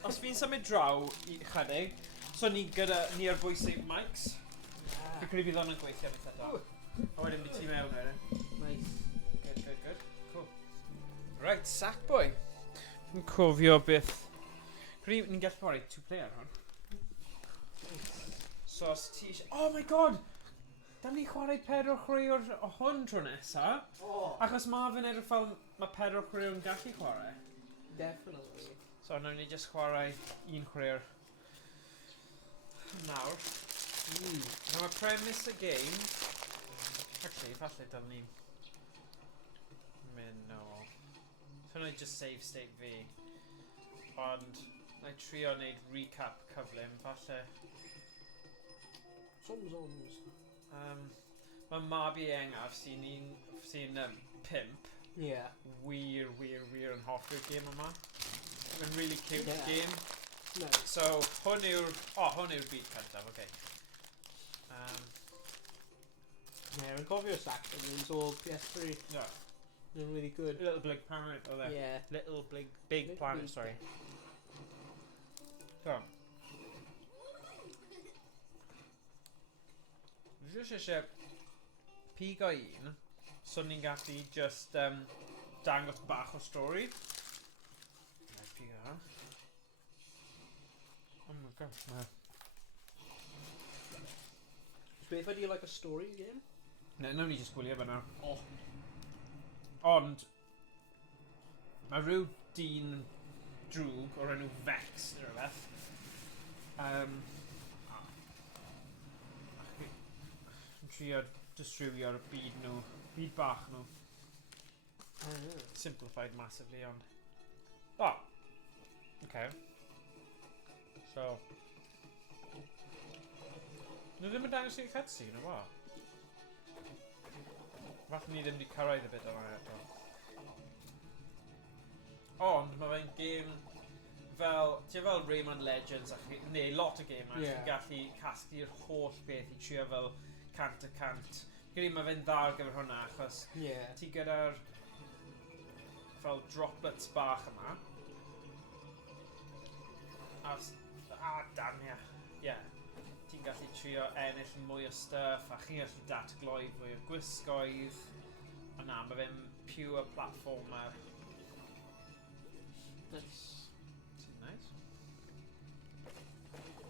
Os fi'n symud draw i chydig, so ni gyda... Ni ar bwysig mics. Fi credu bydd hwn yn gweithio beth eto. A wedyn bydd ti mewn wedyn. Nice. Good. Cool. Right, Sackboy. Fi'n cofio beth... Credu ni'n gallu chwarae two-player hwn. So os ti... Oh my god! Dam ni chwarae pedwar chwarae o hwn tro nesa. Oh. Achos ma fe'n edrych fel mae pedwar chwarae yn gallu chwarae. Definitely. So nawn ni just chwarae un chwarae nawr. Now my premise y game... Actually, falle dal ni'n mynd nôl. So na i just save state fi. Ond na i trio wneud recap cyflym, falle. Zoms. Mae mab i engaf sy'n 5. Yeah. Wir yn hoffi'r game yma. Mae'n really cute game. Nice. So, hwn yw'r beat cyntaf, okay. Yn cofio Sackboy games o PS3. Yeah. They're really good. Little Big Planet, oh there. Yeah. Little Big Planet, sorry. So. Just eisiau pigo un, so ni'n gallu just dangos bach o stori. Pigo ha. Oh my gosh, no. So if I do like a story game? No, nawn ni just gwylio fyna. Oh. Ond, mae rhyw dyn drwg o'r enw Vex neu rhywbeth. Trio distributio'r byd nhw, byd bach nhw. Simplified massively ond. Oh! Okay. So. Nhw ddim yn dangos i'r cutscene o fo? Falle ni ddim wedi cyrraedd y bit yma eto. Ond mae fe'n game fel... Ti'n fel Rayman Legends, neu lot o game chi'n gallu casglu'r holl beth i trio fel cant y cant. Gyda mae fe'n dda ar gyfer hwnna achos ti gyda'r fel droplets bach yma. Damn yeah. Ti'n gallu trio ennill mwy o stuff a chi'n gallu datgloi fwy o gwisgoedd. A na, mae fe'n pure platformer. Nice. Nice.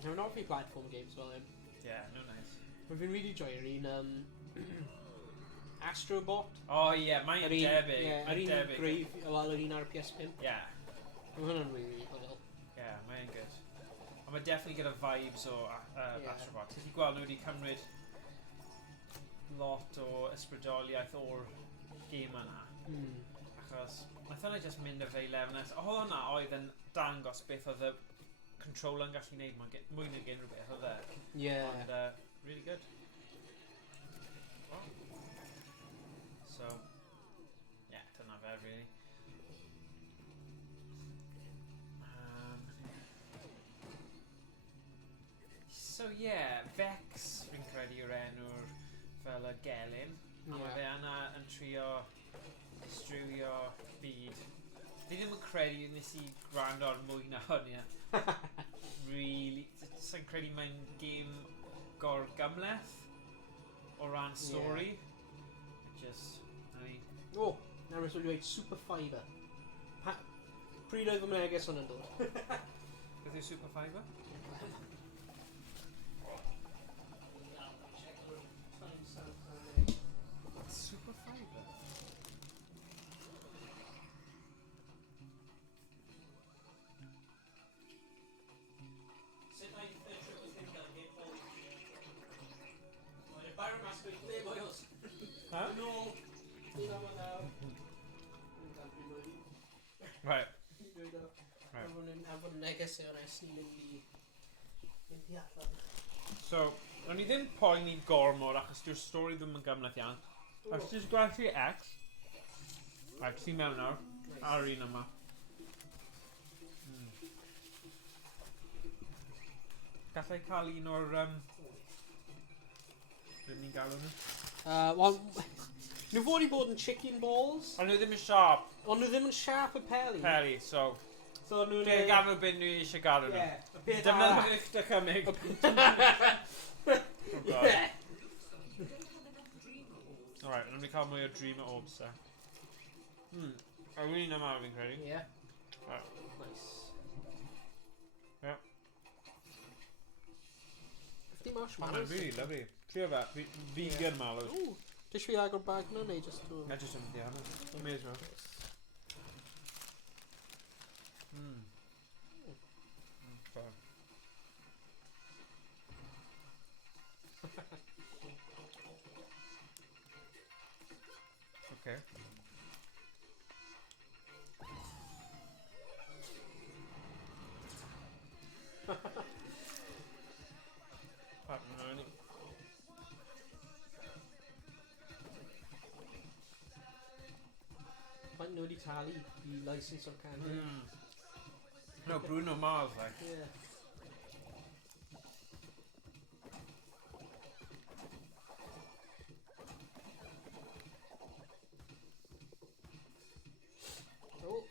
They're not free platform games, well then. Yeah, no nice. We've been really enjoying Astrobot. Oh yeah, mae'n debyg. Yeah, Mae'n debyg. Grave, wel yr un ar PS5. Yeah. Mae hwnna'n really hwyl. Yeah, mae'n good. Ond mae definitely gyda vibes o Astrobot. Ti'n gweld nhw wedi cymryd lot o ysbrydoliaeth o'r game yna. Achos, nath hwnna just mynd y feilef nes. O hwnna oedd yn dangos beth oedd y controller yn gallu gwneud mwy nag unrhyw beth oedd e. Yeah. Ond, really good. Oh. So, yeah, dyna fe, really. So, yeah, Vex, fi'n credu yw'r enw'r fel y gelyn. A mae fe yna yn trio distrywio byd. Fi ddim yn credu nes I gwrando ar mwy na hwn, Really, sa'n credu mae'n game gor-gymleth o ran story. Just, Oh, nawr ys wedi dweud Super Fiber. Pryd oedd fy mneges hwn yn dod? Beth yw Super Fiber? Super Fiber? Sut mae triple thing gael game hold? Mae'n y Byron Master i ble boios. Ha? Nôl. Dwi'n am o nawr. Right. Right. Everyone neges o'r esni mynd i allan. So, o'n i ddim poeni gormod achos dyw'r stori ddim yn gymlaeth iawn. Os ti'n gwerthu X, a ti mewn nawr, ar un yma. Gallai cael un o'r... Be ni'n galw nhw? Nhw fod i bod yn chicken balls. Ond nhw ddim yn sharp. Ond nhw ddim yn sharp y peli. Peli, so... So nhw'n... Dwi'n gafel beth nhw eisiau gadw nhw. Ie. Dyma eich dychymyg. Yeah. Alright, yn mynd cael mwy o dream o orbs e. A wyn yma fi'n credu. Yeah. Right. Nice. Yeah. 50 marshmallows. Mae'n really lovely. Trio fe, vegan mallows. Ooh. Dys fi agor bag nhw neu just to... Na jyst yn mynd i hana. May as well. Fine. Okay. Pardon. Faint nhw wedi talu i license o'r can. No, Bruno Mars, like. Yeah. Oh.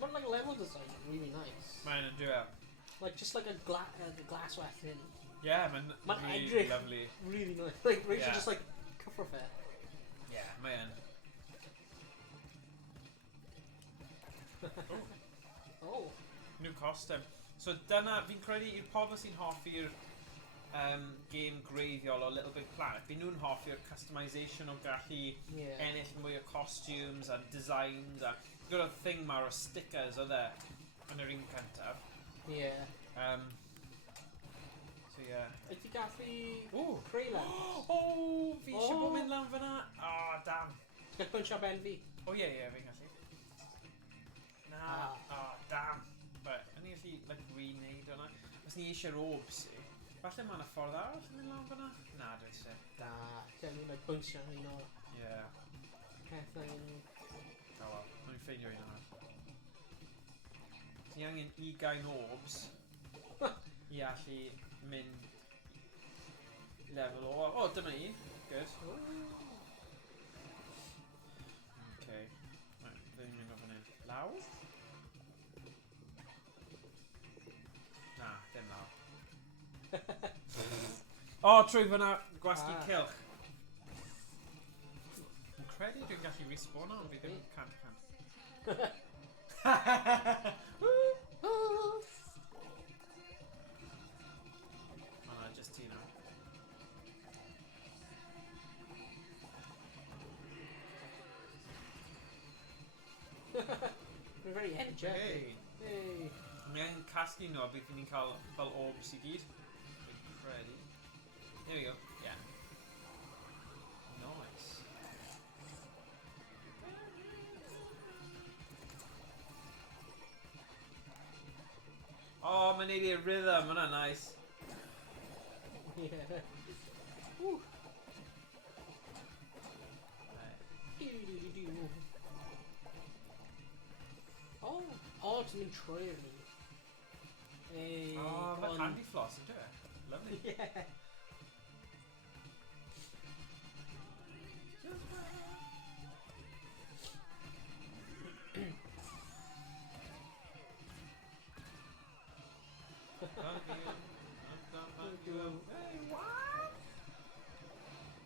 But like level design, really nice. Man, and do it. Like just like a glass wet thing. Yeah, man, Really really lovely. Really nice. Like Rachel Yeah. just like cover fair. Yeah, man. Oh. New costume. So dyna, fi'n credu i'r pobl sy'n hoffi'r game greiddiol o Little Big Planet, fi'n nhw'n hoffi'r customisation o gallu ennill mwy o costumes a designs a gyda'r thing ma o stickers o dde yn yr un cyntaf. Yeah. So yeah. Ydy gallu Ooh. creu lens? Oh, fi eisiau bod mynd lan fyna. Oh, damn. Ti'n gallu bunch up envy? Oh yeah, fi'n gallu. Na, oh, damn. But, o'n i gallu, like, reneud hwnna. Os ni eisiau'r orbs i, falle mae'n y ffordd arall yn mynd lan fyna? Na, dwi eisiau. Da. Ti'n gallu like bunch up un o Yeah. pethau yn... Oh well, mae'n ffeindio un arall. Ti angen 20 orbs i allu mynd level o... Oh, dyma un. Good. Okay. Right, fe'n mynd o fan hyn. Law? Na, dim law. Oh, trwy fyna gwasgu cilch. Yn credu dwi'n gallu respawno, ond fi ddim cant. Oh, just you know. We're very energetic. Hey! Hey. Mi angen casglu nhw a bydd ni'n cael fel orbs i gyd. Fi'n credu. There we go. Yeah. Nice. Oh, mae'n neud i'r rhythm, hwnna nice. Yeah. Woo. Oh, it's been trailing. Hey, Oh, go mae on. candy floss yn dweud. Lovely. Yeah.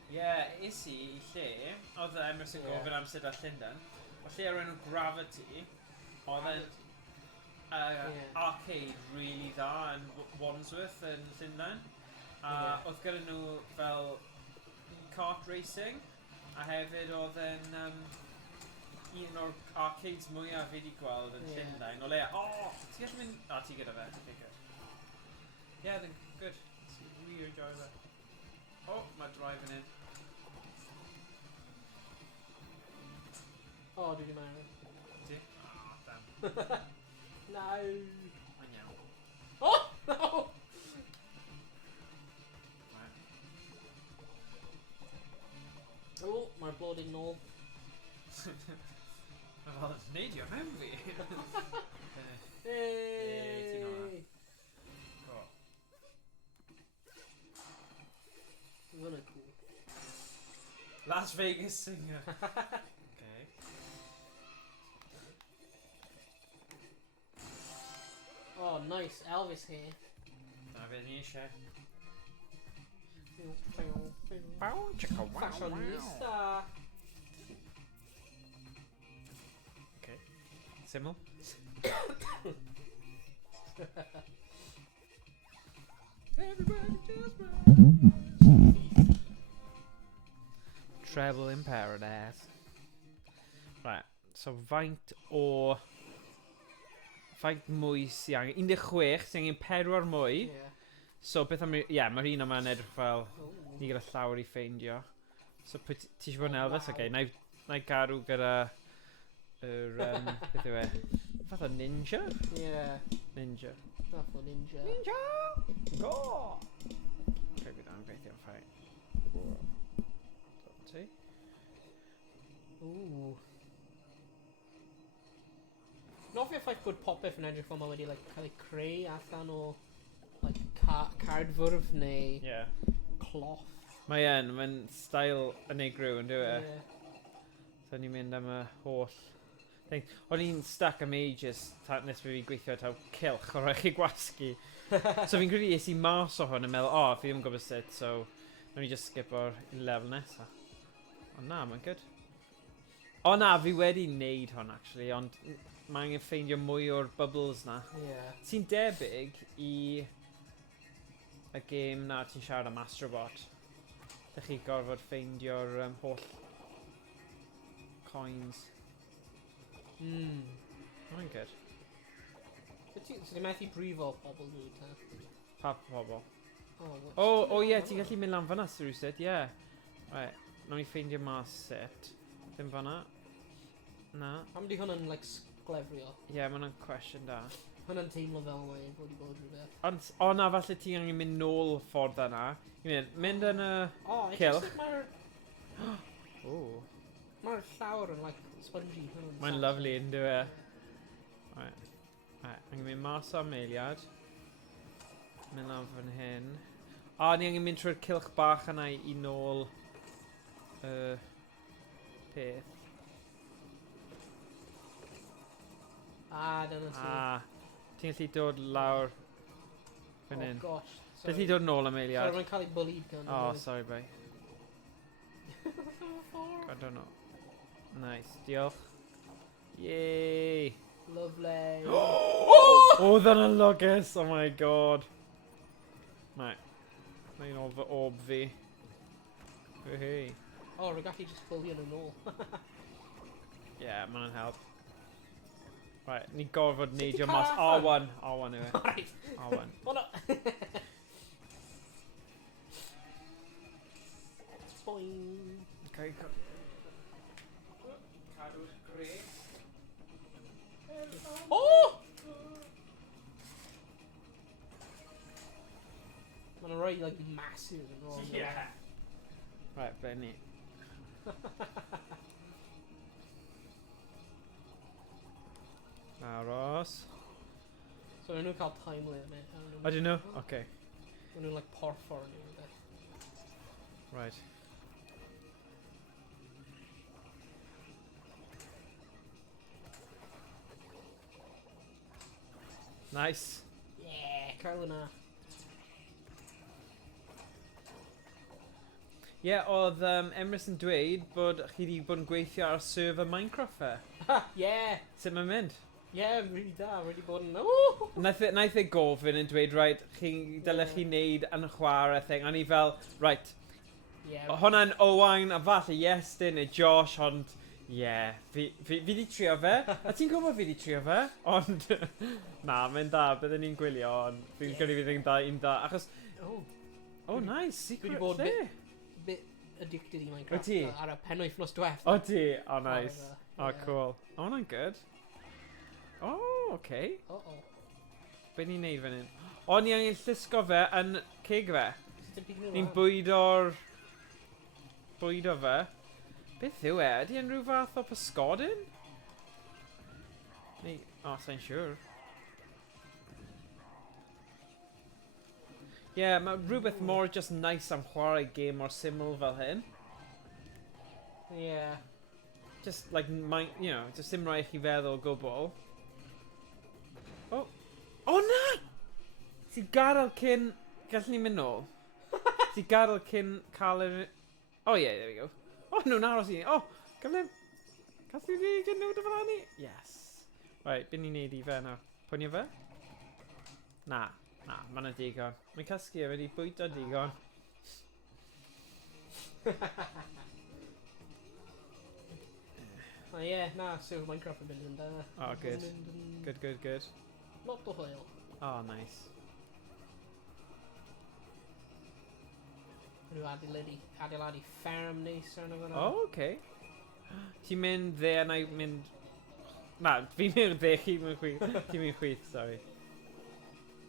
Ie, is i lle, oedd Emrys yn gofyn am sut a Llundain, o lle ar enw Gravity, oedd e'n arcade really dda yn Wandsworth yn Llundain, a oedd gyda nhw fel kart racing, a hefyd oedd e'n un o'r arcades mwyaf fi wedi gweld yn Llundain, o le, ti'n gallu mynd, ti gyda fe, okay, good. Yeah, then good, really enjoy that. driving in. Oh, did you marry? See? Ah, damn. No. I know. Oh, no. Right. Oh, my blood in all. Well, it's need your movie. Hey. Oh. Really cool. Las Vegas singer. Okay. Oh, nice. Elvis here. I've been here, chef. Fashionista. Okay. Simul. Everybody just Treble in Paradise. Right, so faint o... Faint mwy sy'n angen... 16 sy'n angen 4 mwy. Yeah. So beth am... Ie, mae'r un yma'n edrych fel... Oh. Ni gyda llawr I ffeindio. So pwy ti eisiau bod yn Elvis? Wow. Okay, na I garw gyda... beth yw e? Fath o ninja? Yeah. Ninja. That's for ninja. Ninja! Go! Okay, bydd am gweithio ffai. Ti? Ooh. Not if I've good popeth yn edrych fel mae wedi like, cael ei creu allan o like, cardfwrf neu Yeah. cloth. Mae'n style unigryw yn dyw e? Yeah. So ni'n mynd am y holl thing. O'n i'n stuck am ages nes fi gweithio taw cilch o rhaid chi gwasgu. So fi'n credu es I mas o hwn yn meddwl, oh, fi ddim yn gwybod sut, so nawn ni just skip o'r level nesa. O na, mae'n good. O na, fi wedi neud hwn actually, ond mae angen ffeindio mwy o'r bubbles na. Yeah. Sy'n debyg I y game na ti'n siarad am Astrobot. Dych chi gorfod ffeindio'r holl coins. Mm. Mae'n good. So ti'n methu brifo pobl nhw ta? Pa pobl? Oh, Ie, ti'n gallu mynd lan fan'na sy'n rhywsyd, ie. Right, nawn ni ffeindio mas sut. Dim fan'na. Na. Am di hwnna'n like sglefrio? Ie, mae hwnna'n cwestiwn da. Hwnna'n teimlo fel mae wedi bod rhywbeth. Ond, o na, falle ti angen mynd nôl ffordd yna. Mynd yn y... Oh, it's Cilch. just like Ooh. mae'r llawr yn like spongy. Mae'n lovely yn dyw e. Right. Right, angen mynd mas o'r meiliad. Mynd lan fan hyn. O, ni angen mynd trwy'r cilch bach yna I nôl y peth. Ah, dyna ti. Ti'n gallu dod lawr fan Oh hyn. gosh. Beth I dod nôl y Sorry, meiliad? mae'n cael ei bullied gan. Oh, sorry, bye. I don't know. Nice, diolch. Yay! Lovely. Oh, dyna'n logys! Oh my god. Right. Mae'n o fy orb fi. Hey. Oh, rwy'n gallu just bully yn ôl. Yeah, mae'n help. Right, ni gorfod Sut neidio ti'n mas. cael R1. R1 yw e. Alright. R1. Oh no. Boing. Okay, cadw'r gres. Oh! Mae'n rhoi like massive yn ôl. Yeah. Right, ble ni? Aros. So nhw'n cael time limit. I don't know. Okay. Nhw'n like porffor neu rhywbeth. Right. Nice. Yeah, cael hwnna. Yeah, oedd Emrys yn dweud bod chi wedi bod yn gweithio ar server Minecraft e. Ha, yeah. Sut mae'n mynd? Yeah, really da, really bod yn... Ooh! Naeth e gofyn yn dweud, right, chi dylech chi wneud yn chwarae thing. A ni fel, right, Yeah. hwnna'n Owain a falle Iestyn neu Josh, ond yeah, fi di trio fe. A ti'n gwybod fi di trio fe? Ond, na, mae'n da, byddwn ni'n gwylio, ond fi'n Yeah. gwneud fi ddim da, un da. Achos, Oh. oh nice, secret bod lle. bit addicted i Wyt ti? Minecraft ar y penwythnos diwethaf. O ti? O, nice. O, Yeah. cool. O, hwnna'n good. O, okay. Uh-oh. Be ni'n neud fan hyn? O, ni angen llusgo fe yn cig fe. Sut ydych chi'n Ni'n bwydo fe. Beth yw e? Ydy e'n rhyw fath o pysgodyn? Neu... O, sa'n siŵr. Ie, yeah, mae rhywbeth mor just nice am chwarae game o'r syml fel hyn. Yeah. Just like, you know, just dim rhaid i chi feddwl o gwbl. O! O na! Si gadael cyn... Gallwn ni mynd nôl? Si gadael cyn cael yr... Oh yeah, there we go. O, nhw'n aros i ni. O! Gallwn ni gyn nhw dy fel ni? Yes. Right, beth ni'n neud i fe nawr? Pwynio fe? Na, mae'n digon. Mae'n casgu e wedi bwyta digon. Oh yeah, na, so Minecraft yn mynd yn da. Oh, good. Good. Lot o hwyl. Oh, nice. Rhyw adeiladu ffarm neis arno fan. Oh, okay. Ti'n mynd dde a na i mynd... Na, fi'n mynd dde, chi'n mynd chwith. Ti'n mynd chwith, sorry.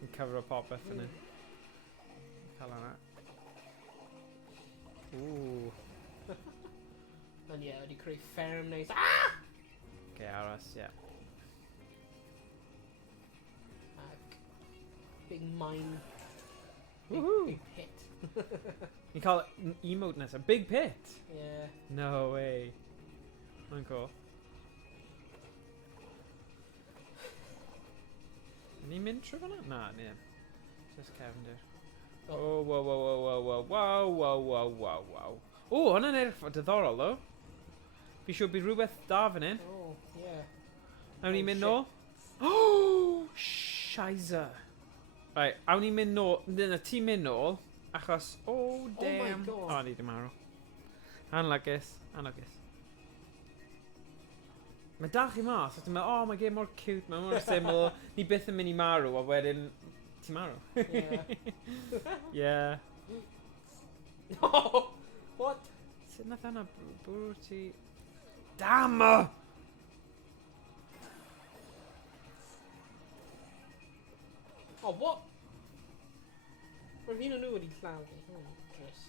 Fi'n cyfro popeth yn hyn. Cael hwnna. Ooh. Ond ie, wedi creu ffarm neis. Ah! Okay, aros, yeah. Ac big mine. Woohoo! Big pit. Ni'n cael emote nesaf. Big pit! Yeah. No way. Mae'n cool. Ni'n mynd trwy fan'na? Na, ni ddim. Just Cefndir. Oh, wow. O, hwnna'n edrych diddorol, ddo. Fi siŵr bydd rhywbeth da fan hyn. Oh, yeah. Awn ni'n Oh, mynd shit. nôl. Oh, Scheisse. Right, awn ni'n mynd nôl. Dyna ti'n mynd nôl. Achos, oh, damn. God. O, ni di marw. Anlygus. Mae da chi mas, a ti'n meddwl, oh, mae game mor cute, mae mor syml, ni byth yn mynd i marw, a wedyn, ti'n marw. Yeah. Yeah. No! What? Sut nath yna bwrw ti... Damn! Oh, what? Mae fi'n nhw wedi llaw fi. Oh, trist.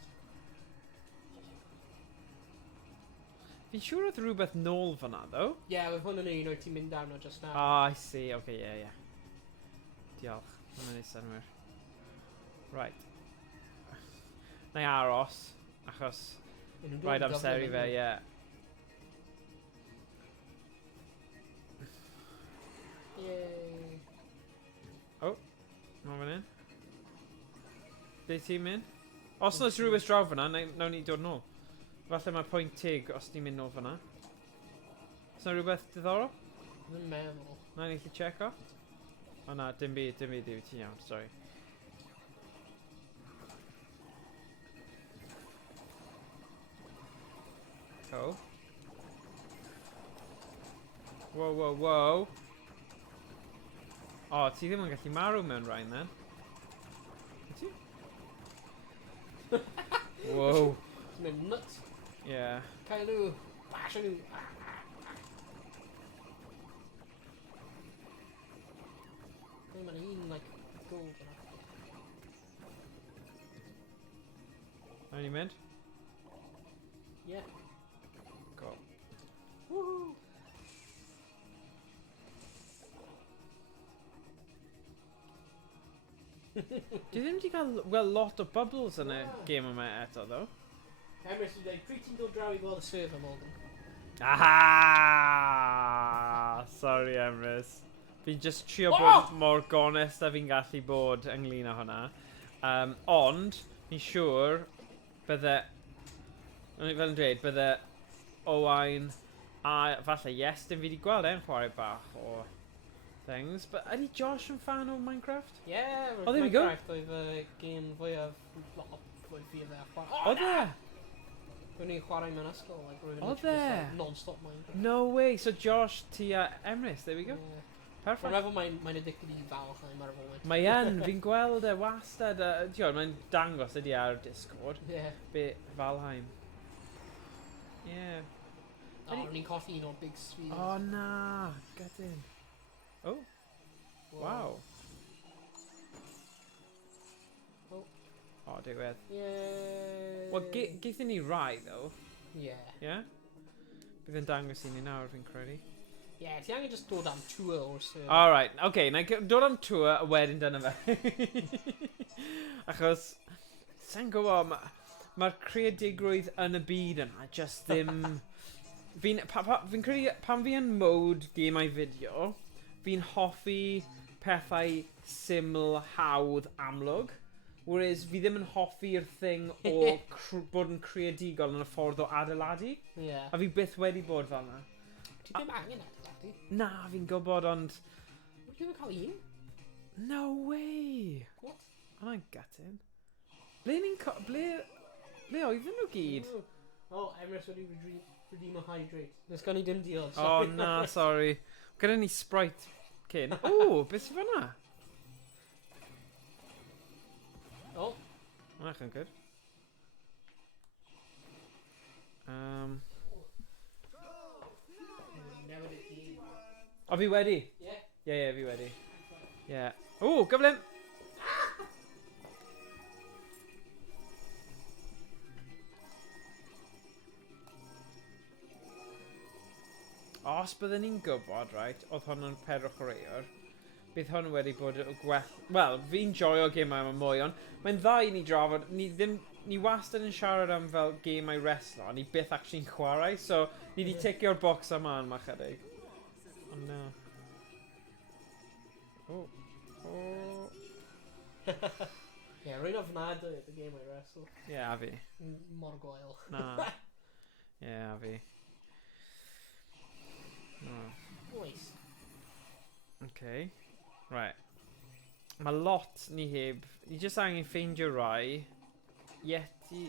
Fi'n siŵr oedd rhywbeth nôl fan'na, ddo. Yeah, with hwn yn un oed ti'n mynd arno just now. Ah, I see. Okay, yeah. Diolch. Hwna'n ei synwyr. Right. Na i aros, achos rhaid amser i fe, yeah. Yay. Oh, ma fan hyn. Be ti'n mynd? Os oes rhywbeth draw fan'na, nawn ni dod nôl. Falle mae pwynt tig os ti'n mynd nôl fan'na. Oes yna rhywbeth diddorol? Dwi'n meddwl. Na ni allu check o? O na, dim byd, ti'n iawn, sorry. Cool. Whoa. O, ti ddim yn gallu marw mewn rhain, then. Wyt ti? Whoa. Ti'n mynd nuts. Yeah. Cael nhw. Bash nhw. Mae'n un, like, gold yna. Nawn ni mynd? Yeah. Go. Woohoo! Dwi ddim wedi cael, lot o bubbles yn y game yma eto, ddo. Emrys yn dweud, pryd ti'n dod draw i gweld y server, Morgan? Aha! Sorry, Emrys. Fi'n just trio bod mor gonest a fi'n gallu bod ynglyn â hwnna. Ond, fi'n siŵr bydde... Fel yn dweud, bydde Owain a falle Iestyn fi wedi gweld e'n chwarae bach o things. But ydy Josh yn fan o Minecraft? Yeah, Oh, there we go. Minecraft oedd y gêm fwyaf lot o fwy fi fe a chwarae. Oedd e? Rwy'n ni'n chwarae mewn ysgol, like, rwy'n Oedd just, e? like, non-stop Minecraft. No way. So Josh, ti a Emrys, there we go. Yeah. Perffaith. Mae'n efo mae'n addicted I Valheim ar y foment. Mae yn, fi'n gweld e wastad, diolch, mae'n dangos ydi ar Discord. Ie. Be, Valheim. Ie. O, ni'n colli un o'r big spheres. O na, gydyn. O, waw. O. O, digwydd. Yay. Wel, geithio ni rai, ddo. Ie. Ie? Bydd yn dangos I ni nawr, fi'n credu. Ie, ti angen just dod am tour o'r sy'n... Alright, oce, na I dod am tour a wedyn dyna fe. Achos, sa'n gwybod, mae'r creadigrwydd yn y byd yna, just ddim... Fi'n credu, pan fi yn mode gemau fideo, fi'n hoffi pethau syml, hawdd, amlwg. Whereas fi ddim yn hoffi'r thing o bod yn creadigol yn y ffordd o adeiladu. Ie. A fi byth wedi bod fel yna. Ti ddim angen adeiladu? Na, fi'n gwybod, ond... Wyt ti ddim yn cael un? No way! What? Yna'n gutting. Ble ni'n... Ble oedden nhw gyd? O, Emrys wedi redeem o hydrate. Nes gan I dim diod. Oh, na, sorry. Gyda ni Sprite cyn. O, beth sy'n fanna? O. Hwnna'ch yn good. O, fi wedi? Ie. Ie, fi wedi. Ie. O, gyflym! Os byddwn ni'n gwybod, right, oedd hwn yn pedwar chwaraewr, bydd hwn wedi bod yn gwell... Wel, fi'n joio gemau yma mwy, ond mae'n dda I ni drafod. Ni wastad yn siarad am fel gemau wrestlo, ni byth actually'n chwarae, so ni wedi ticio'r bocs yma yn chydig. Ond no. O. O. Ie, rwy'n ofnadwy at y game I wrestle. Ie, a fi. Mor gwael. Na. Ie, a fi. No. Oes. Okay. Right. Mae lot ni heb... Ni jyst angen ffeindio rai. Yeti...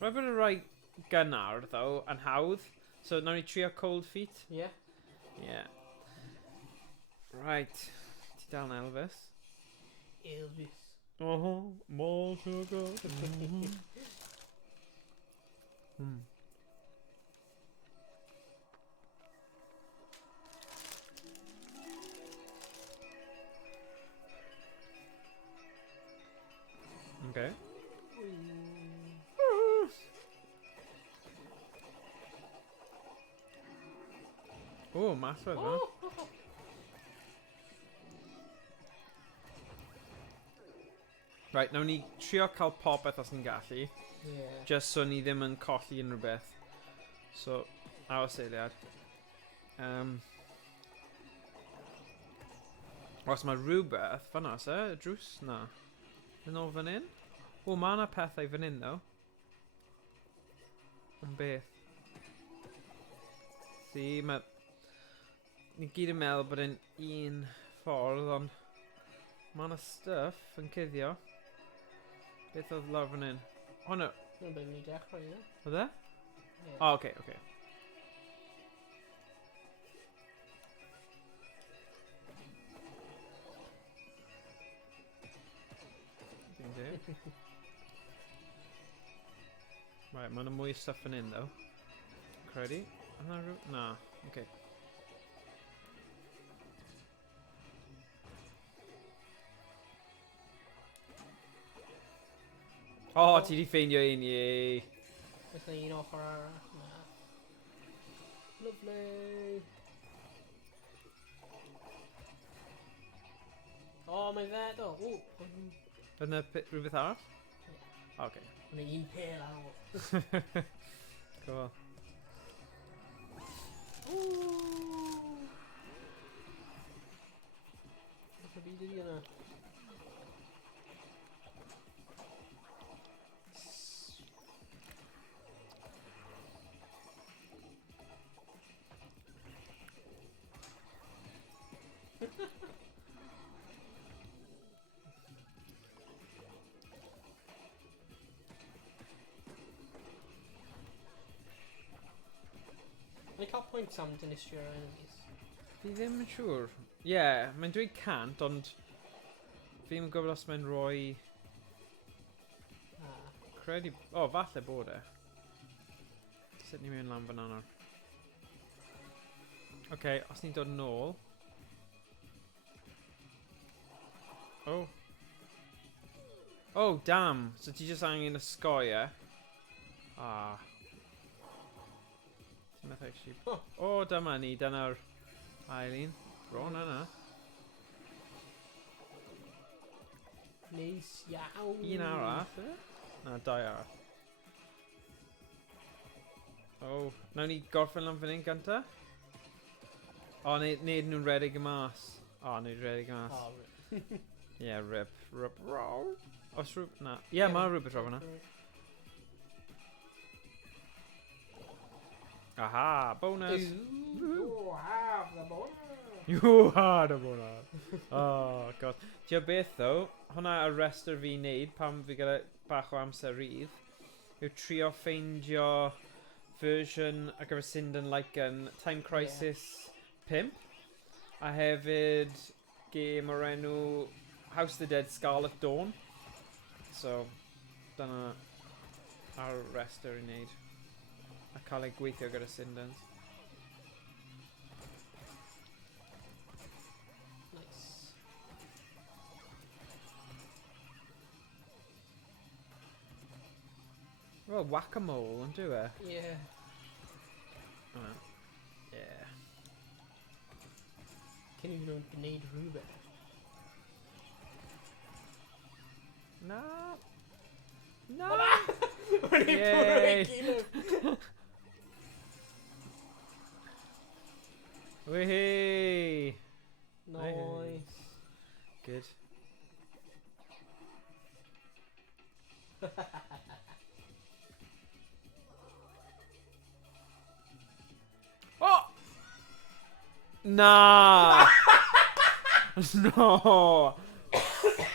Rai bod y rai gynnar, ddo, yn hawdd. So, nawn ni trio cold feet. Ie. Yeah. Right. Ti dal yn Elvis? Elvis. Oh, more sugar. Okay. Oh, massive, huh? Right, nawn ni trio cael popeth os ni'n gallu. Yeah. Just so ni ddim yn colli unrhyw beth. So, aros eiliad. Os mae rhywbeth, fan os e? Drws? Na. Yn ôl fan hyn? O, mae yna pethau fan hyn, ddo. Ond beth? Si, mae... Ni gyd yn meddwl bod e'n un ffordd, ond... Mae yna stuff yn cuddio. Beth oedd lawr fan hyn? O, no. Dwi'n bydd ni dechrau, ie? Oedd e? Ie. O, oce, oce. Dim di. Right, mae yna mwy stuff yn hyn, though. Credu? Yna rhyw... Na, oce. O, ti di ffeindio un, ie. Oes na un ochr arall? Na. Lovely. O, mae fe, do. O, Yna rhywbeth arall? O, oce. Mae un pel awr. Cool. Ooh. Beth o byd ydi yna? Mae'n cael pwynt am dynistio'r enemies. Fi ddim yn siŵr. Ie, mae'n dweud cant, ond fi ddim yn gwybod os mae'n rhoi credu... O, falle bod e. Sut ni mewn lan fan nawr? Oce, os ni'n dod nôl... Oh. Oh, damn. So ti just angen ysgoi e? Ah. Ti'n meddwl actually... O, dyma ni. Dyna'r ail un. Bron yna. Neis iawn. Un arall, e? Na, dau arall. O, nawn ni gorffen lan fan hyn gynta? O, neud nhw'n redig y mas. O, neud redig y mas. Oh, Ie, rip. Rip roll. Os rhywbeth... Na. Ie, mae rhywbeth rof yna. Aha, bonus. You have the bonus. You had a bonus. Oh, god. Ti'n beth, ddo? Hwna y rester fi wneud pam fi gyda bach o amser rydd. Yw trio ffeindio version ar gyfer Syndon like yn Time Crisis 5. A hefyd game o'r enw House of the Dead Scarlet Dawn. So, dyna ar rester i wneud. A cael ei gweithio gyda Syndons. Nice. Well, whack-a-mole, yn dwi e? Yeah. Oh, yeah. Cyn i nhw'n gwneud rhywbeth. No! No! Wedi Yay. bwrw ei gilydd. Wee! Nice. Good. Oh! Nah! No!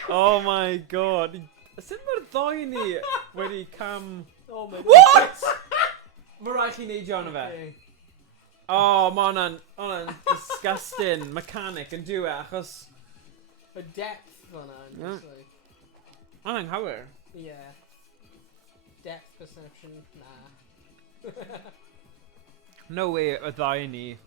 Oh my god. Sut mae'r ddoi ni wedi cam... Oh my god. What?! Mae rhaid chi neidio arno fe. Okay. Oh, mae hwnna'n disgusting mechanic yn dwi achos... The depth fan'na. Yeah. Just like, Mae'n anghywir. yeah. Depth perception. Nah. No way y ddau ni.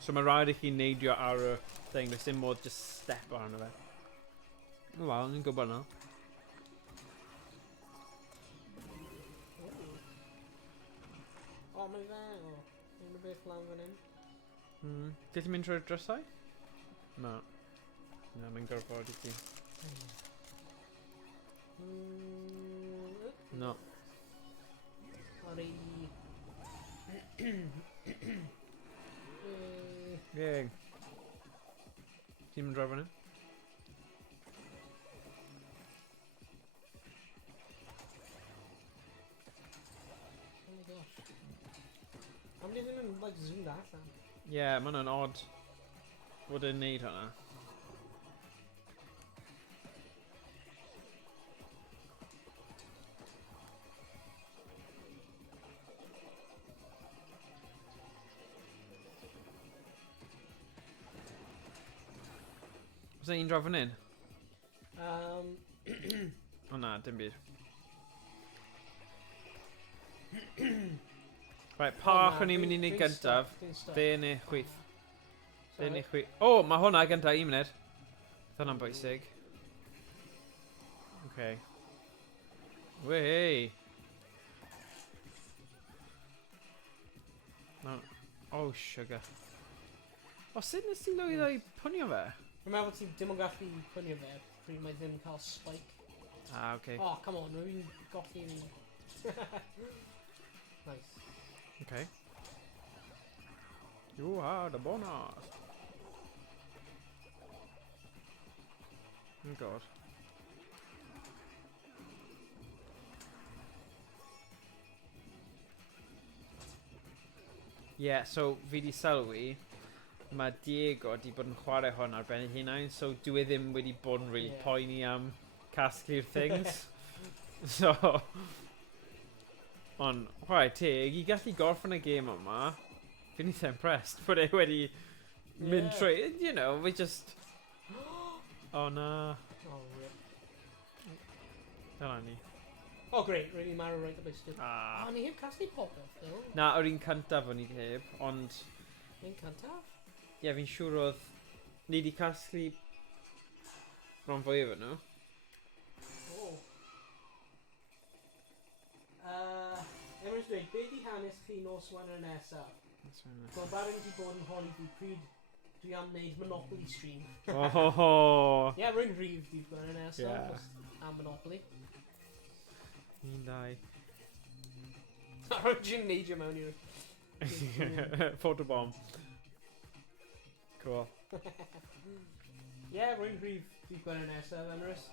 So mae rhaid i chi neidio ar y thing. Does dim modd just step arno fe. O wel, ni'n gwybod na. Oh, mae fe. O, un o beth lan fan hyn. Gyd ti'n mynd trwy'r drysau? Na. Na, mae'n gorfod i ti. No. Ar ei... Yay. Ti'n mynd drafod ni? Oh my gosh. Am ni ddim yn, like, zoomed allan? Yeah, mae'n yn odd fod yn neud hwnna. Oes yna un draw fan hyn? O na, dim byd. Right, pa chwn ni'n mynd i wneud gyntaf? Fe neu chwith? Fe neu chwith? O, mae hwnna gyntaf, 1 munud. Beth hwnna'n bwysig. Okay. Wei! No. Oh, sugar. O, sut nes ti lwyddo i pwnio fe? Rwy'n meddwl ti dim yn gallu pwynio fe pryd mae ddim yn cael spike. Ah, okay. Oh, come on, rwy'n golli ni. Nice. Okay. You are the bonus. Oh god. Yeah, so fi di sylwi mae Diego di bod yn chwarae hwn ar ben ei hunain, so dwi ddim wedi bod yn really poeni am casglu'r things. So... Ond, chwarae teg, i gallu gorffen y gêm yma, Fi'n eitha impressed bod e wedi mynd Yeah. trwy, you know, we just... Oh na. Oh, rip. Dyna ni. Oh, great. Really marrow right the biscuit. Ah. Oh, ni heb casglu popeth, though. Na, o'r un cyntaf o'n i heb, ond... Ni'n cantaf? Ie, fi'n siŵr oedd... Ni wedi casglu... Ron fwy efo nhw. Oh. Emrys dweud, be di hanes chi nos Wener nesaf? Mae Baron wedi bod yn holi fi pryd dwi am wneud Monopoly stream. Oh. Ie, rwy'n rhif di Wener nesaf. Yeah. Am Monopoly. Un, dau. Rwy'n dwi'n neidio mewn i'r... Photobomb. Cool. Ie, rwy'n rhif di Wener nesaf, Emrys.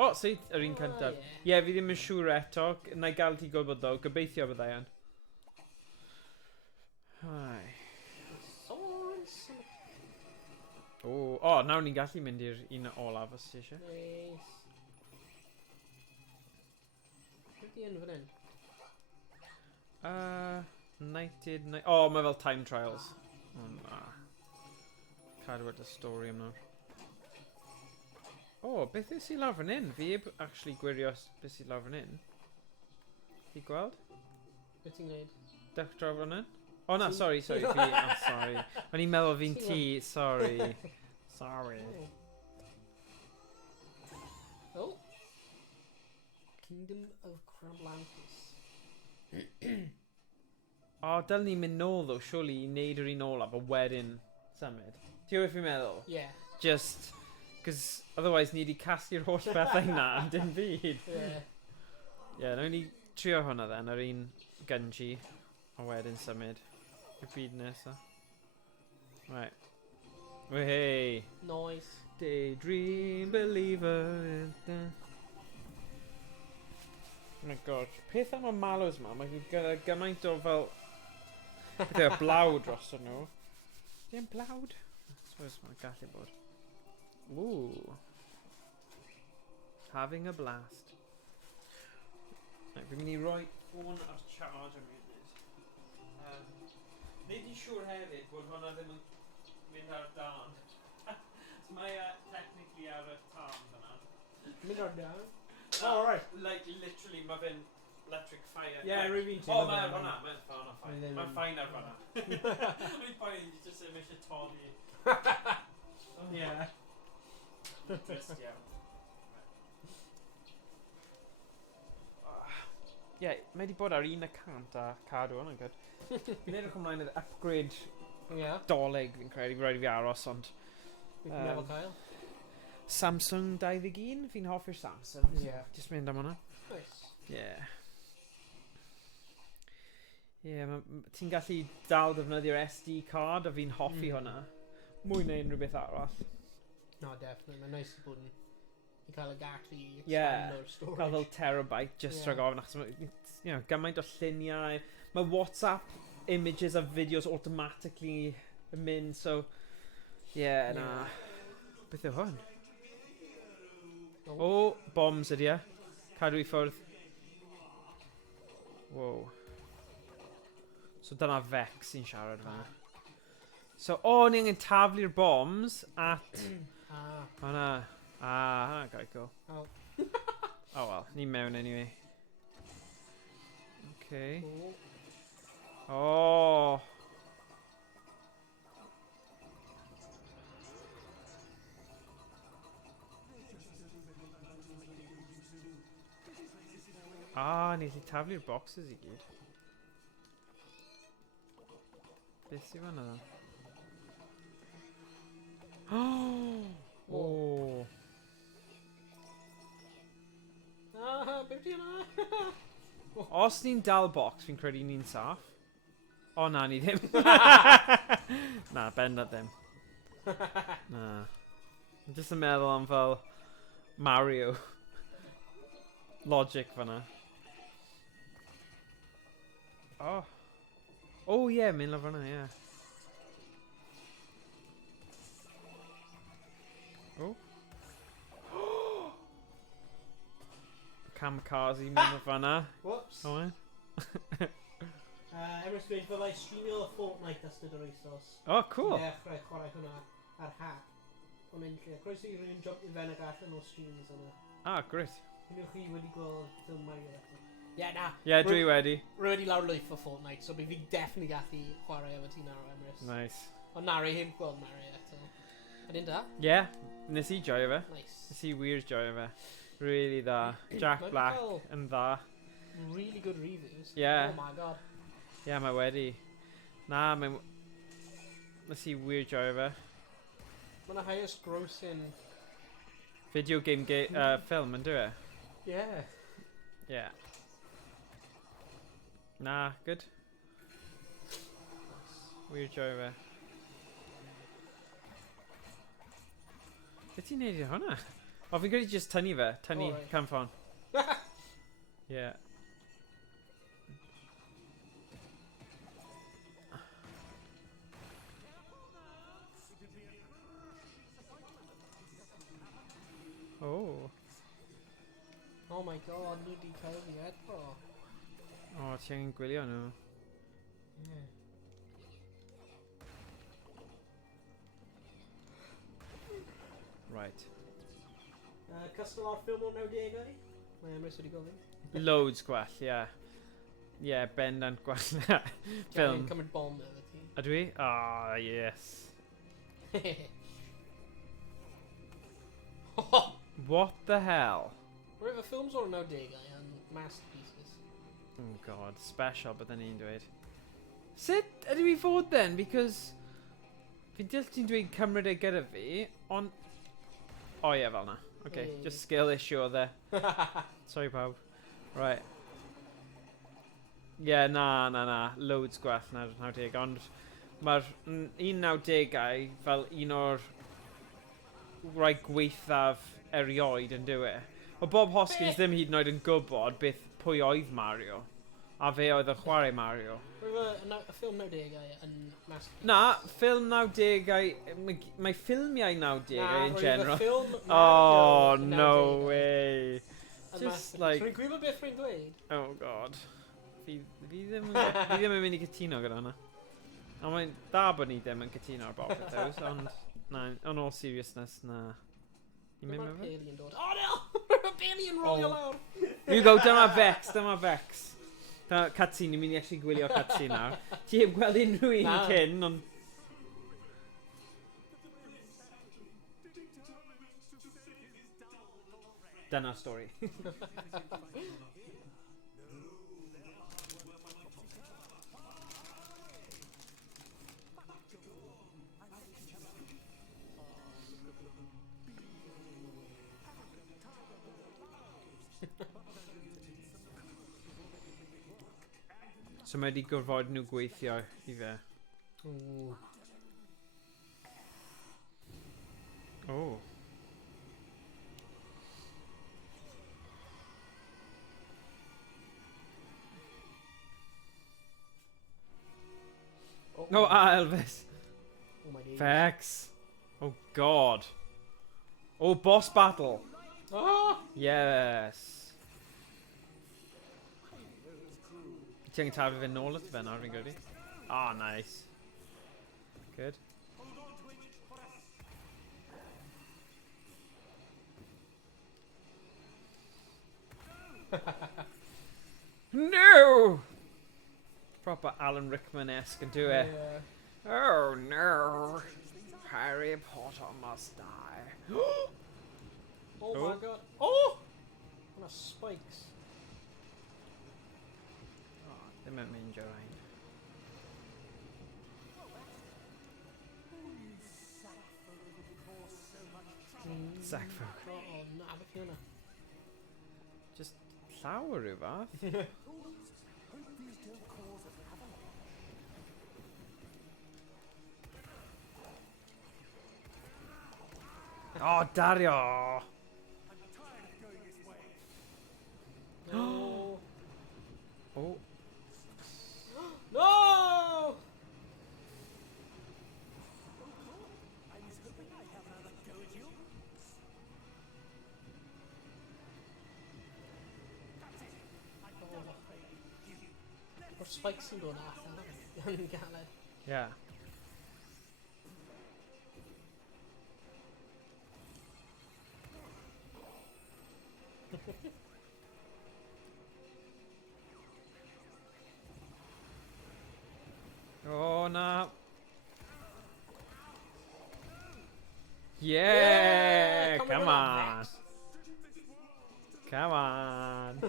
O, sut yr un cyntaf. Ie, fi ddim yn siŵr eto. Na i gael ti gwybod ddo. Gobeithio byddai yn. Hai. O, nawr ni'n gallu mynd i'r un olaf os ti eisiau. Nice. Beth di yn fan hyn? United... O, mae fel time trials. O, na. Cadw at y stori am nawr. O, beth ys i lawr fan hyn? Fi heb actually gwirio beth sy'n lawr fan hyn. Ti gweld? Beth ti'n gwneud? Dech draw fan hyn? O na, sorry, fi... Oh, sorry. O'n i'n meddwl fi'n ti, sorry. Sorry. Oh. Kingdom of Crablanthus. O, dyl ni'n mynd nôl ddo, surely, i neud yr un olaf, a wedyn symud. Ti o beth fi'n meddwl? Yeah. Just, cos otherwise ni wedi casglu'r holl bethau na, dim byd. Yeah. Ie, nawn ni trio hwnna then, yr un Gunji, a wedyn symud. Y byd nesa. Right. Hey. Nice. Daydream believer. Oh my god. Peth am y malws ma, mae gymaint o fel... Pethau o blawd dros nhw. Di'n blawd? I suppose mae'n gallu bod. Ooh. Having a blast. Right, fi'n mynd i roi ffôn ar charge am hyn. Nid i'n siŵr hefyd bod hwnna ddim yn mynd ar dan. So mae technically ar y tan yna. Mynd ar down? Oh, right. Like, literally, mae fe'n electric fire. Yeah, rwy'n O, mae ar hwnna. Mae'n ffain ar ffain. Mae'n ffain ar hwnna. Mae'n ffain, ni jyst ddim eisiau toddi. Yeah. Just iawn. Ie, mae wedi bod ar 100 a cadw hwnna'n good. Fi'n edrych ymlaen i'r upgrade doleg fi'n credu, fi'n rhaid i fi aros, ond... Fi'n meddwl Kyle. Samsung 21, fi'n hoffi'r Samsung. Yeah. Just mynd am hwnna. Nice. Yeah. Yeah, ti'n gallu dal defnyddio'r SD card a fi'n hoffi hwnna. Mwy na unrhyw beth arall. No, definitely. Mae'n nice i bod yn... I cael y gat i Yeah, expand o'r storage. cael fel terabyte just rhag ofn, achos you know, gymaint o lluniau. Mae WhatsApp images a videos automatically yn mynd, so... Yeah, na. Beth yw hwn? O, bombs ydi e. Cadw i ffwrdd. Wow. So dyna Vex sy'n siarad fan. So, ni angen taflu'r bombs at... Hwna. Hwna gael cool. Oh. Oh well, ni mewn anyway. Okay. Oh. Ni allu taflu'r boxes i gyd. Beth sy'n fanna dda? Oh. Beth di yna? Os ni'n dal box, fi'n credu ni'n saff. O na, ni ddim. Na, bendant ddim. Na. Dwi'n jyst yn meddwl am fel Mario. Logic fanna. Oh. Oh yeah, mynd lawr fanna, yeah. Oh. Kamikaze mynd lawr fanna. Whoops. Owain. Emrys dweud fyddai streamio Fortnite ystod yr wythnos. Oh, cool. Ie, chwarae hwnna ar hack. Ond yn lle. Croeso i rhywun jump i fe'n ag allan o streams yna. Ah, great. Unrhyw chi wedi gweld ffilm Mario eto? Ie, na. Yeah, dwi wedi. Rwy'n lawr lwyth o Fortnite, so bydd fi definitely gallu chwarae efo ti nawr, Emrys. Nice. Ond na, rei heb gweld Mario eto. Ydyn da? Yeah, nes I joio fe. Nice. Nes I wir joio fe. Really dda. Jack Black yn dda. Really good reviews. Yeah. Oh my god. Yeah, mae wedi. Na, mae... Nes I wir joio fe. Mae'n highest grossing... Video game film yn dwi e? Yeah. Yeah. Na, good. Wir joio fe. Beth ti'n neud i hwnna? O, fi'n credu just tynnu fe. Tynnu Oh, right. camffon. Yeah. Oh. Oh my god, nhw di cael fi eto. O, ti angen gwylio nhw. Yeah. Right. Cystal ar ffilm o'r 90au? Mae Emrys wedi gofyn. Loads gwell, yeah. Yeah, bendant gwell na ffilm. Dwi'n cymryd bom efo ti. Ydw i? Ah, yes. What the hell? Mae efo ffilms o'r 90au yn masterpieces. Oh god, special bydden ni'n dweud. Sut ydw i fod then? Because... Fi'n dill ti'n dweud cymryd e gyda fi, ond... O ie, fel na. Okay, Hey. just skill issue o dde. Sorry pawb. Right. Yeah, na. Loads gwell na'r 90, ond mae'r 1990au fel un o'r rai gweithaf erioed yn dywe. O Bob Hoskins ddim hyd yn oed yn gwybod beth pwy oedd Mario. A fe oedd y chwarae Mario. Mae y ffilm 90au yn masterpiece. Na, ffilm 90au... Mae ffilmiau 90au in general. Ffilm Oh, Mario no way. yn Just masterpiece. like... Rwy'n gwybod beth rwy'n dweud? Oh god. Fi ddim yn mynd i cytuno gyda hwnna. Ond mae'n da bod ni ddim yn cytuno ar bob peth ywys, ond... Na, on all seriousness, na. I'n mynd Dyma'r mewn fe? alien dod. Oh no! Mae'r alien rolio lawr. You go, dyma Vex, dyma Vex. Dyma cutscene, ni'n mynd i actually gwylio cutscene nawr. Ti heb gweld unrhyw un Na. cyn, ond... Dyna'r stori. So mae wedi gorfod nhw gweithio i fe. Ooh. Oh. Oh, Elvis. Oh my days. Vex. Oh god. Oh, boss battle. Ah! Yes. Ti'n taflu fe nôl at fe nawr, fi'n gwybod. Ah, nice. Good. No! Proper Alan Rickman-esque and do it. Yeah. Oh no! Harry Potter must die. Oh Oh. my god. Oh! On a spikes. Oh, ddim yn mynd o rain. Sackboy. Oh, na, beth yw hwnna? Just llaw rhyw fath. Oh, Dario! No! Oh, No! O'r spikes yn dod allan yn galed. Yeah. Oh, no. Yeah! Come on. Come on.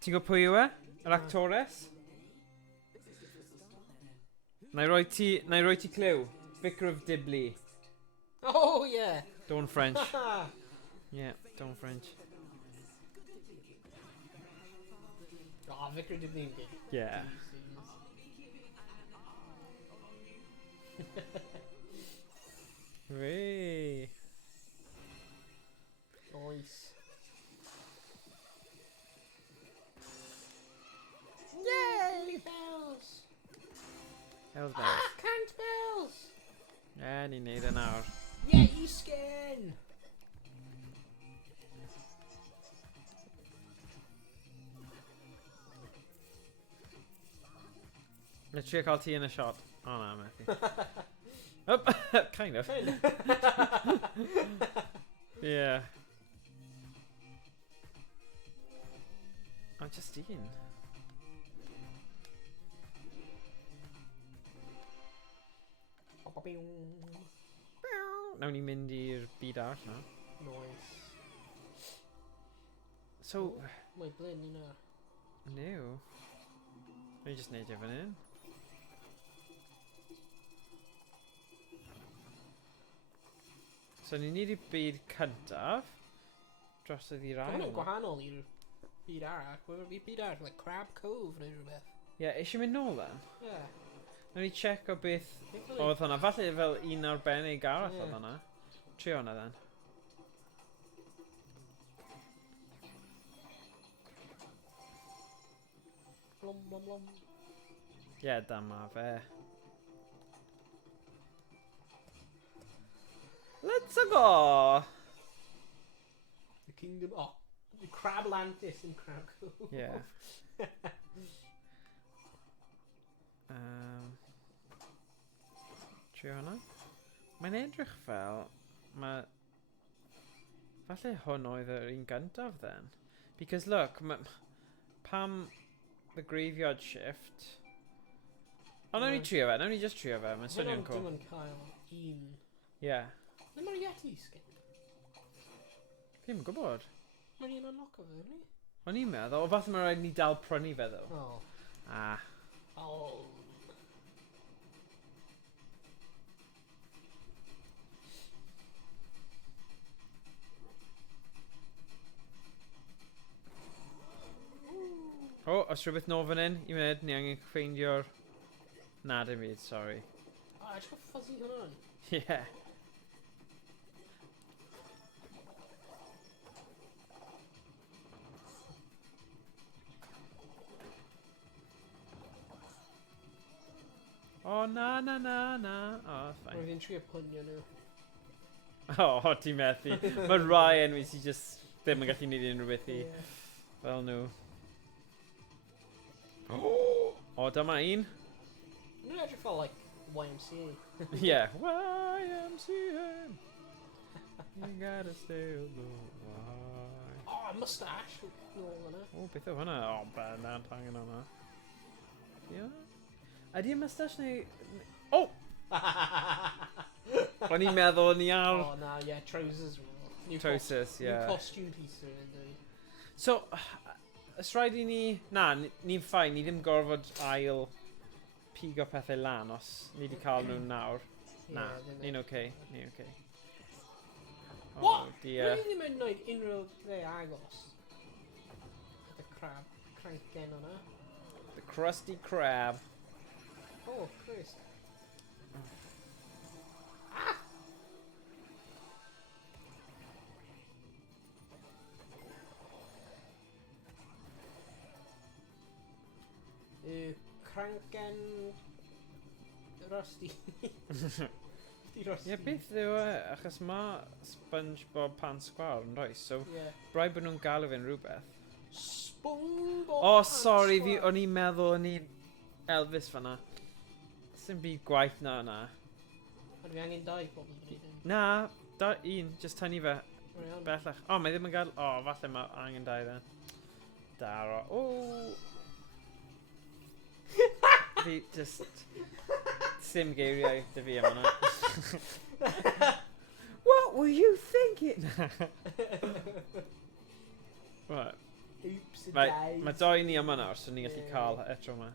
Ti'n gwybod pwy yw e? Yr actores? Na i roi ti cliw. Vicar of Dibley. Oh, yeah. Don't French. Yeah, don't French. Oh, Vicar did name it. Yeah. Whee. Nice. Yay! Bells! Hell's bells. Ah, cant bells! Yeah, ni neud e nawr. Yeah, Iestyn! Let's trio cael ti yn y shot. Oh no, methu. Oh, kind of. Yeah. Oh, just un. Nawn ni mynd i'r byd arall na. Nice. So, Mae blyn yna. new. Nawn ni just neud e fan hyn. So ni'n neud i'r byd cyntaf. Drosodd i'r ail. Mae'n gwahanol i'r byd arall. Mae'n byd arall, like Crab Cove neu rhywbeth. Ie, eisiau mynd nôl then? Yeah. Nawn ni check o beth oedd hwnna. Falle fel un arbennig arall oedd hwnna. Trio hwnna then. Blom, blom, blom. Ie, dyma fe. Let's go! The Kingdom... Oh, the Crablantis in Crab Cove. Yeah. Trio hwnna. Mae'n edrych fel... Falle hwn oedd yr un gyntaf then. Because look, pam the graveyard shift... O, nawn ni trio fe, nawn ni just trio fe, mae'n swnio'n cool. Dim yn cael un... Yeah. Le mae'r Yeti skin? Fi'n gwybod. Mae'n un unlock o fe, ni? O'n i'n meddwl, o fath mae'n rhaid ni dal prynu fe ddo. Oh. Ah. Oh. O, os rhywbeth nôl fan hyn, i wneud, ni angen ffeindio'r... Na, dim byd, sorry. Oh, edrych o fuzzy hwnna'n. Yeah. Oh, na, na, na, na. Oh, that's fine. Roedd hi'n trio pwnio nhw. Oh, ti'n methu. Mae rai enwi sy'n just ddim yn gallu neud unrhyw beth i. Fel nhw. Oh, dyma un. Mae'n edrych fel, like, YMCA. Yeah. YMCA. You gotta stay alive. Oh, mustache. Nôl yna. O, beth o hwnna? O, bernad hangen hwnna. Yeah. Ydy y mustache neu... O! O'n i'n meddwl ni ar... Oh, na, yeah, trousers. Trousers, yeah. New costume piece yn dweud. So, ys rhaid i ni... Na, ni'n ffain, ni ddim gorfod ail pigo pethau lan os ni wedi cael nhw nawr. Na, ni'n oce, ni'n oce. What? Dear. Rwy'n ddim yn gwneud unrhyw dde agos. The crab, cranken o'na. The crusty crab. Oh, Christ. Ah! Cranken... Rusty. Di Rusty. Ie, beth yw e? Achos mae SpongeBob Pan Sgwar yn rhoi, so Ie. braidd bod nhw'n galw fe'n rhywbeth. SpongeBob O, Pan sori, Sgwar. o'n i'n meddwl o'n i'n Elvis fanna. Sy'n byd gwaith na. Ond fi angen 2 pobl yn bryd. Na, un, just tynnu fe Iawn. bellach. O, mae ddim yn gael... O, falle mae angen 2 then. Daro. O! Fi just... Sim geiriau dy fi am hwnna. What were you thinking? Right. Oops, a Right, daisy. mae 2 ni yma nawr, so ni'n gallu Ie. cael etro yma.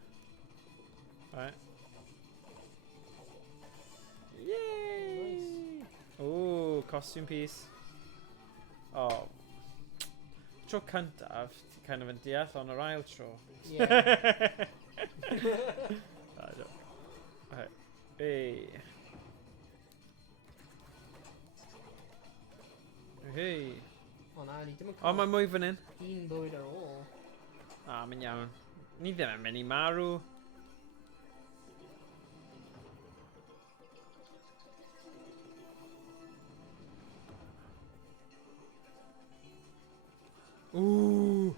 Right. Yay! Ooh, costume piece. Oh. Tro cyntaf, ti kind of yn deall on yr ail tro. Yeah. Okay. Hey. Hey. O na, ni ddim yn O, cael mae mwy fan hyn. un bwyd ar ôl. Mae'n iawn. Ni ddim yn mynd i marw. Ooh.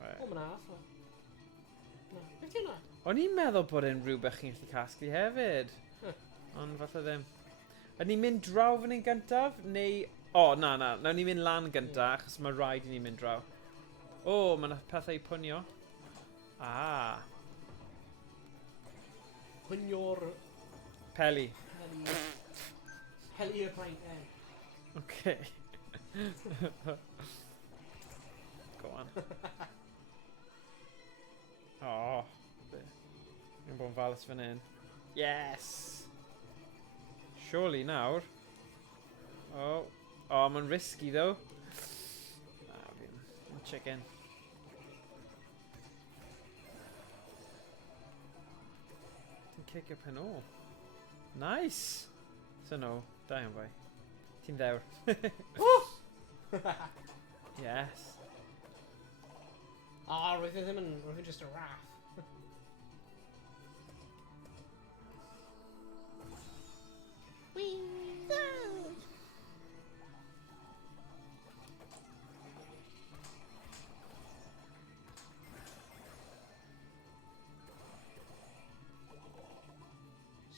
Right. O, mae'n ath o. Na, beth yw hwnna? O'n i'n meddwl bod e'n rhywbeth chi'n gallu casglu hefyd. Ond falle ddim. Y'n ni'n mynd draw fan hyn gyntaf? Neu... O, na. Nawn ni'n mynd lan gyntaf, achos mae rhaid i ni'n mynd draw. O, mae yna pethau i pwnio. Ah. Hwnio'r Peli. heli y paint en. Okay. Go on. Oh. Yn bod yn falus fan hyn. Yes! Surely nawr. Oh. Oh, mae'n risky though. Ah, fi'n chicken. Ti'n kick up yn ôl. Nice! So no, da iawn bai. Ti'n ddewr. Yes. O, roedd e ddim yn... Roedd e just a raff.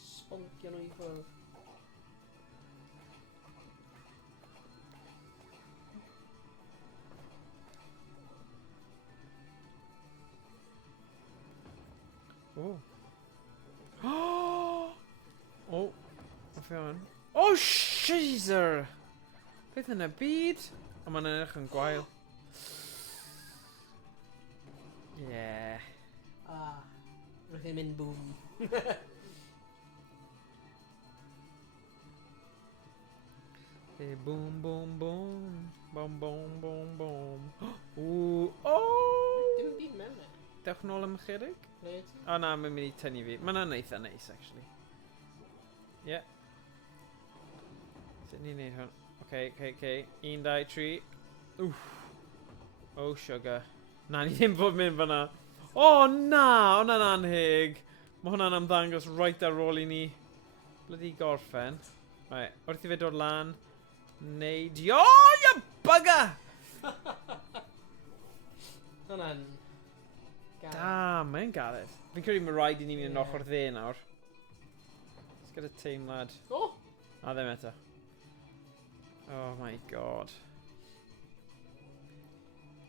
Sboncio nhw i ffwrdd. Oh. Oh. What's going on? Oh, Shazer! Beth yn y byd? O, mae'n edrych yn gwael. Yeah. Ah, roedd e'n mynd boom. Hey, boom, boom, boom. Boom, boom, boom, boom. Ooh. Oh! Dim byd mewn e. Dewch nôl am ychydig? Led. O na, mae'n mynd i tynnu fi. Mae'n eitha neis, actually. Yeah. Sut ni'n neud hwn? Okay. 1, 2, 3. Oof. Oh, sugar. Na, ni ddim bod mynd fyna. O na! Hwna'n anheg. Mae hwnna'n ymddangos right ar ôl i ni. Bloody gorffen. Right, wrth i fe dod lan. Neud... O, you bugger! Hwna'n... Da, mae'n galed. Fi'n credu mae rhaid i ni mynd yn Ie. ochr dde nawr. It's got a teimlad. O! A ddim eto. Oh my god.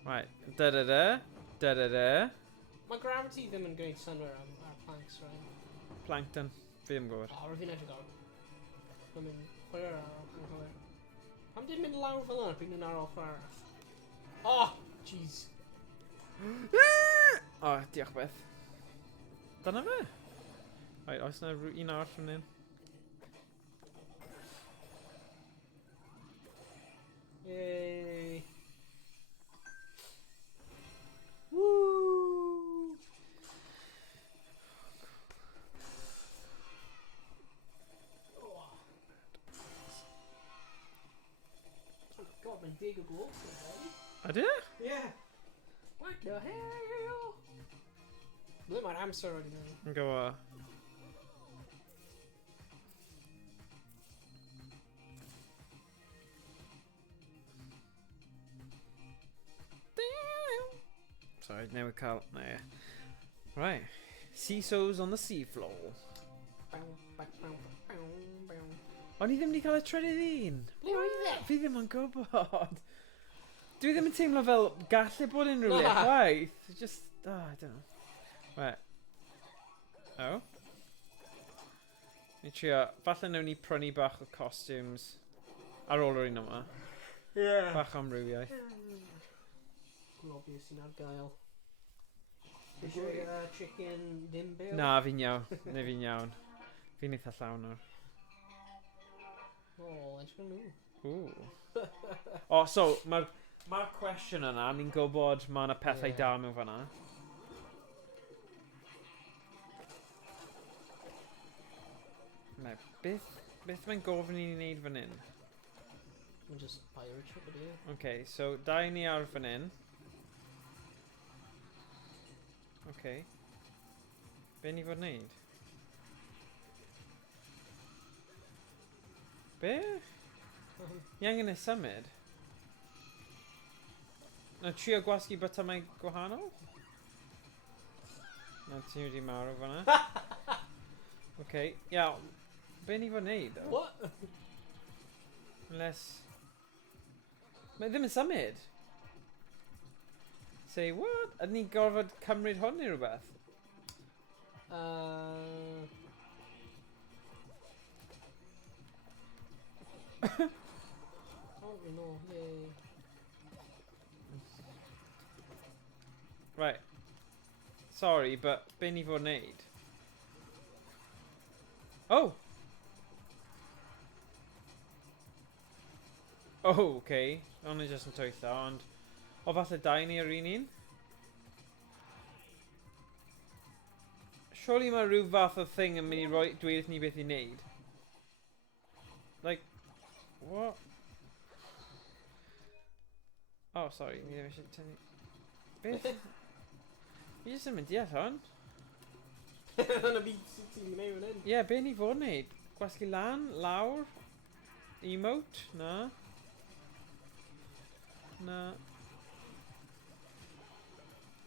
Right. Da-da-da. Mae gravity ddim yn gwneud synwyr ar planks, right? Plankton. Fi ddim yn gwybod. O, roedd fi'n edrych ar. Mae'n mynd chwer ar ochr yn chwer. Pam di'n mynd lawr fel yna pryd nhw'n ar ochr arall? O! Jeez. O, diolch beth. Dyna fe. Right, oes yna un arall fan hyn? Yay. Woo! Oh. Oh god, mae'n dig o gloch. Ydy e? Yeah. What the hell? Ble mae'r amser wedi mynd? Go Sorry, never cael... Nah. Right. Seesaws on the seafloor. O'n i ddim wedi cael y trydydd un. Ble oedd e? Fi ddim yn gwybod. Dwi ddim yn teimlo fel gallu bod yn rhywle chwaith. Just... Oh, I don't know. Right. Oh. Ni trio... Falle newn ni prynu bach o costumes ar ôl yr un yma. Yeah. Bach am rhywiaeth. Globus sy'n ar gael. Eisiau chicken dim byw? Na, fi'n iawn. Ne, fi'n iawn. Fi'n eitha llawn nawr. O, eisiau nhw. Ooh. O, so, mae'r cwestiwn yna, ni'n gwybod mae yna pethau da mewn fan'na. Beth mae'n gofyn i ni wneud fan hyn? Mae'n just pirate ship ydi. Okay, so, da i ni ar fan hyn. Okay. Be ni fod wneud? Be? Ni angen ei symud? Na trio gwasgu bytamau gwahanol? Na ti wedi marw fan'na. Okay, iawn. Be ni fod wneud? Though? What? Unless... Mae ddim yn symud. Say what? Ydyn ni'n gorfod cymryd hwn neu rhywbeth? Oh no, yay. Right. Sorry, but be ni fod wneud? Oh! Oh, okay. Ond jyst yn twytho, ond... O, falle dau ni ar un un? Surely mae rhyw fath o thing yn mynd i roi dweud ni beth i wneud. Like... What? Oh, sorry. Ni ddim eisiau tynnu... Beth? Fi jyst yn mynd deall hon. Yn y byd sy'n ti'n gwneud fan hyn? Ie, be ni fod wneud? Gwasgu lan? Lawr? Emote? Na? Na.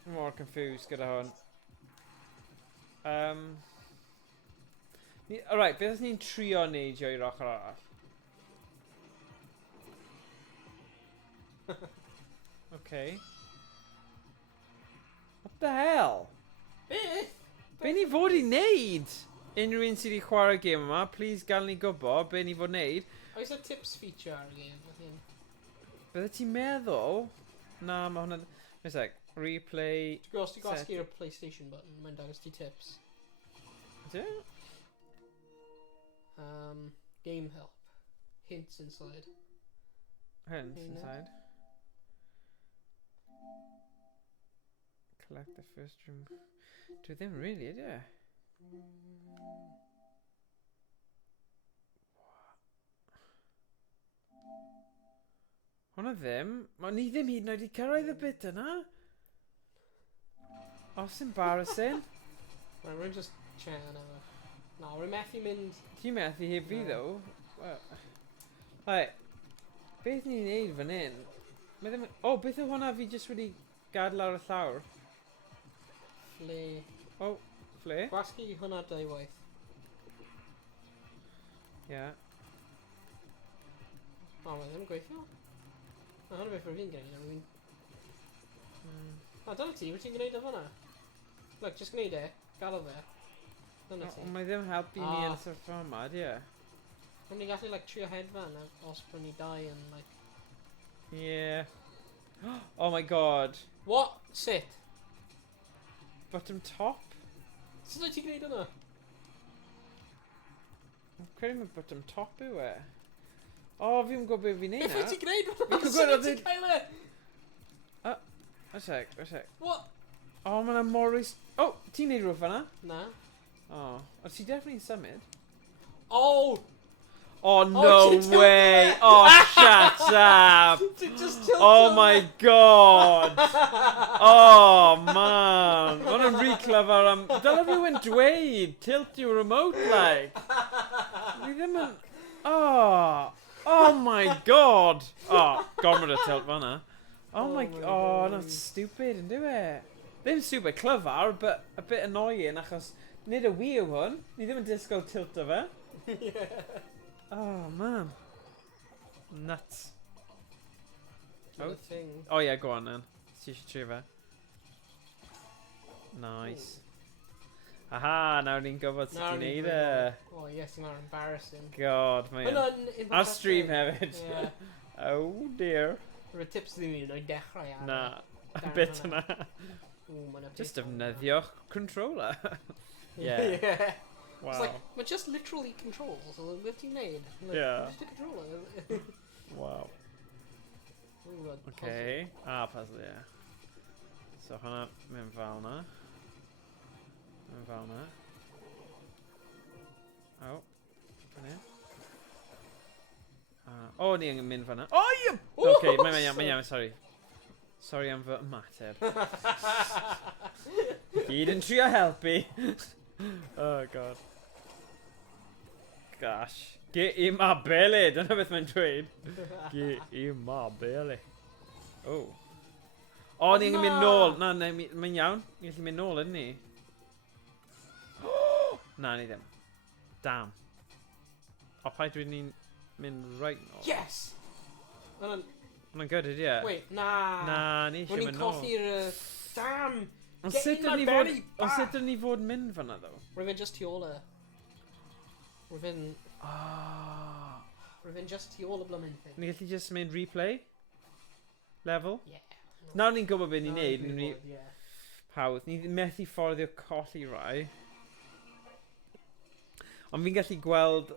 I'm more confused gyda hwn. Alright, beth os ni'n trio neidio i'r ochr arall? Okay. What the hell? Beth? Be ni fod i wneud? Unrhyw un sydd wedi chwarae gêm yma, please gael ni gwybod be ni fod wneud. Oes y tips feature ar y game? Bydde ti'n meddwl? Na, mae hwnna... Wait a sec. Replay... Os ti'n gwasgu'r PlayStation button, mae'n dangos ti tips. Ydw? Game help. Hints inside. Hints inside. Collect the first room. Dwi ddim really, ydy? Hwna ddim. Ni ddim hyd yn oed i cyrraedd y bit yna. Os embarrassing. Right, we're just chatting efo. Na, we're methu mynd... Ti'n methu heb fi ddo? Right. Beth ni'n neud fan hyn? O, beth yw hwnna fi jyst wedi gadael ar y llawr? Ffle. O, ffle? Gwasgu hwnna dau waith. Ie. O, mae ddim yn gweithio. Na, hwnna beth rwy'n gwneud. A dyna ti, wyt ti'n gwneud o hwnna? Look, just gwneud e. Gadael fe. Dyna ti. Ond mae ddim helpu ni yn y sefyllfa yma, di e? Rwy'n ni gallu, like, trio hedfan os brynu dau yn, like... Yeah. Oh my god. What? Sit? Bottom top? Sut wyt ti'n gwneud hwnna? Dwi'n credu mae bottom top yw e. O, fi'n gwybod beth fi'n neud Beth wyt ti'n gwneud hwnna? Fi'n Sut gwybod wyt ti'n cael e? A sec. What? O, mae yna Morris... O, ti'n neud rhywbeth yna? Na. O, o ti definitely'n symud? Oh! Oh, no she tilted way. it. Oh, shut up. It just tilted Oh, on my it. God. Oh, man. What a rhy clever. Dyla rhywun dweud, tilt your remote, like. Ni ddim yn... Oh. Oh, my God. Oh, gormod o tilt fan'na. Oh, my... Oh, that's stupid, yn it? Ddim super clever, but a bit annoying, achos nid y wir hwn. Ni ddim yn disgwyl tilt o fe. Oh, man. Nuts. Oh. Thing. Oh, yeah, go on then. Ti eisiau trio fe. Nice. Aha, nawr ni'n gwybod sut i'n neud e. Oh, yes, you're embarrassing. God, mae'n... Ar stream hefyd. Yeah. Oh, dear. Roedd tips ddim un o'i dechrau ar. Na, a bit yna. Just defnyddio'ch controller. Yeah. Yeah. Wow. It's like, mae just literally controls, so beth ti'n neud? Like, Yeah. Just a controller. Wow. Ooh, a Okay. Ah, puzzle, yeah. So hwnna, mynd fel na. Mynd fel na. Oh. Fyny. Oh, ni angen mynd fel na. Oh, you... Okay, mae'n iawn, sorry. Sorry am fy ymateb. Gyd yn trio helpu. Oh, God. Gosh. Ge I ma beli, dyna beth mae'n dweud. Ge I ma beli. Oh. O, ni angen mynd nôl. Na, mae'n iawn. Ni gallu mynd nôl, ydyn ni? Na, ni ddim. Damn. O, paid dwi'n ni'n mynd right nôl. Yes! Mae'n good, ydy e? Wait, na. Na, ni eisiau mynd nôl. When you colli'r... Damn! Ond Get sut in my ydyn belly! ni fod mynd fan'na, ddo? Rwy'n just tu ôl e. Rwy'n... Ah. Rwy'n just tu ôl y blymyn thing. Ni gallu just mynd replay? Level? Yeah. Nawr ni'n gwybod beth ni'n neud. Ni Yeah. hawdd. Ni methu fforddio colli rai. Ond fi'n gallu gweld...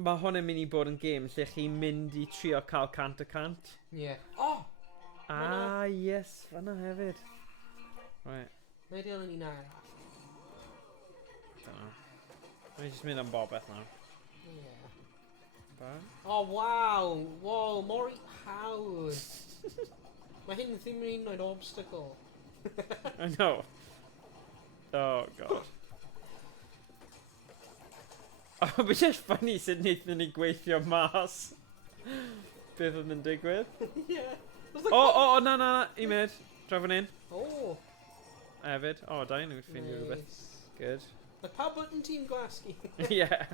Mae hwn yn mynd i bod yn gêm lle chi'n mynd i trio cael cant y cant. Yeah. Oh! Ah, yes. Fanna hefyd. Right. Mae di o'n un arall. Dunno. Mae'n just mynd am bobeth nawr. Yeah. Ba? Oh, wow! Wow, mor hawdd. Mae hyn ddim yn un oed obstacle. I know. Oh, God. Oh, but just funny sut wnaethon ni gweithio mas. Beth oedd yn digwydd. Yeah. O, na, Imed. Draw fan hyn. Oh. Hefyd. O, da nhw'n ffeindio rhywbeth. Nice. Good. Mae pa button ti'n gwasgu? Yeah.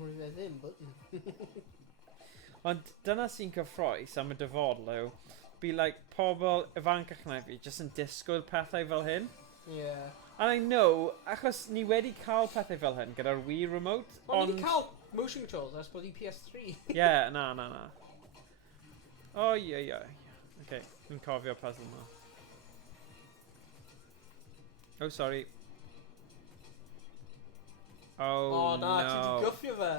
Rwy'n fe ddim button. Ond dyna sy'n cyffroes am y dyfodol yw, be like pobl ifancach na fi jyst yn disgwyl pethau fel hyn. Yeah. And I know, achos ni wedi cael pethau fel hyn gyda'r Wii Remote, Ond ni wedi cael motion controls ers bod i PS3. Yeah, na. Oh, yeah. Okay, ni'n cofio puzzle na. Oh, sorry. Oh, na, ti no. di gyffio fe.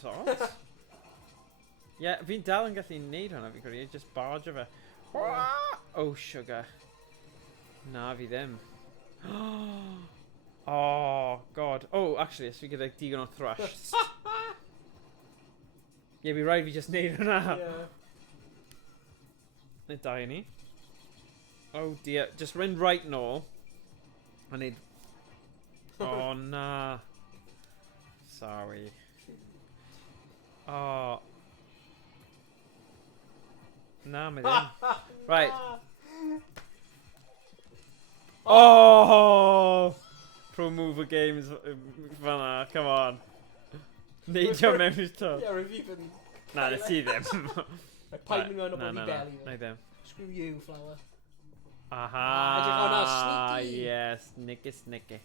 Sort? Yeah, fi'n dal yn gallu neud hwnna, fi'n credu, just barge fe. Oh, sugar. Na, fi ddim. Oh, God. Oh, actually, os fi gyda digon o thrush. Yeah, fi rhaid fi just neud hwnna. Yeah. Nid da i ni. Oh, dear. Just run right nôl. I need... Oh, na. Sorry. Oh. Na, mae ddim. Right. Oh! Pro Mover Games fanna, come on. Neidio mewn i'r to. Yeah, rwy'n fi fynd. Na, nes ti ddim. Paid mynd o'n o bod i Na, belly na i fe. ddim. Screw you, flower. Aha! edrych hwnna, sneaky. Yes, sneaky.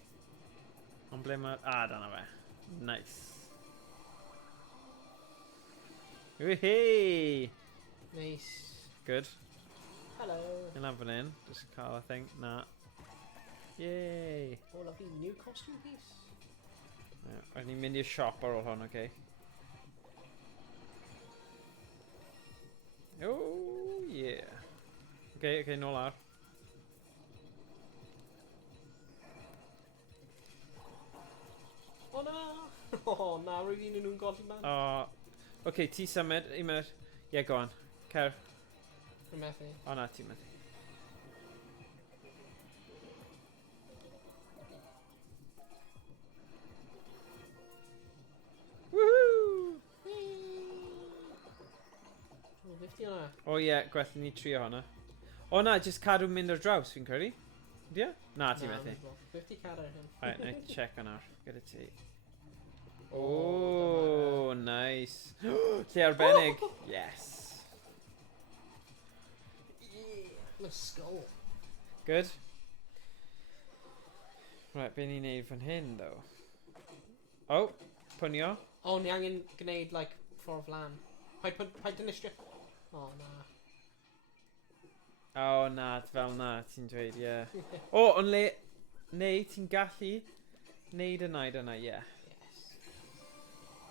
Ond ble mae... dyna fe. Nice. Woohoo! Nice. Good. Hello. Ni'n lan fan hyn. Just cael y thing. Na. Yay! Oh, lovely new costume piece. Rhaid ni'n mynd i'r siop ar ôl hwn, okay? Oh, yeah. Okay, nôl ar. O na! O na, rwy'n un nhw'n godi man. Okay, ti symud, un minute. Yeah, go on. Cer. Rwy'n methu. O na, ti methu. Woohoo! O, 50 o'na. O ie, gwell ni trio hwnna. O na, just cadw mynd ar draws, fi'n credu. Ie? Na, ti methu. 50 cadr hyn. Right, na i check on ar. Gyda ti. Oh, nice. Lle arbennig. Yes. Yeah, skull. Good. Right, be ni'n neud fan hyn, though? Oh, pwnio. O, ni angen gwneud, like, ffordd lan. Paid dynistrio. O, na. O, na, fel na, ti'n dweud, ie. O, ond le... Neu, ti'n gallu neud y naid yna, ie. Yes.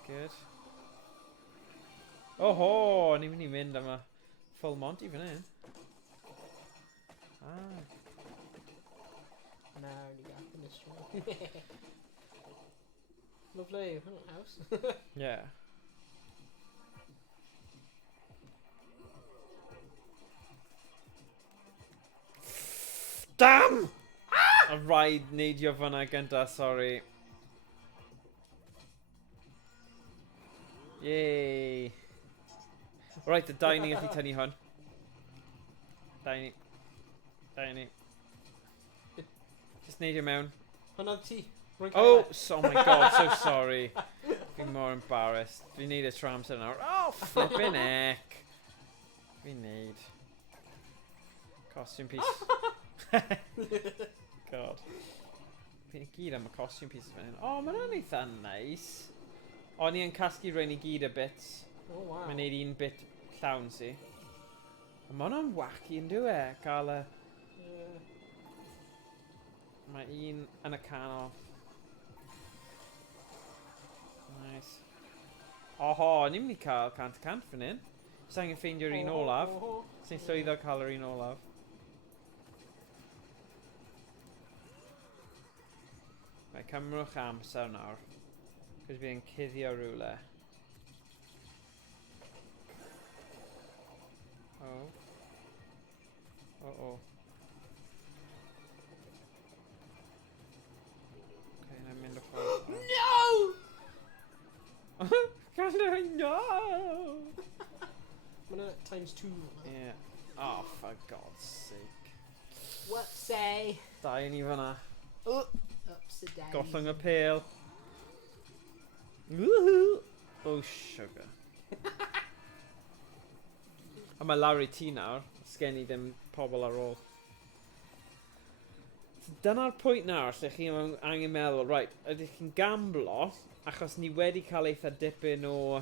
Good. Oho, ni'n mynd i mynd am y full monty fan hyn. Ah. Na, ni gael dynistrio. Lovely, little house. Yeah. Damn! A rhaid neidio fanna gynta, sorry. Yay. Right, y dau ni gallu tynnu hwn. Dau ni. Dau ni. Just neidio mewn. Hwna ti. Oh, oh my god, so sorry. Fi'n more embarrassed. Fi'n neud y tramser nawr. Oh, flippin' heck. Fi'n neud. Costume piece. God. Fi'n gyd am y costume pieces fan hyn. Oh, mae'n eitha nice. O'n i yn casgu rhain i gyd y bits. Oh, wow. Mae'n neud un bit llawn si. A mae hwnna'n wacky yn dwi e. Cael y... Mae un yn y canol. Nice. Oho, ni'n mynd i cael 100% fan hyn. Sa'n angen ffeindio'r un olaf. Sa'n llwyddo cael yr un olaf. Mae cymrwch amser nawr. Cos bydd yn cuddio rhywle. Oh. Oh. Okay, na'n mynd o ffordd. No! God, no! Mae'n ×2. Yeah. Oh, for God's sake. Whoopsie. Dau ni fanna. Upside down. Gollwng y pêl. Woohoo! Oh, sugar. A mae lawr i ti nawr. Sgen i ddim pobl ar ôl. Dyna'r pwynt nawr lle chi angen meddwl, right, ydych chi'n gamblo, achos ni wedi cael eitha dipyn o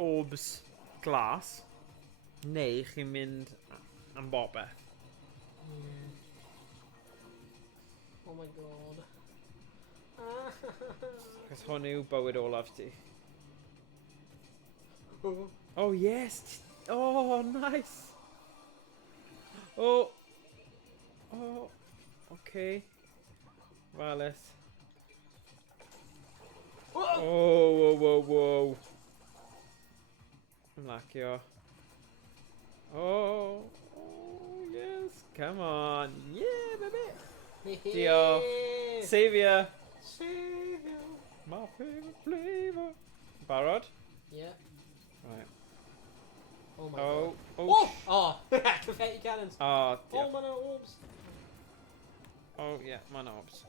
orbs glas, neu chi'n mynd am bobeth. Oh my god. Cos hwn yw bywyd olaf ti. Oh yes! Oh, nice! Oh! Oh! Okay. Valus. Oh, whoa. I'm lacio. Oh, yes. Come on. Yeah, baby. Dio. Saviour. Saviour. My favorite flavor. Barod? Yeah. Right. Oh my god. Oh! Oh! Confetti cannons. Oh, Oh, man, orbs. oh yeah, man orbs.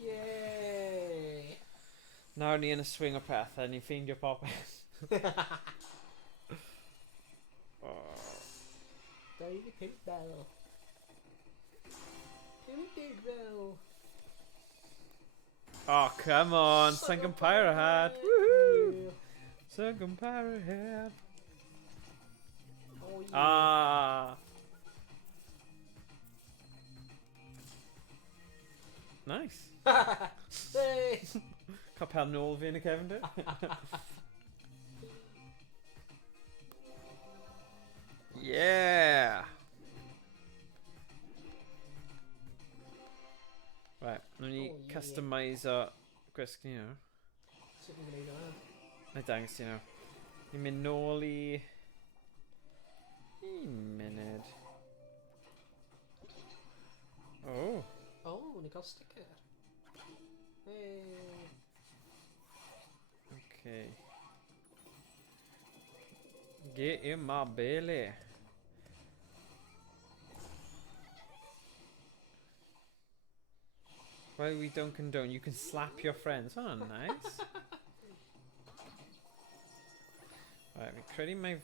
Yay. Nawr ni yn y swing o peth, a ni'n ffeindio popeth. Oh. Daily Pink Bell. Pink Bell. Oh, come on. Sunken Pirate Hat. Woohoo! Sunken Pirate Hat. Oh, yeah. Ah. Nice. Hey. Cael pel nôl fi yn y cefndir. Yeah. Right, nawn ni Oh, ie. customise o gwisg ni nawr. Sut ni'n gwneud hwnna? Na i dangos ti nawr. Ni'n mynd nôl i... Un munud. Oh. O, ni'n cael sticker. Hey. Okay. Get in my belly. Well, we don't condone. You can slap your friends. Oh, nice. Right, we're creating my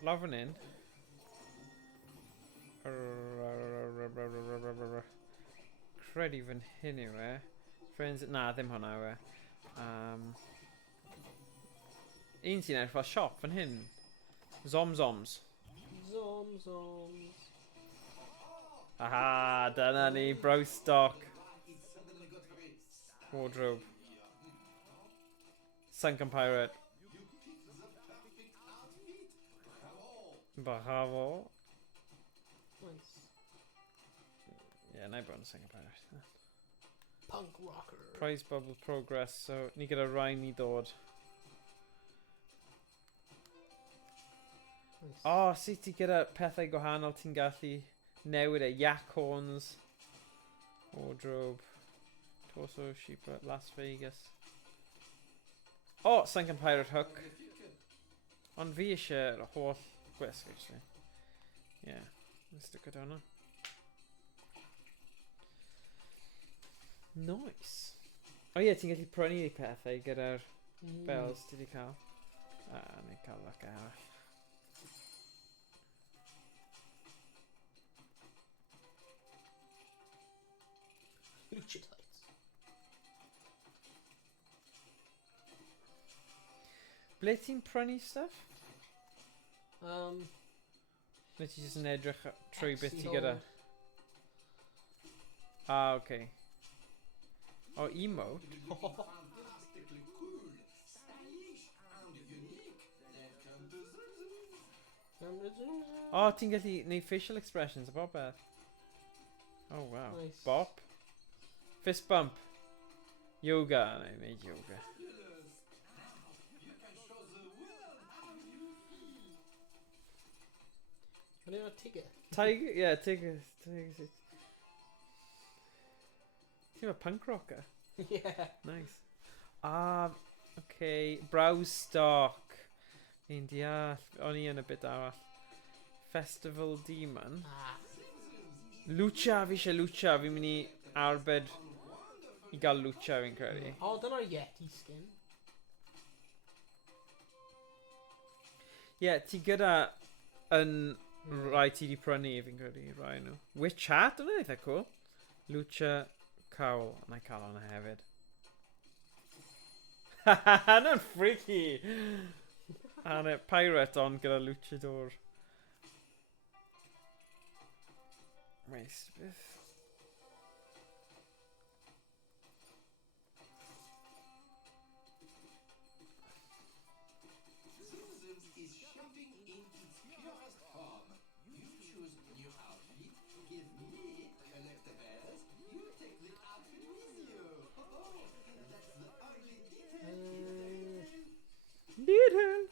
loving in. Credu fan hyn yw e. Friends... Na, ddim hwnna yw e. Un sy'n edrych fel siop fan hyn. Zomzoms. Zomzoms. Aha, dyna ni. Bro stock. Wardrobe. Sunken pirate. Bravo. Nice. Yeah, na i bod yn sunken pirate. Punk rocker. Prize bubble progress, so ni gyda rai ni dod. Nice. Oh, sut ti gyda pethau gwahanol ti'n gallu newid e? Yak horns. Wardrobe. Torso, sheep, Las Vegas. Oh, sunken pirate hook. Ond fi eisiau y holl gwisg, actually. Yeah, let's stick it on. Nice. Oh yeah, ti'n gallu prynu pethau gyda'r bells ti wedi cael. Neu cael luck arall. Lucha tights. Ble ti'n prynu stuff? Neu ti jyst yn edrych trwy beth ti gyda? Ah, okay. Oh, emote? Fantastically cool, stylish, and unique. Oh, ti'n gallu neud facial expressions a bob beth. Oh, wow. Nice. Bop. Fist bump. Yoga. I made yoga. You can show the world how you feel. Can you have a ticket? Tiger? Yeah, tiger. Ti'n a punk rocker? Yeah. Nice. Ah, okay. Brow stock. Fi'n deall. O'n i yn y bit arall. Festival Demon. Ah. Lucha, fi eisiau lucha. Fi'n mynd i arbed i gael lucha fi'n credu. Oh, dyna'r Yeti skin. Yeah, ti gyda yn rai ti di prynu fi'n credu. Rai nhw. Witch hat, yna eitha cool. Lucha cowl. Na i cael hwnna hefyd. Haha, na'n freaky! And a pirate on gyda luchador. Nice. Zuzu's is shopping in its purest form. You choose new outfit, give me collectibles, you take the outfit with you. Oh, that's the only detail.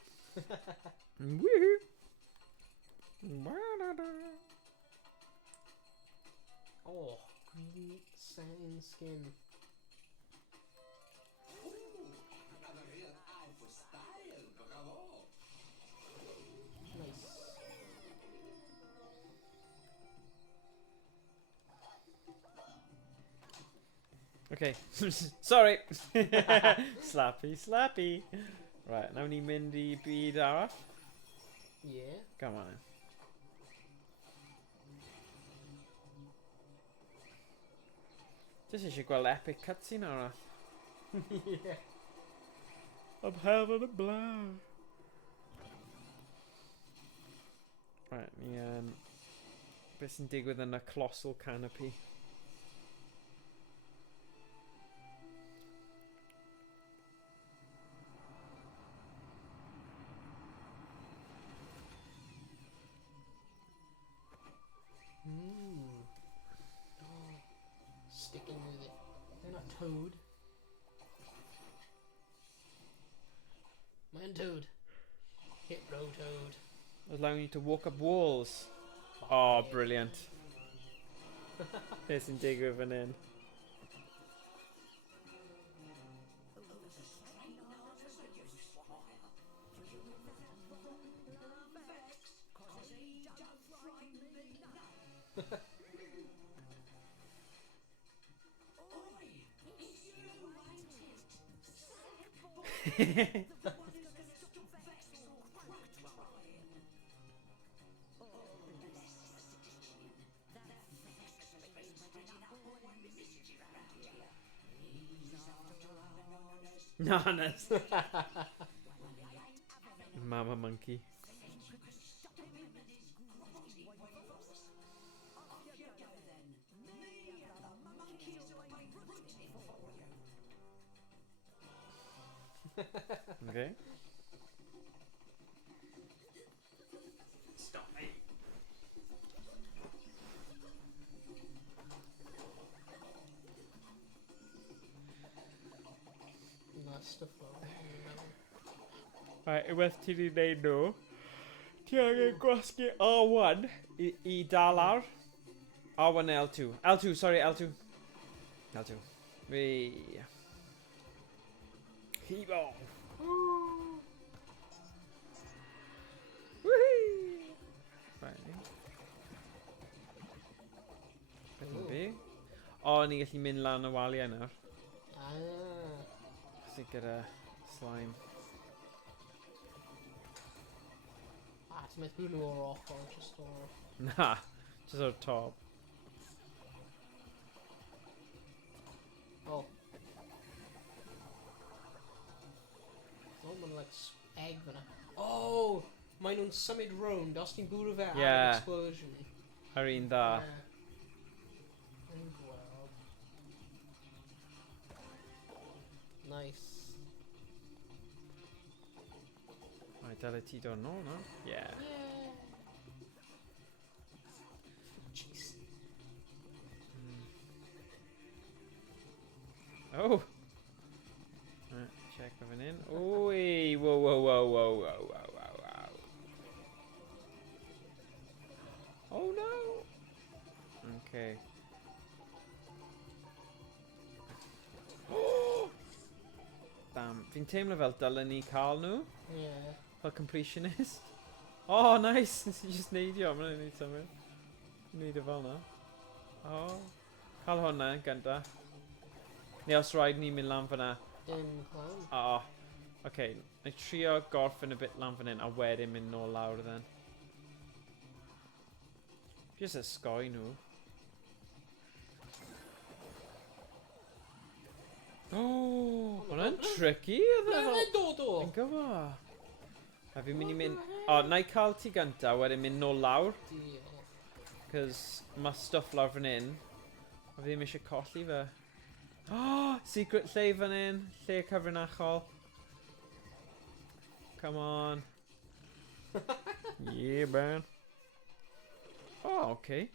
Woohoo! Ba-da-da. Oh, green satin skin. Ooh, you have a real eye for style, bravo. Nice. Okay, sorry. Slappy, slappy. Right, nawn ni mynd I byd arall. Yeah. Come on. Just eisiau gweld epic cutscene arall. Yeah. I'm having a blast. Right, ni beth sy'n digwydd yn y colossal canopy. Oh, sticking with it. Toad. Man Toad. Hit row Toad. Allowing you to walk up walls. Oh, brilliant. There's some digger fan hyn. Nanas. Mama monkey. Okay. Stop me. Nice stuff though. Right, unwaith ti di neud nhw, ti angen gwasgu R1 i dal ar. R1 neu L2. L2, sorry, L2. L2. Fi... Heebo. Woohoo! Right. Beth yn fi? O, ni gallu mynd lan y waliau nawr. Ah. Sy'n gyda slime. Ah, ti'n meddwl nhw o'r ochr, just o'r... Na, just o'r top. Oh. Oh, ma'n like egg fyna. Oh! Mae nhw'n symud rownd os ti'n bwrw fe ar Yeah. explosion. Ar un dda. Yn gweld. Nice. Right, dyle ti dod nôl, no? Yeah. Yeah. Jeez. Oh! Right, check for fan hyn. Oi! Whoa, whoa, whoa, whoa, whoa, whoa, whoa, whoa. Oh no! Okay. Damn, fi'n teimlo fel dylen ni cael nhw, Yeah. fel completionist. Oh, nice! Nes i just neidio, mae'n neud symud. Neidio fel na. Oh. Cael hwnna, gynta. Neu os rhaid ni mynd lan fyna. Dim clown. Ah, okay. I trio gorffen a bit lan fan hyn a wedyn mynd nôl lawr then. Just ysgoi nhw. Oh, hwnna'n tricky, oedd e? Mae'n dod o! Yn gyfa. A fi'n mynd i mynd... O, na i cael ti gynta, wedyn mynd nôl lawr. Diolch. Cos mae stuff lawr fan hyn. A fi ddim eisiau colli fe. Oh, secret lle fan hyn. Lle cyfrinachol. Come on. Yeah, man. Oh, okay.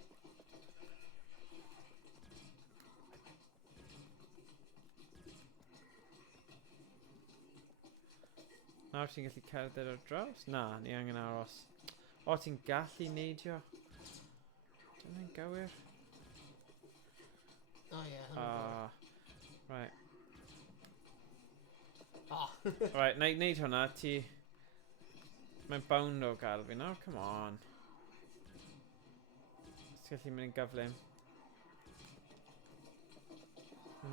Nawr ti'n gallu cerdded ar draws? Na, ni angen aros. O, ti'n gallu neidio. Dyna'n gywir. Oh yeah. Ah, right. Ah. Right, na i wneud hwnna, ti... Mae'n bound o gael fi nawr, come on. Ti'n gallu mynd yn gyflym.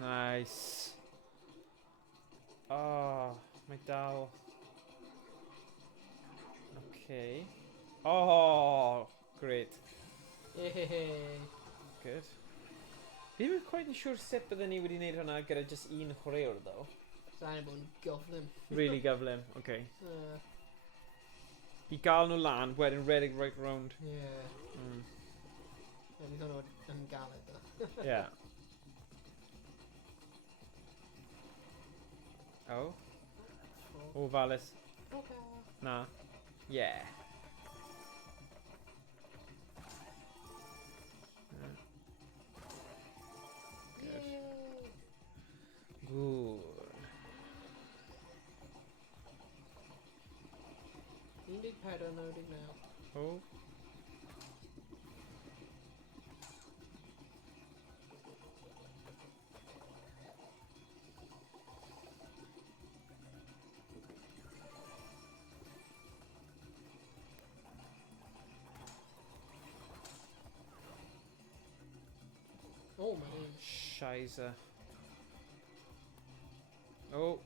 Nice. Oh, mae dal... Okay. Oh, great. Yay. Good. Fi ddim yn quite yn siŵr sut bydden ni wedi wneud hwnna gyda just un chwaraewr, though. Sa'n ei bod yn gyflym. Really gyflym, okay. Uh, I gael nhw lan, wedyn redig right round. yeah. Mm. Bydd hwnnw yn galed da. Yeah. Oh? Oh, Valis. Okay. Na. Yeah. Good. Yay. pedal loading now. Oh. Oh man. Scheiße. Oh.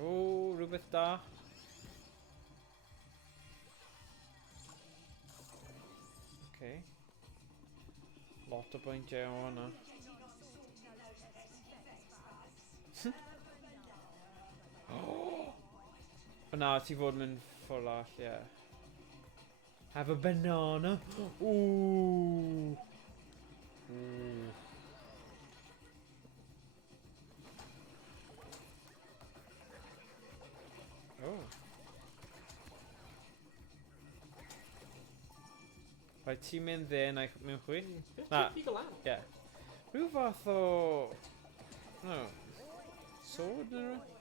Oh, rhywbeth da. Okay. Lot o bwyntiau o hwnna. O na, ti fod yn mynd ffwrdd all, yeah. Have a banana. Ooh. Ooh. Oh. Rhaid ti'n mynd dde na mewn chwith? Na. Ie. Rhyw fath o... No. Sword neu rhywbeth?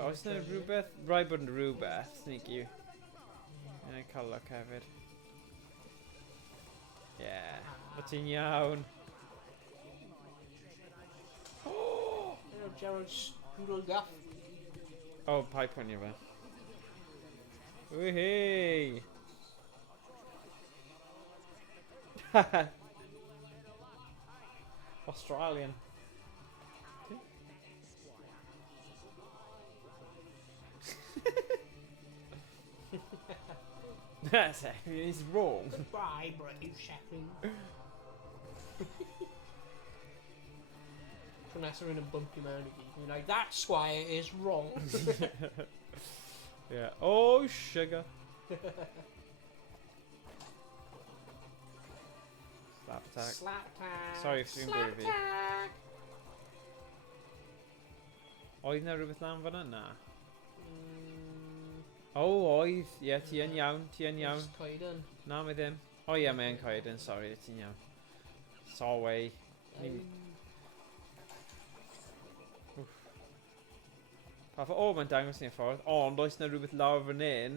Oes yna rhywbeth? Rhaid bod yn rhywbeth, sneaky. Yna'n cael look hefyd. Ie. O ti'n iawn. Gerald Strudel Gaff. O, pa i pwynio fe? Wihey! Australian. That's it. He's wrong. Goodbye, British Sheffield. Unless we're in a bumpy mound again. You're like, that squire is wrong. Yeah. Oh, sugar. Slap attack. Slap tag. Sorry if you're Slap groovy. tag. Oedd na rhywbeth lan fan'na? Na. O, oedd. Ie, ti yn iawn. Ti yn iawn. Coeden. Na, mae ddim. O ie, mae yn coeden. Sorry, ti'n iawn. Sorry. Pa fo, o, mae'n dangos ni'n ffordd. Ond oes na rhywbeth lawr fan hyn.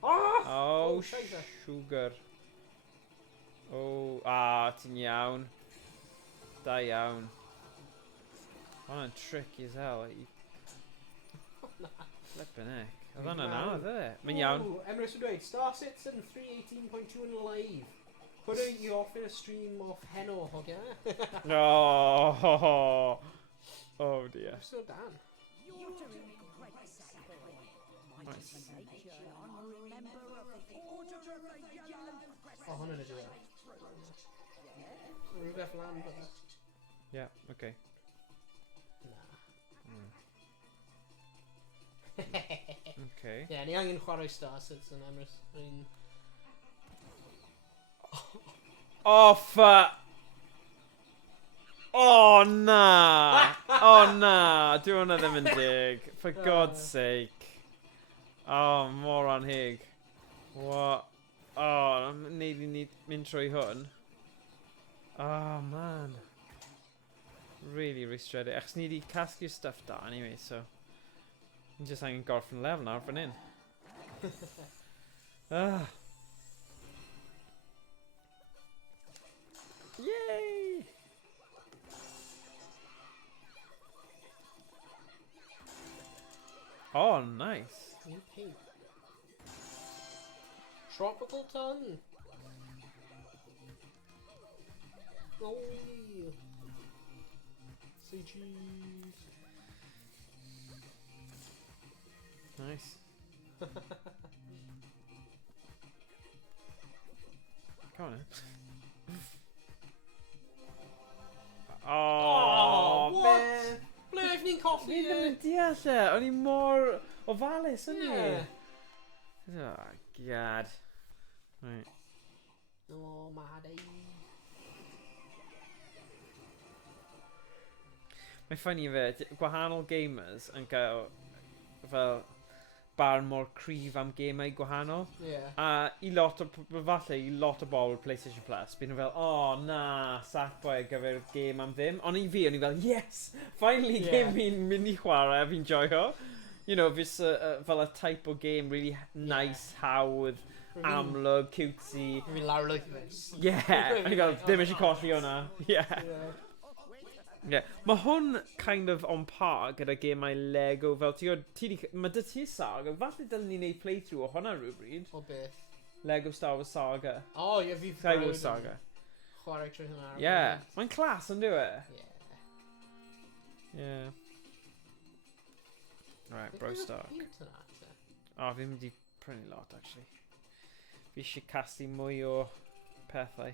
Oh, sugar. Oh, ti'n iawn. Da iawn. Hwna'n tricky as hell. Flippin' heck. Oedd hwnna'n anodd, e? Mae'n iawn. Emrys yn dweud, Star Citizen 318.2 in live. Putting you off in a stream of Heno, hogia. Oh, oh dear. So Dan. Nice. Oh, hwnna'n edrych. Rhywbeth lan fyna. Yeah, okay. Okay. Yeah, ni angen chwarae Star Citizen, Emrys. Oh, fuck! Oh, na! Oh, na! Dwi hwnna ddim yn dig. For God's sake. Oh, moron hig. What? Oh, neud i ni mynd trwy hwn. Oh, man. Really restricted. Achos ni di casglu'r stuff da, anyway, so... I'm just angen gorffen lefel nawr fan hyn. Ah. Yay! Oh, nice. Pink. Tropical tongue. Oh, yeah. Say cheese. Nice. Come on, then. Oh, what? Ble eif ni'n colli Fi ddim yn deall e. O'n i mor ofalus, o'n i? Yeah. Oh, God. Right. Oh, maddy. Mae'n ffynnu fe, gwahanol gamers yn cael fel barn mor cryf am gemau gwahanol. Yeah. A i lot o, falle i lot o bobl PlayStation Plus, bydd nhw fel, oh na, Sackboy ar gyfer gêm am ddim. Ond i fi, o'n i fel, yes, finally game fi'n mynd i chwarae a fi'n joio. You know, fys fel y type o game really nice, hawdd, amlwg, cutesy. Fi'n lawr lwyth i fe. Yeah, o'n i fel, ddim eisiau colli hwnna. Yeah. Yeah. Mae hwn kind of on par gyda gemau Lego fel mae dy ti Saga, falle dylwn ni wneud playthrough o hwnna rhywbryd. O beth? Lego Star Wars Saga. O, ie, fi Skyward Saga. Chwarae trwy hynna. Yeah, mae'n clas yn dyw e? Yeah. Yeah. Right, Bro Stark. O, fi'n mynd i prynu lot, actually. Fi eisiau castu mwy o pethau.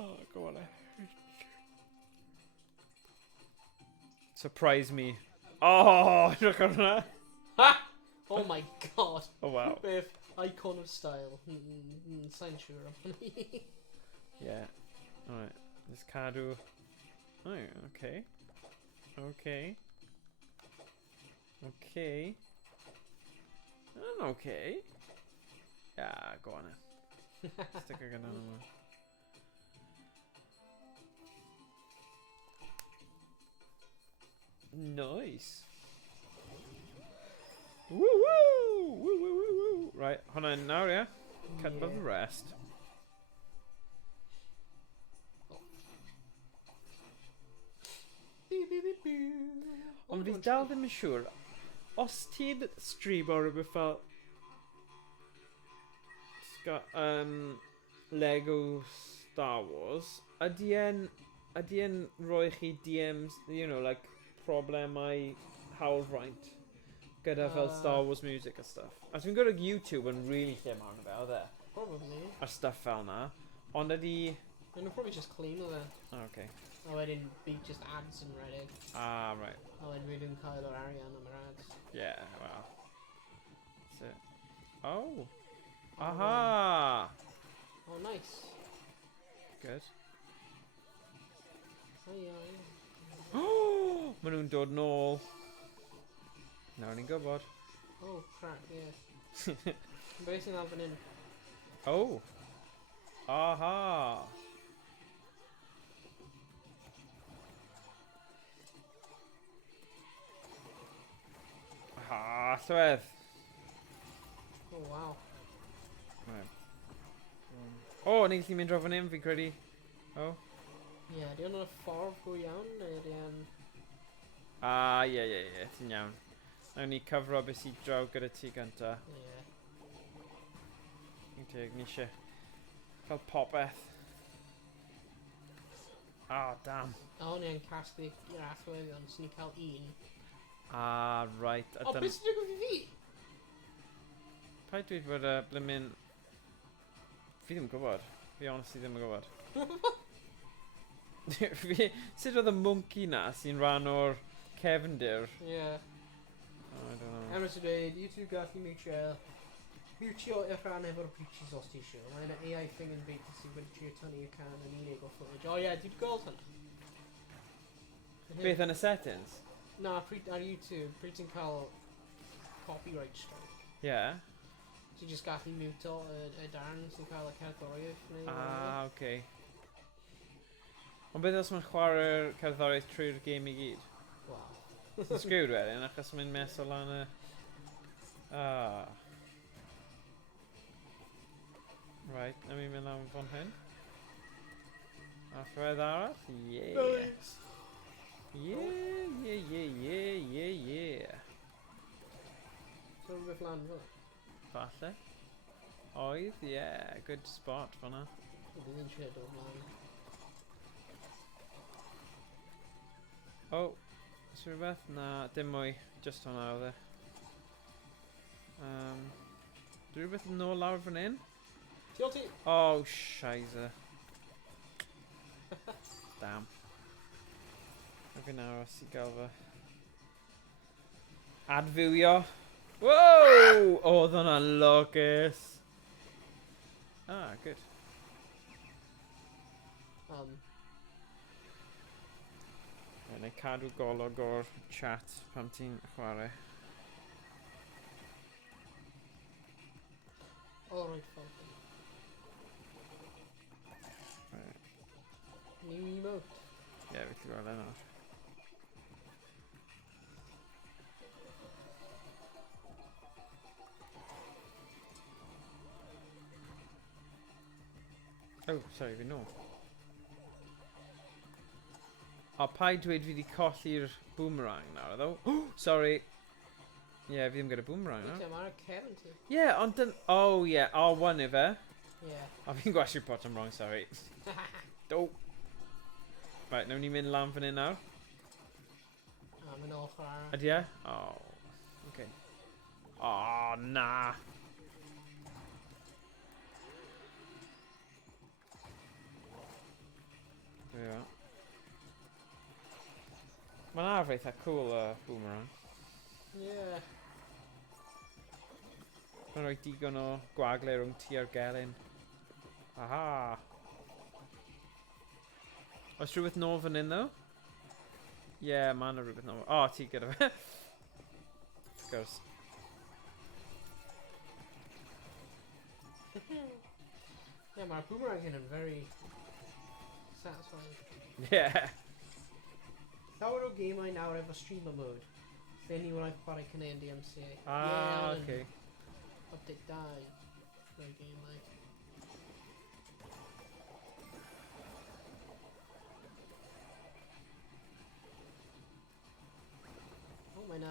Oh, go on. Surprise me. Oh, look at that. Ha! Oh my god. Oh, wow. Beth icon of style. Sa'n siŵr am hynny. Yeah. Alright. Let's cadw. Oh, okay. Okay. Okay. Okay. Yeah, go on then. Stick a gun on him. Nice. Woo woo! Woo woo woo woo! Right, hwnna yn nawr, yeah? Cut above the rest. Ond fi dal ddim yn siŵr. Os ti'n streamo rhywbeth fel Lego Star Wars, ydy e'n rhoi chi DMs, you know, like problemau hawlfraint gyda fel Star Wars music a stuff. A dwi'n gwybod YouTube yn really lle ma'n fel, dde? Probably. A stuff fel na. Ond ydy... They'll probably just clean all that. Oh, okay. Oh, I didn't beat just ads and Reddit. Ah, right. Oh, and we didn't Kyle or Ariane on our ads. Yeah, wow. That's it. Oh! Aha! Oh, nice. Good. Oh, yeah. Oh! Maen nhw'n dod nôl. Nawr ni'n gwybod. Oh, crap, yeah. I'm basing that one in. Oh! Aha! Aha, llywedd. Oh, wow. Right. Oh, ni'n gallu mynd draw fan hyn, fi'n credu. Oh. Yeah, di hwnna'n ffordd go iawn, neu di Ah, ie, ti'n iawn. Nawn ni cyfro beth sy'n draw gyda ti gynta. Yeah. Fi'n teg, ni eisiau cael popeth. Ah, damn. A hwn i'n casglu i'r athwyddion, so ni cael un. Ah, right. O, beth sy'n digwydd i fi? Paid dweud bod blymyn... Fi ddim yn gwybod. Fi honestly ddim yn gwybod. Sut oedd y monkey na sy'n rhan o'r cefndir? Yeah. Oh, I don't know. Emrys i dweud, YouTube gallu mutio i'r rhan efo'r breaches os ti eisiau. Mae yna AI thing yn beth sy'n wedi trio tynnu y can yn unig o footage. Oh yeah, dwi'n gweld hynny. Beth yn y settings? Na, ar YouTube, pryd ti'n cael copyright strike. Yeah. Ti'n just gallu mutio y darn sy'n cael y cerddoriaeth neu... Ah, okay. Ond beth os mae'n chwarae'r cerddoriaeth trwy'r game i gyd? Wow. Sy'n sgriwd wedyn, achos mae'n mes o lan y... Ah. Right, na mi'n mynd am fan hyn. A llywedd arall? Yeah. Nice. Yeah. So rhywbeth lan fel? Falle. Oedd, yeah, good spot fan'na. Bydd ddim eisiau dod lan. Oh, is rhywbeth? Na, dim mwy. Just hwnna oedd e. Dwi rhywbeth yn ôl lawr fan hyn? Ti o ti? Oh, scheisse. Damn. Fi'n aros i gael fy adfywio. Whoa! Oedd hwnna'n logus. Ah, good. Neu cadw golwg o'r chat pan ti'n chwarae. White Falcon. Right. New emote. Yeah, vi kan göra det nu. Oh, sorry, vi nå. A paid dweud fi di colli'r boomerang nawr, ddo. Oh, sorry. Yeah, fi ddim gyda boomerang nawr. Wait, mae'r Kevin ti. Yeah, ond dyn... Oh, yeah. Oh, one of it. Yeah. Oh, fi'n gwasgu'r bottom wrong, sorry. Oh. Right, nawn ni mynd lan fan hyn nawr. Mae'n ôl chwarae. Ydy e? Oh. Okay. Oh, na. There we are. Mae'n arfer eitha cool, boomerang. Yeah. Mae'n rhoi digon o gwagle rhwng ti a'r gelyn. Aha! Oes rhywbeth nôl fan hyn, though? Yeah, mae yna rhywbeth nôl. Oh, ti gyda fe. Of course. Yeah, mae'r boomerang hyn yn very satisfying. Yeah. Llawer o gemau nawr efo streamer mode. Lle ni wnaeth chwarae cynnig DMCA. Ah, okay. Update 2. Mewn gemau. O, mae'n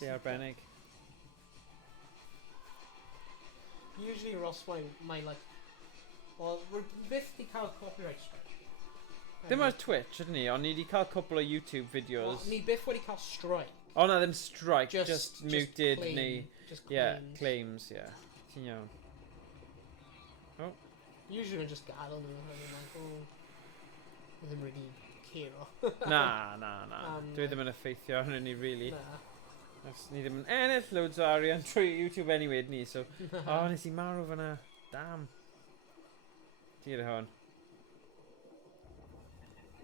Lle arbennig. usually Ross my like... Well, we're byth di cael copyright strike. Dim ar Twitch, ydyn ni, ond ni wedi cael cwpl o YouTube Well, videos. ni byth wedi cael strike. O, na ddim strike, just muted claim, neu... Just Yeah, claims. claims, yeah. Ti'n iawn. Usually mae'n just gadael nhw. I'm like, oh... Ddim really cero. Na. Dwi ddim yn effeithio arnyn ni, really. Na. Os ni ddim yn ennill loads o arian trwy YouTube anyway, ni, so... O, nes i marw fyna. Damn. Ti gyda hwn.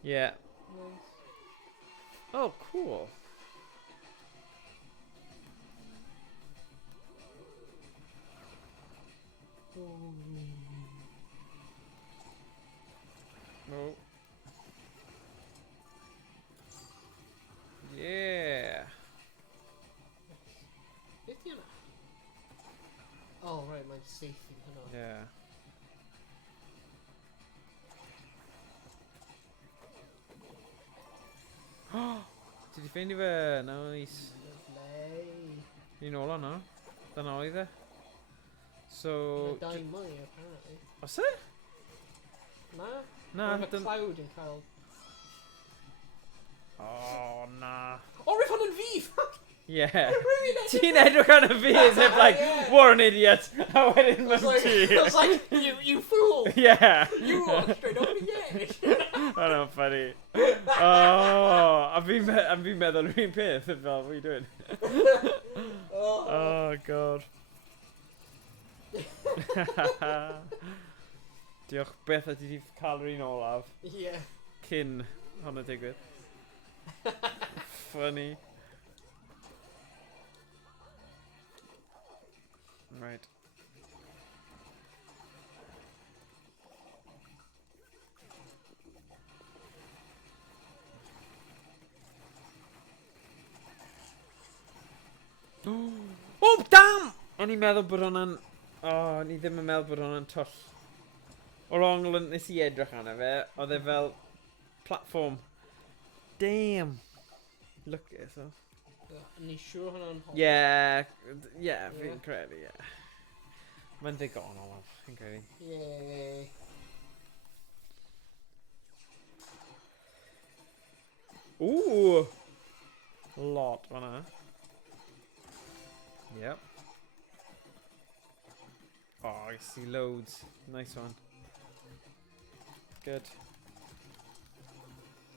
Yeah. Nice. Oh, cool. Oh. Yeah. Beth di hwnna? Oh, right, mae'n safe i hwnna. Yeah. Ti di ffeindio fe? Nice. Lovely. Ni'n ôl o'na. Dyna oedd e. So... Mae'n dau mwy, apparently. Os e? Na? Na, Mae Cloud yn cael... Oh, na. Oh, rwyf hwn yn fi! Fuck! Yeah. Really? Ti'n edrych arno fi as if like, Yeah. what an idiot. A wedyn I was mewn like, ti. I was like, you fool! Yeah. You walked straight over the edge! Oh no, funny. Oh, a fi'n meddwl yr un peth fel, what are you doing? Oh, God. Diolch beth a ti di cael yr un olaf Yeah. cyn hwnna digwydd. Funny. Right. Oh, damn! O'n i'n meddwl bod hwnna'n... Oh, ni ddim yn meddwl bod hwnna'n twll. O'r ongl nes i edrych arno fe, oedd e fel platform. Damn! Look at it, so. Ni siŵr hwnna'n hol. Yeah, fi'n credu, yeah. Mae'n ddigon olaf, fi'n credu. Yay. Ooh! Lot fanna. Yep. Oh, I see loads. Nice one. Good.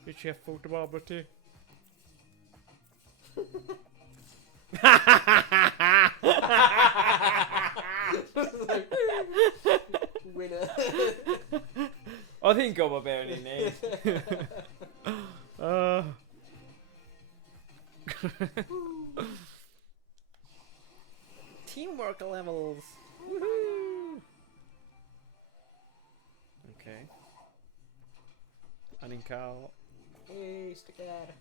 Did you have photo too? Winner. Oedd hi'n gwybod be o'n i'n neud. Teamwork levels. Woohoo! Okay. A ni'n cael... Hey, sticker.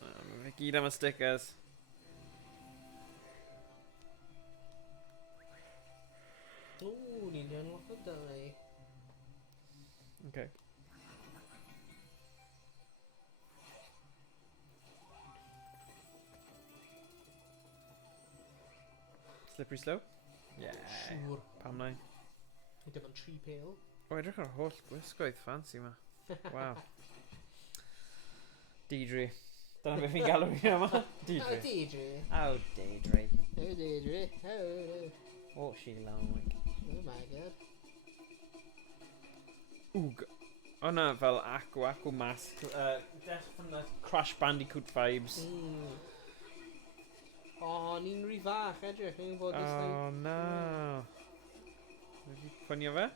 Fe gyd am y stickers. Ooh, ni'n dyn lot o dau. Okay. Slippery slope? Yeah. Siwr. Pam nai. Ni dim ond 3 pale. O, edrych ar holl gwisgoedd fancy ma. Wow. Deidre. Dyna beth fi'n galw fi yma. Oh, Deidre. Deidre. Oh, Deidre. Oh, Deidre. Oh, Oh, she like. oh my god. Ooh. Oh no, fel Aqua mask. Death from the Crash Bandicoot vibes. Mm. O, ni'n rhy fach, edrych. Ni'n bod yn Oh no. Wedi ffynio fe?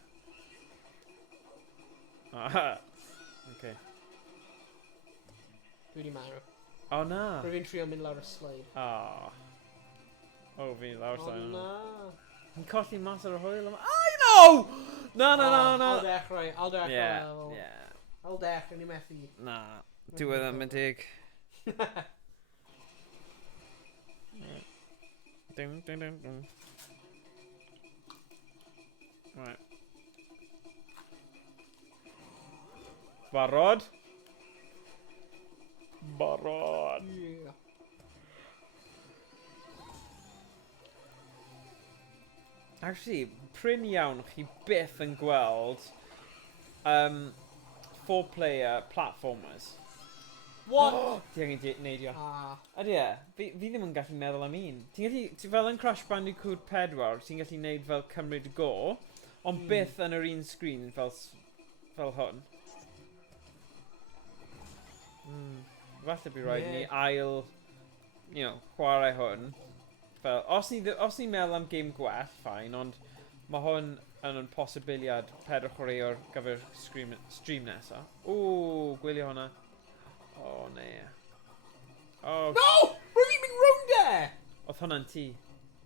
Ah. Okay. Dwi wedi marw. Oh na. Rwy'n fi'n trio mynd lawr y slide. Oh. Oh, fi lawr O sain. na. Hi'n colli mas ar y hwyl yma. I know! No. I'll dechrau. Yeah, yeah. I'll dechrau, ni methu. Na. Diwedd am y dig. Ding, ding, ding, ding. Right. Barod? Barod. Yeah. Actually, pryn iawn chi byth yn gweld 4-player platformers. What? Ti angen neidio. Ah. Ydy e, fi ddim yn gallu meddwl am un. Ti'n gallu, fel yn Crash Bandicoot 4, ti'n gallu neud fel cymryd y go, ond byth yn yr un sgrin fel hwn. Falle bydd rhaid ni ail, chwarae hwn. Fel, os ni'n meddwl am game gwell, ffain, ond mae hwn yn posibiliad 4 chwaraewr gyfer stream nesaf. Ww, gwylio hwnna. O, ne. Oh, No! Rwy fi'n mynd round e! oedd hwnna'n ti?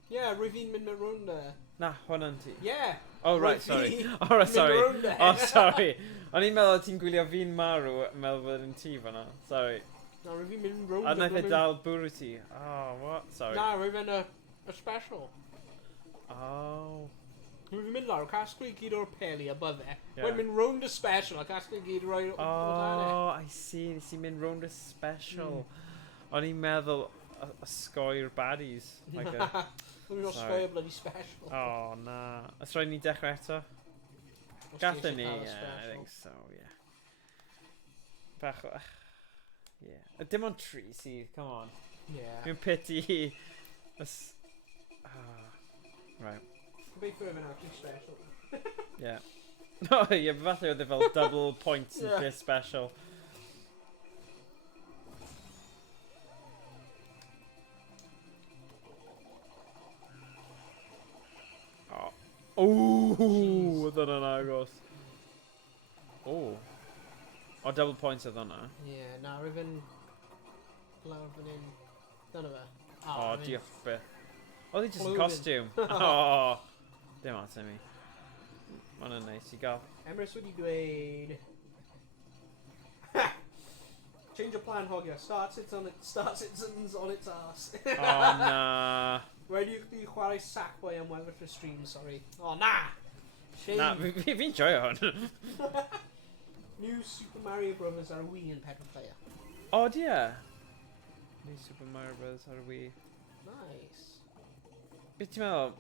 Yeah, rwy fi'n mynd round e. Na, hwnna'n ti. Yeah. Oh, right, sorry. Oh, right, sorry. Oh, sorry. O'n i'n meddwl ti'n gwylio fi'n marw, meddwl bod yn ti fan'na. Sorry. Na, rwy fi'n mynd round e. A naeth e dal bwrw ti. Oh, what? Sorry. Na, rwy fi'n a special. Oh. Rwy fi'n mynd lawr, casglu gyd o'r peli above e. Yeah. Rwy'n mynd round a special, a casglu gyd roi o dan e. Oh, I see. Nes i'n mynd round a special. O'n i'n meddwl ysgoi'r baddies. Like a... Rwy'n mynd osgoi o bloody special. Oh, na. Os rhaid ni dechrau eto? Gathen ni, yeah, I think so, yeah. Bach o... Yeah. Dim ond 3 sydd, come on. Yeah. Mi'n pity. Right. Gobeithio efo'n actually special. Yeah. No, yeah, falle oedd e fel double points yn this special. Oh. Ooh, oedd hwnna'n agos. Oh. O, double points oedd hwnna. Yeah, na, rwy fi'n lawr fan hyn. Dyna fe. Oh, diolch beth. Oedd hi just yn Blwyddyn. costume. Oh. Dim at mi. Mae'n yn neis i gael. Emrys wedi dweud... Change of plan, hogger. Start citizens on its arse. Oh, na. Wedi'ch chi chwarae Sackboy am wefr for stream, sorry. Oh, na! Shame. Na, fi'n joio hwn. New Super Mario Bros. Ar Wii yn pedal player. O, dia. New Super Mario Bros. Ar y Wii. Nice. Beth ti'n meddwl?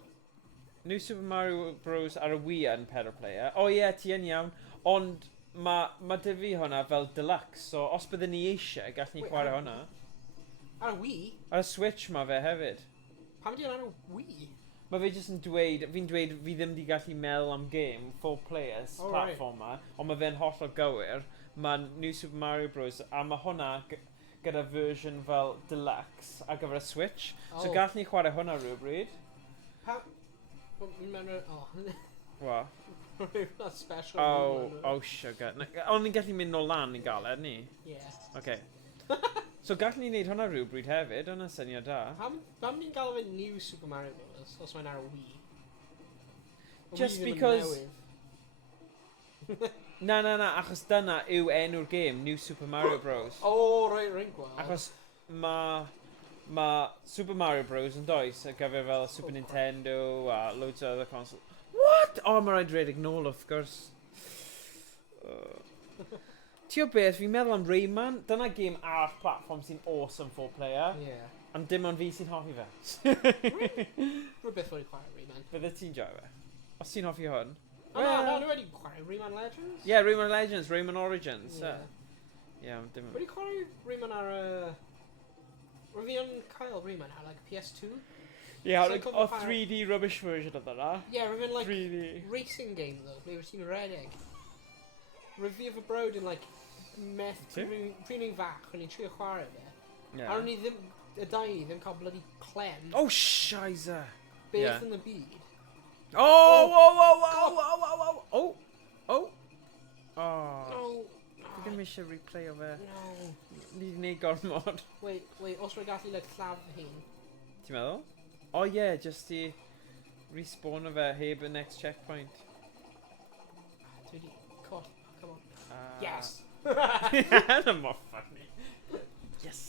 New Super Mario Bros. Ar y Wii yn pedal player. O ie, ti yn iawn. Ond ma dy fi hwnna fel deluxe. So os byddwn ni eisiau, gallwn ni chwarae hwnna. Ar y Wii? Ar y Switch ma fe hefyd. Pam ydi ar y Wii? Mae fe jyst yn dweud, fi'n dweud fi ddim wedi gallu meddwl am game, 4 players, platform ma, ond mae fe'n hollol gywir. Mae New Super Mario Bros. A mae hwnna gyda version fel deluxe ar gyfer y Switch. So gallwn ni chwarae hwnna rhywbryd. Pam... Mi'n meddwl... Oh. Wa? Rwy'n special. Oh, sugar. Ond ni'n gallu mynd nôl lan i galed, ni? Yeah. Okay. So gallwn ni wneud hwnna rhywbryd hefyd, hwnna'n syniad da. Pam ni'n gael fe New Super Mario Bros. Os mae'n ar y Wii? Just Wi ddim yn because- newydd. Na, achos dyna yw enw'r game, New Super Mario Bros. O, reit gweld. Achos ma Super Mario Bros yn does ar gyfer fel Super Nintendo a loads o other console. What? O, mae rhaid redeg nôl wrth gwrs. Ti o beth, fi'n meddwl am Rayman, dyna game ar platform sy'n awesome for player, Yeah. ond dim ond fi sy'n hoffi fe. Rwy'n beth wedi chwarae Rayman. Bydde ti'n joio fe? Os ti'n hoffi hwn? Na, ni wedi chwarae Rayman Legends. Yeah, Rayman Legends, Rayman Origins. Yeah. Yeah, dim... Wedi chwarae Rayman ar Roedd fi yn cael Rayman ar like PS2. Yeah, So like, cofio o pa- 3D rubbish version of that. Yeah, roedd fi'n like 3D. racing game though, ble wyt ti'n redeg. Roedd fi efo brod yn like meth Ti? pryd ni'n fach, o'n i'n trio chwarae fe. A Yeah. o'n i ddim, y dau ni ddim cael bloody clem. Oh, shiza. Beth yeah. yn y byd. Oh, oh. No, Fi ddim eisiau replay o fe. no. Ni wedi gwneud gormod. Wait, os rwy'n gallu like llaf hyn. Ti'n meddwl? Oh yeah, just i respawn o fe heb y next checkpoint. Dwi wedi cod, come on. Uh, Yes! Yna mor funny. Yes!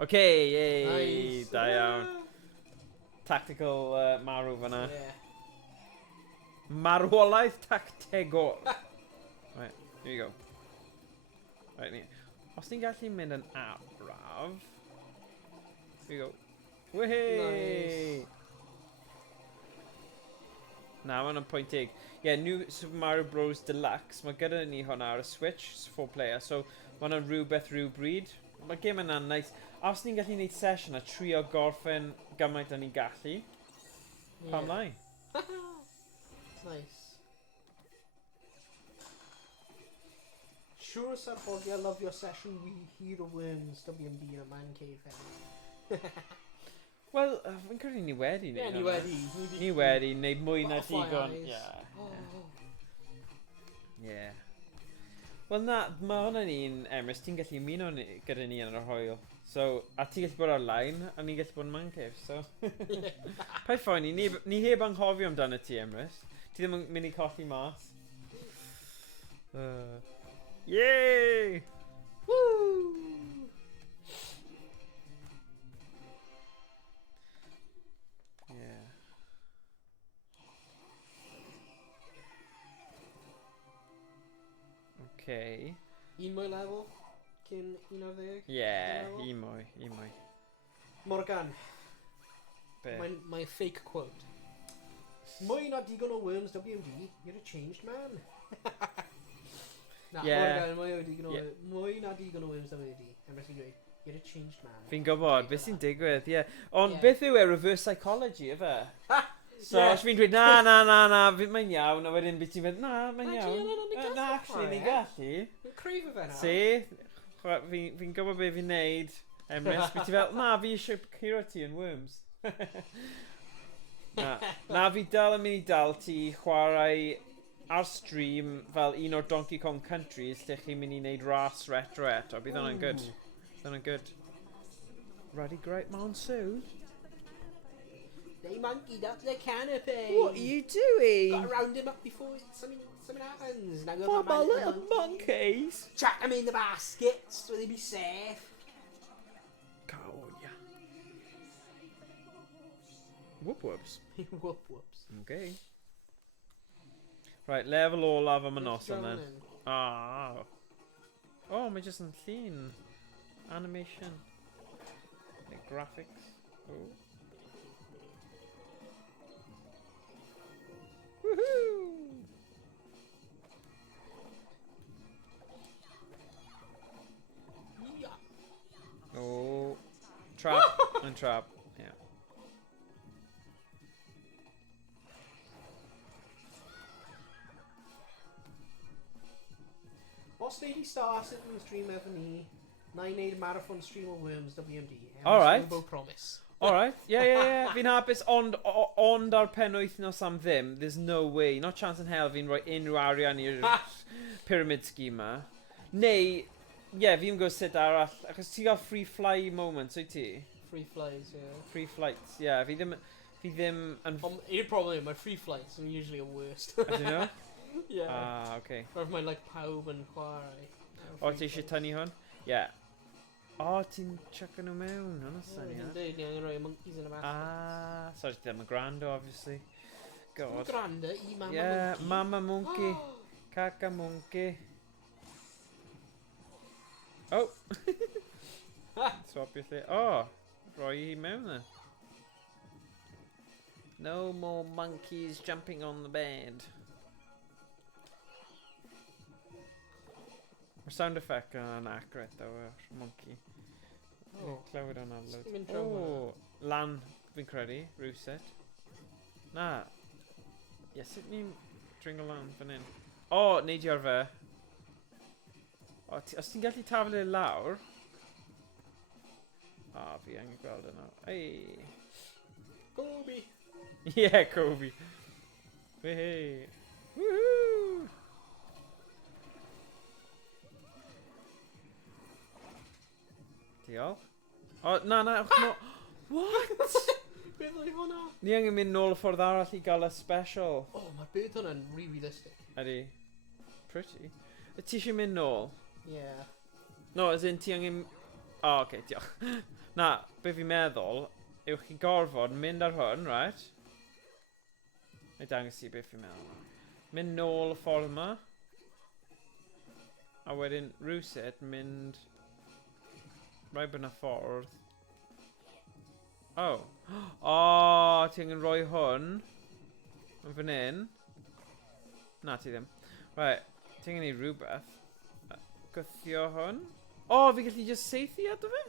Okay, yay! Nice. Da iawn. Tactical marw fanna. Yeah. Marwolaeth tactegol. Right, here you go. Right, ni. Os ni'n gallu mynd yn araf. Here you go. Whey! Nice. Na, mae'n pwyntig. Yeah, New Super Mario Bros Deluxe. Mae gyda ni hwnna ar y Switch, 4 player. So, mae'n rhywbeth rhywbryd. Mae'r game yna'n nice. A os ni'n gallu gwneud session a trio gorffen gymaint a ni'n gallu, pam lai? Nice. Siwr sa'r hofio lyfio session we Hero Worms WMD yn y man cave hefyd. Wel, fi'n credu ni wedi Ie, neud ni hwnna. wedi. Ni wedi neud mwy na Butterfly digon. eyes. Yeah. Oh. Yeah. Wel na, mae hwnna'n un, Emrys, ti'n gallu ymuno gyda ni yn yr hoel. So, a ti'n gallu bod ar-line, a ni'n gallu bod yn man cave, so... Pai ffoi ni heb anghofio amdano ti, Emrys. Ti ddim yn mynd i colli mas. Yay! Woo! Yeah. Okay. Un mwy level cyn 11. Yeah, Level? un mwy. Morgan, Be? my fake quote. Mwy na digon o Worms WMD, you're a changed man. Na, Yeah. Morgan, mwy na digon o Worms WMD. Emrys i dweud, you're a changed man. Fi'n gwybod, beth sy'n digwydd, ie. Ond Ie. beth yw e, reverse psychology, efe? Ha! So, Ie. os fi'n dweud, na, mae'n iawn, a wedyn beth ti'n mynd, na, mae'n Actually, iawn. ni gallu Na, actually, ni chwarae. gallu. Mae'n creu fe na. Si, fi'n gwybod beth fi'n neud. Emrys, beth ti fel, na, fi eisiau hero ti yn Worms. Na, fi dal yn mynd i dal ti chwarae ar stream fel un o'r Donkey Kong countries lle chi'n mynd i wneud ras retro eto. Bydd hwnna'n good. Bydd hwnna'n good. Ready, great monsoon. They monkeyed up the canopy. What are you doing? Got to round him up before something happens. Now go What about little monkeys? Chuck them in the baskets so they be safe. Go on, ya. Whoop whoops. Whoop whoops. Okay. Right, level olaf am y noson then. Ah. Oh, mae jyst yn llun. Animation. Like graphics. Oh. Woohoo! Yeah. Oh. Trap and trap. Yeah. Os nei di start it yn stream efo ni, na I wneud marathon stream o Worms WMD. Alright. Bo promise. Alright, yeah. Fi'n hapus, ond ar penwythnos am ddim, there's no way, not chance in hell fi'n rhoi unrhyw arian i'r pyramid scheme ma. Neu, fi'n gwybod sut arall, achos ti gael free fly moments, o'i ti? Free flies, yeah. Free flights, fi fi ddim yn... Yw'r problem, mae free flights yn usually y worst. Ydyn nhw? Yeah. Ah, okay. Roedd mae like pawb yn chwarae. O, ti eisiau tynnu hwn? Yeah. O, ti'n chucka nhw mewn, hwnna syniad. Dweud, ni angen rhoi monkeys yn y bach. Ah, sorry, ti ddim yn gwrando, obviously. God. Granda i Mama Yeah, Monkey. Mama Monkey. Caca Monkey. Oh! Swapio lle. O! Rhoi hi mewn dda. No more monkeys jumping on the bed. Mae'r sound effect yn accurate though, monkey. Oh. Clywed hwnna Sdim yn loads. draw O! Lan, fi'n credu, rhywset. Na. Ie, sut ni'n dringo lan fan hyn? O, neidio ar fe. O, os ti'n gallu taflu lawr... O, fi angen gweld yna. Ei! Kobe! Yeah, Kobe. Hey. Woohoo! Diolch. O, na, no. What? Beth oedd hwnna? Ni angen mynd nôl y ffordd arall i gael y special. Oh, mae'r beth hwnna'n realistic. Ydy. Pretty. Ti eisiau mynd nôl? Yeah. No, as in ti angen... O, oce, diolch. Na, be fi'n meddwl, yw chi gorfod mynd ar hwn, right? Neu dangos i beth fi'n meddwl. Mynd nôl y ffordd yma. A wedyn, rhywsut, mynd... Rai byna ffordd. Oh. O, ti angen rhoi hwn. Yn fan hyn. Na, ti ddim. Right, ti angen ei rhywbeth. Gythio hwn. O, fi gallu just seithi ado fe?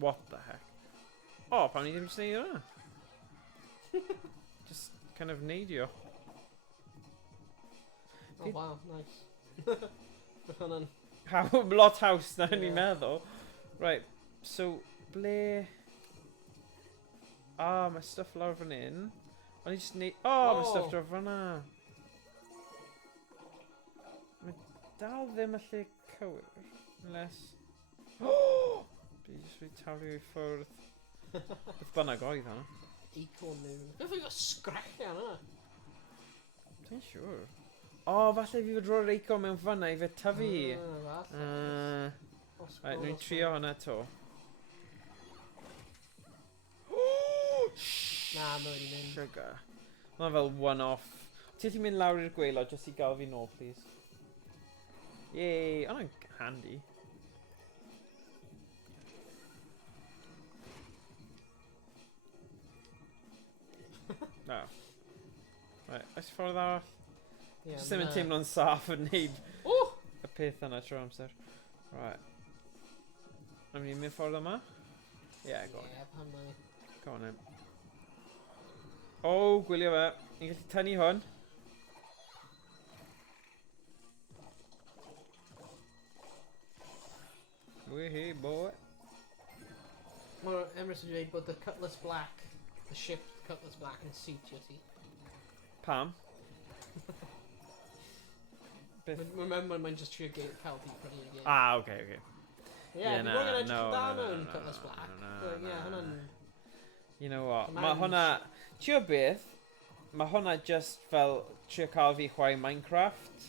What the heck? O, pan ni ddim jyst neud hwnna? Just kind of neidio. Oh, wow, nice. Beth hwnna'n... Lot haws na ni'n Yeah. meddwl. Right, so, ble... Ah, mae stuff lawr fan hyn. O'n i just neud... Oh, mae stuff Oh. lawr fan'na. Mae dal ddim y lle cywir. Unless... Oh! Fi jyst wedi taflu i ffwrdd. Beth bynnag oedd hwnna. Acorn nhw. Beth oedd y sgrechian yna? Dwi'n siŵr. O, falle fi fod roi'r eicon mewn fan'na i fe tyfu. Right, nw'n trio hwnna to. Na, mae wedi mynd. Sugar. Mae fel one-off. Ti allu mynd lawr i'r gweilod jyst i gael fi nôl, please. Yay, hwnna'n handy. No. Right, oes ffordd arall? Yeah, Jyst ddim yn teimlo'n saff yn neud y peth yna tro amser. Right. Am ni'n mynd ffordd yma? Yeah, go on. Yeah, pan mae... Go on in. O, gwylio fe. Ni'n gallu tynnu hwn. Wee boy. Mae Emerson wedi dweud bod the Cutlass Black, the ship Cutlass Black yn siwtio ti. Pam? Beth? Mae'n meddwl mae'n just trio cael ti prynu yn gêm. Ah, okay, okay. Yeah, yeah, fi bod yn edrych no, yn da no, no, mewn no, Cutlass no, Black. no, But no, yeah, no. hwnna'n... You know what? Command. Mae hwnna... Tio beth? Mae hwnna just fel trio cael fi chwarae Minecraft.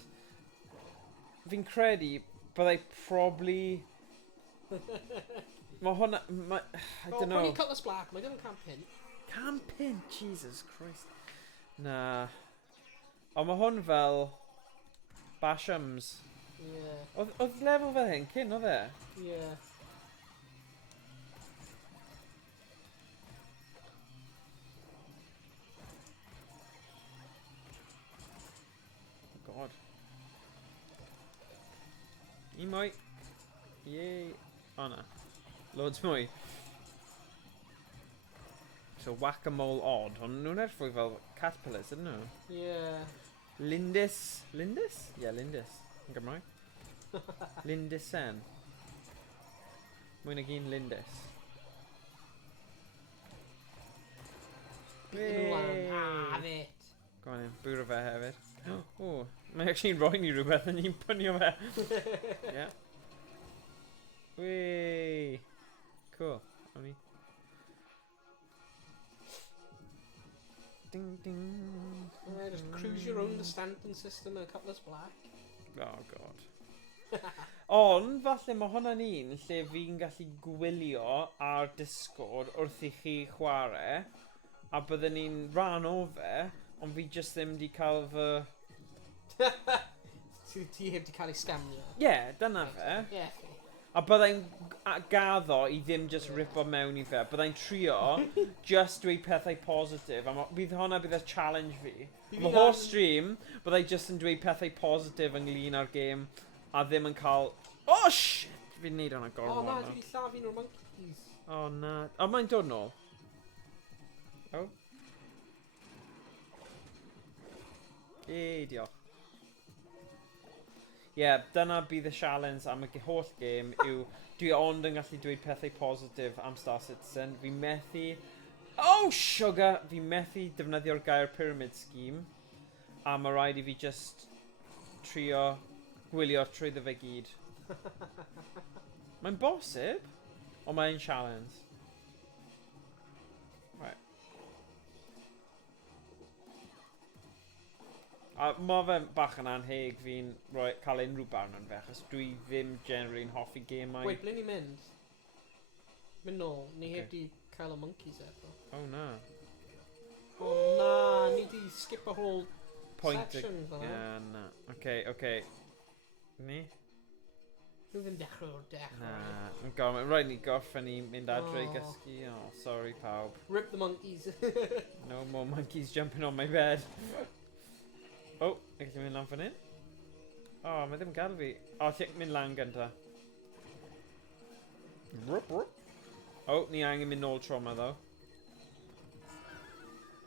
Fi'n credu byddai probably... Mae hwnna... I don't know. Prynu Cutlass Black, mae ddim yn camp hyn. Camping? Jesus Christ. Na. Ond mae hwn fel... Bashams. Yeah, Oedd lefel fel hyn cyn, oedd e? yeah. Oh god. Un mwy. Yay. O na. Loads mwy. So whack-a-mole odd. Ond nhw'n edrych fwy fel caterpillars, ydyn nhw? Yeah. Lindys. Lindys? Ie, yeah, Lindys. Yn Gymraeg. Lindysen. Mwy nag un Lindys. Ah, fit. Go on in, bwrw fe hefyd. O, mae'n actually'n rhoi ni rhywbeth yn ni'n pynio fe. Yeah. Whee! Cool. Awn ni. Ding ding. Just cruise around the standing system and a couple of black. Oh god. Ond falle mae hwnna'n un lle fi'n gallu gwylio ar Discord wrth i chi chwarae a bydden ni'n rhan o fe ond fi just ddim di cael fy... Ti heb di cael ei scamio. Ie, dyna fe. Ie. A byddai'n gaddo i ddim just ripo mewn i fe. Byddai'n trio just dweud pethau positif. Bydd hwnna bydd y challenge fi. Fy holl stream, byddai just yn dweud pethau positif ynglyn â'r game a ddim yn cael... Oh shit! Fi'n neud hwnna gormod. O na, dwi wedi llafu nhw'r monkeys. O na. O, mae'n dod nôl. O. Diolch. Ie, dyna bydd y challenge am y holl game yw dwi ond yn gallu dweud pethau positif am Star Citizen. Fi methu... Oh, sugar! Fi methu defnyddio'r gair pyramid scheme. A mae rhaid i fi just trio gwylio trwy fe gyd. Mae'n bosib, ond mae'n challenge. Right. A mae fe bach yn anheg fi'n cael unrhyw barn yn fe, achos dwi ddim generally'n hoffi gemau. Wait, ble ni mynd? Mynd nôl, ni heb di cael y monkeys eto. Oh na. O na, ni di skip a whole section fel Ie, na. Okay. Ni? Nhw ddim dechrau o'r dechrau. Na. Yn gofyn, rhaid ni goffen i mynd adre i gysgu. Oh, sorry pawb. Rip the monkeys. No more monkeys jumping on my bed. Oh, I gallu mynd lan fan hyn? Oh, mae ddim gadael fi. Oh, lle mynd lan gynta. Oh, ni angen mynd nôl tro yma, ddo.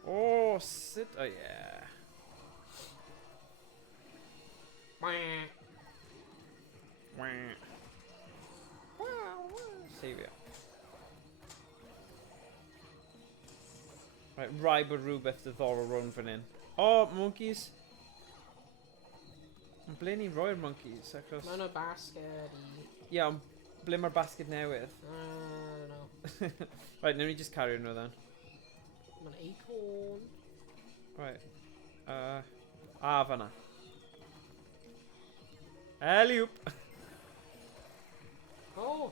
Oh, sut... Oh, yeah. Savio. Right, rai bod rhywbeth diddorol rownd fan hyn. Oh, monkeys. Ble ni'n roi'r monkeys? Mae yna basket i... Ie, ond ble mae'r basket newydd? I don't know. Right, newn ni just carry nhw then. Mae'n acorn. Right. Fanna. Eliwp! Oh!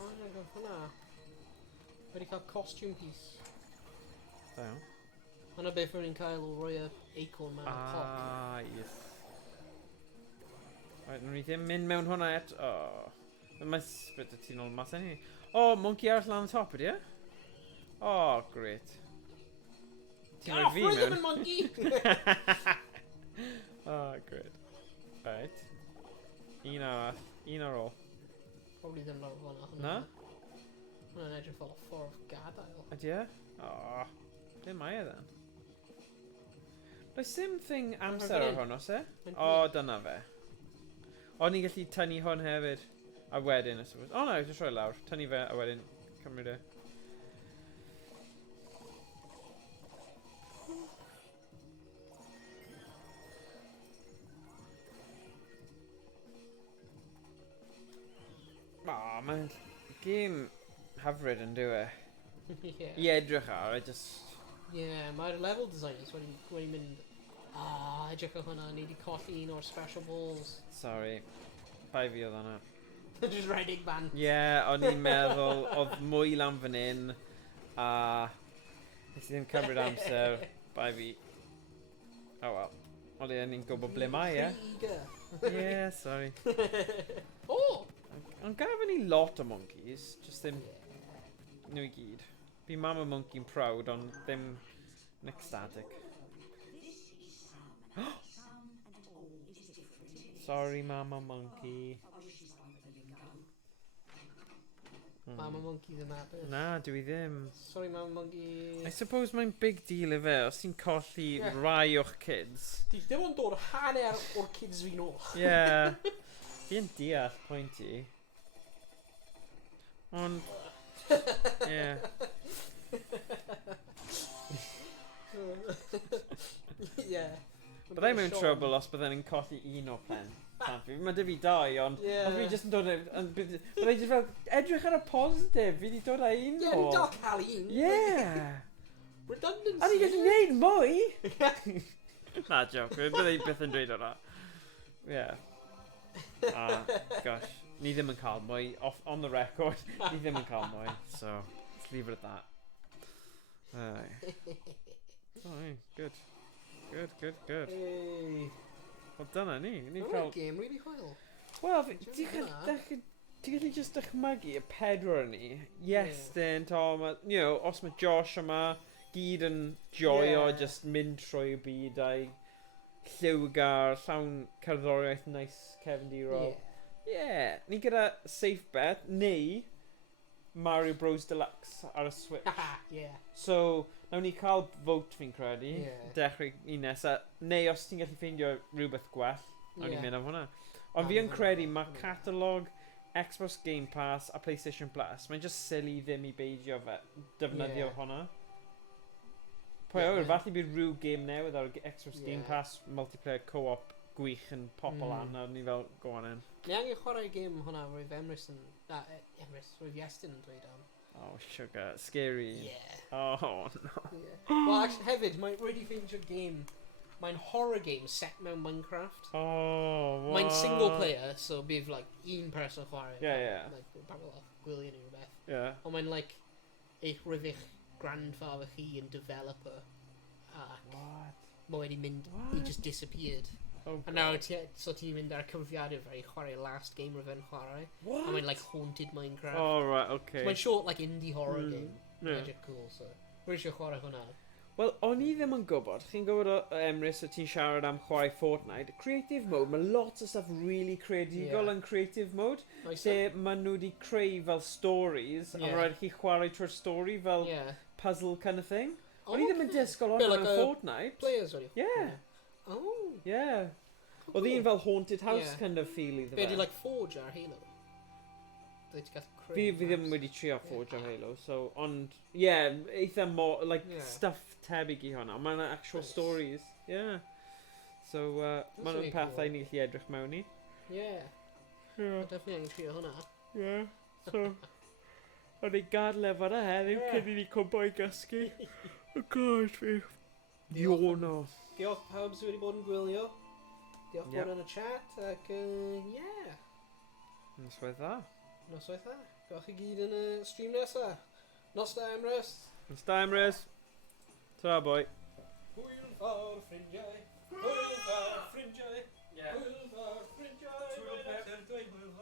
Oh, na gael hwnna. Wedi cael costume piece. Da iawn. Hwnna beth rwy'n cael o roi y acorn mewn y pot. Yes. Right, nhw'n ni ddim mynd mewn hwnna et... Oh. Mae'n sbyd y tu nôl mas enni. Oh, monkey arall lan y top ydi e? Oh, great. Ti'n rhoi fi mewn? Rhythm and monkey! Oh, great. Right. Un arall. Un ar ôl. Probably ddim lawr hwnna. Na? Hwnna'n edrych fel y ffordd gadael. Ydi e? Oh. Ble mae e then? Does dim thing amser ar hwn, os e? O, dyna fe. O, ni'n gallu tynnu hwn hefyd. A wedyn, I suppose. O, no, just rhoi lawr. Tynnu fe, a wedyn cymryd e. O, mae'n game hyfryd yn dyw e. I edrych ar, I just... Yeah, mae'r level designers wedi mynd... edrych ar hwnna, ni wedi colli un o'r special balls. Sorry. Bai fi oedd hwnna. Just riding band. Yeah, o'n i'n meddwl oedd mwy lan fan hyn. A... nes i ddim cymryd amser. Bai fi. Oh well. Oli ni'n gwybod ble mae e. Yeah, sorry. Oh! Ond gafon ni lot o monkeys. Just ddim... nhw i gyd. Fi mam y monkey'n proud, ond ddim yn ecstatic. Sorry, Mama Monkey. Mama Monkey's yn apus. Na, dwi ddim. Sorry, Mama Monkey. I suppose mae'n big deal i fe, os ti'n colli rai o'ch kids. Di ddim yn dod hanner o'r kids fi nôl. Yeah. Fi'n deall pwynt i. Ond... yeah. Yeah. Byddai mewn trouble os byddai'n ni'n colli un o pen. Mae dy fi dau, ond fi jyst yn dod... Byddai jyst fel, edrych ar y positif, fi wedi dod â un o... Yeah, ni'n dal cael un. Yeah! We're done Ni gallu neud mwy! Na, joc. Bydde i byth yn dweud hwnna. Yeah. Gosh. Ni ddim yn cael mwy. On the record, ni ddim yn cael mwy. So, let's leave it at that. Good. Good. Hey. Wel, dyna ni. Ni'n Mae'n cael... game really hwyl. Wel, Ti'n ti'n gallu just dychmygu y pedwar ni. Iestyn, Tom, os mae Josh yma, gyd yn joio Yeah. just mynd trwy'r byd a'i lliwgar, llawn cerddoriaeth nice cefndirol. Yeah. Ni gyda safe bet, neu Mario Bros Deluxe ar y Switch. Yeah. So, nawn ni cael vote fi'n credu, Ie. dechrau un nesa, neu os ti'n gallu ffeindio rhywbeth gwell, nawn ni Ie. mynd am hwnna. Ond fi yn credu mae catalog Xbox Game Pass a PlayStation Plus, mae'n just silly ddim i beidio fe, defnyddio Ie. hwnna. Pwy Ie, awr, ie. falle bydd rhyw game newydd ar Xbox Game Ie. Pass multiplayer co-op gwych yn popol Mm. an, a ni fel, go on in. Ni angen chwarae game hwnna roedd Emrys yn... roedd Iestyn yn dweud am. Oh, sugar, scary. Yeah. Oh, no. Well, actually, hefyd, mae'n really ffeindio game... Mae'n horror game set mewn Minecraft. Oh, what? Mae'n single player, so bydd, like, un person chwarae. Yeah. Like, barrel o gwyliau neu rhywbeth. Yeah. Ond mae'n, like, eich rydych grandfather chi yn developer. Ac What? mae wedi mynd... He just disappeared. Oh, A nawr, so ti'n mynd ar cyfrifiadur fe i chwarae last game rydyn chwarae. What? A mae'n, like, haunted Minecraft. Oh, right, okay. So mae'n short, like, indie horror Mm, game. yeah. Magic cool, so... Rwy'n eisiau chwarae hwnna. Wel, o'n i ddim yn gwybod. Chi'n gwybod o Emrys o ti'n siarad am chwarae Fortnite. Creative mode, mae lot o stuff really creadigol Yeah. yn creative mode. Oes Lle maen nhw wedi creu fel stories, a Yeah. mae rhaid chi chwarae trwy'r stori fel Yeah. puzzle kind of thing. Oh, O'n i ddim yn okay. disgwyl Bit o'n like yn a Fortnite. Players, wedi? Yeah. Oh. Yeah. Oedd hi'n fel haunted house Yeah. kind of feel iddo Be fe. di, like, Forge ar Halo? Dwi ti gael Fi ddim wedi trio Forge ar Halo, so, ond, yeah, eitha more, like, Yeah. stuff tebyg i hwnna. Mae'n actual Nice. stories, yeah. So, mae'n really pethau cool. ni gallu edrych mewn i. Yeah. Yeah. Definitely angen trio hwnna. Yeah, so, o'n i gadle fan y heddiw Yeah. cyn i ni cwmpo i gysgu. Oh gosh, fi. Iono. Diolch pawb sydd wedi bod yn gwylio. Diolch Yep. bod yn y chat, ac, yeah. Noswaith dda. Noswaith dda. Gwelwch chi gyd yn y stream nesa. Nos da, Emrys. Yn Stamres. Ta, boi. Hwyl fawr ffrindiau. Hwyl fawr ffrindiau. Yeah. Hwyl fawr ffrindiau. Hwyl fawr. Dweud hwyl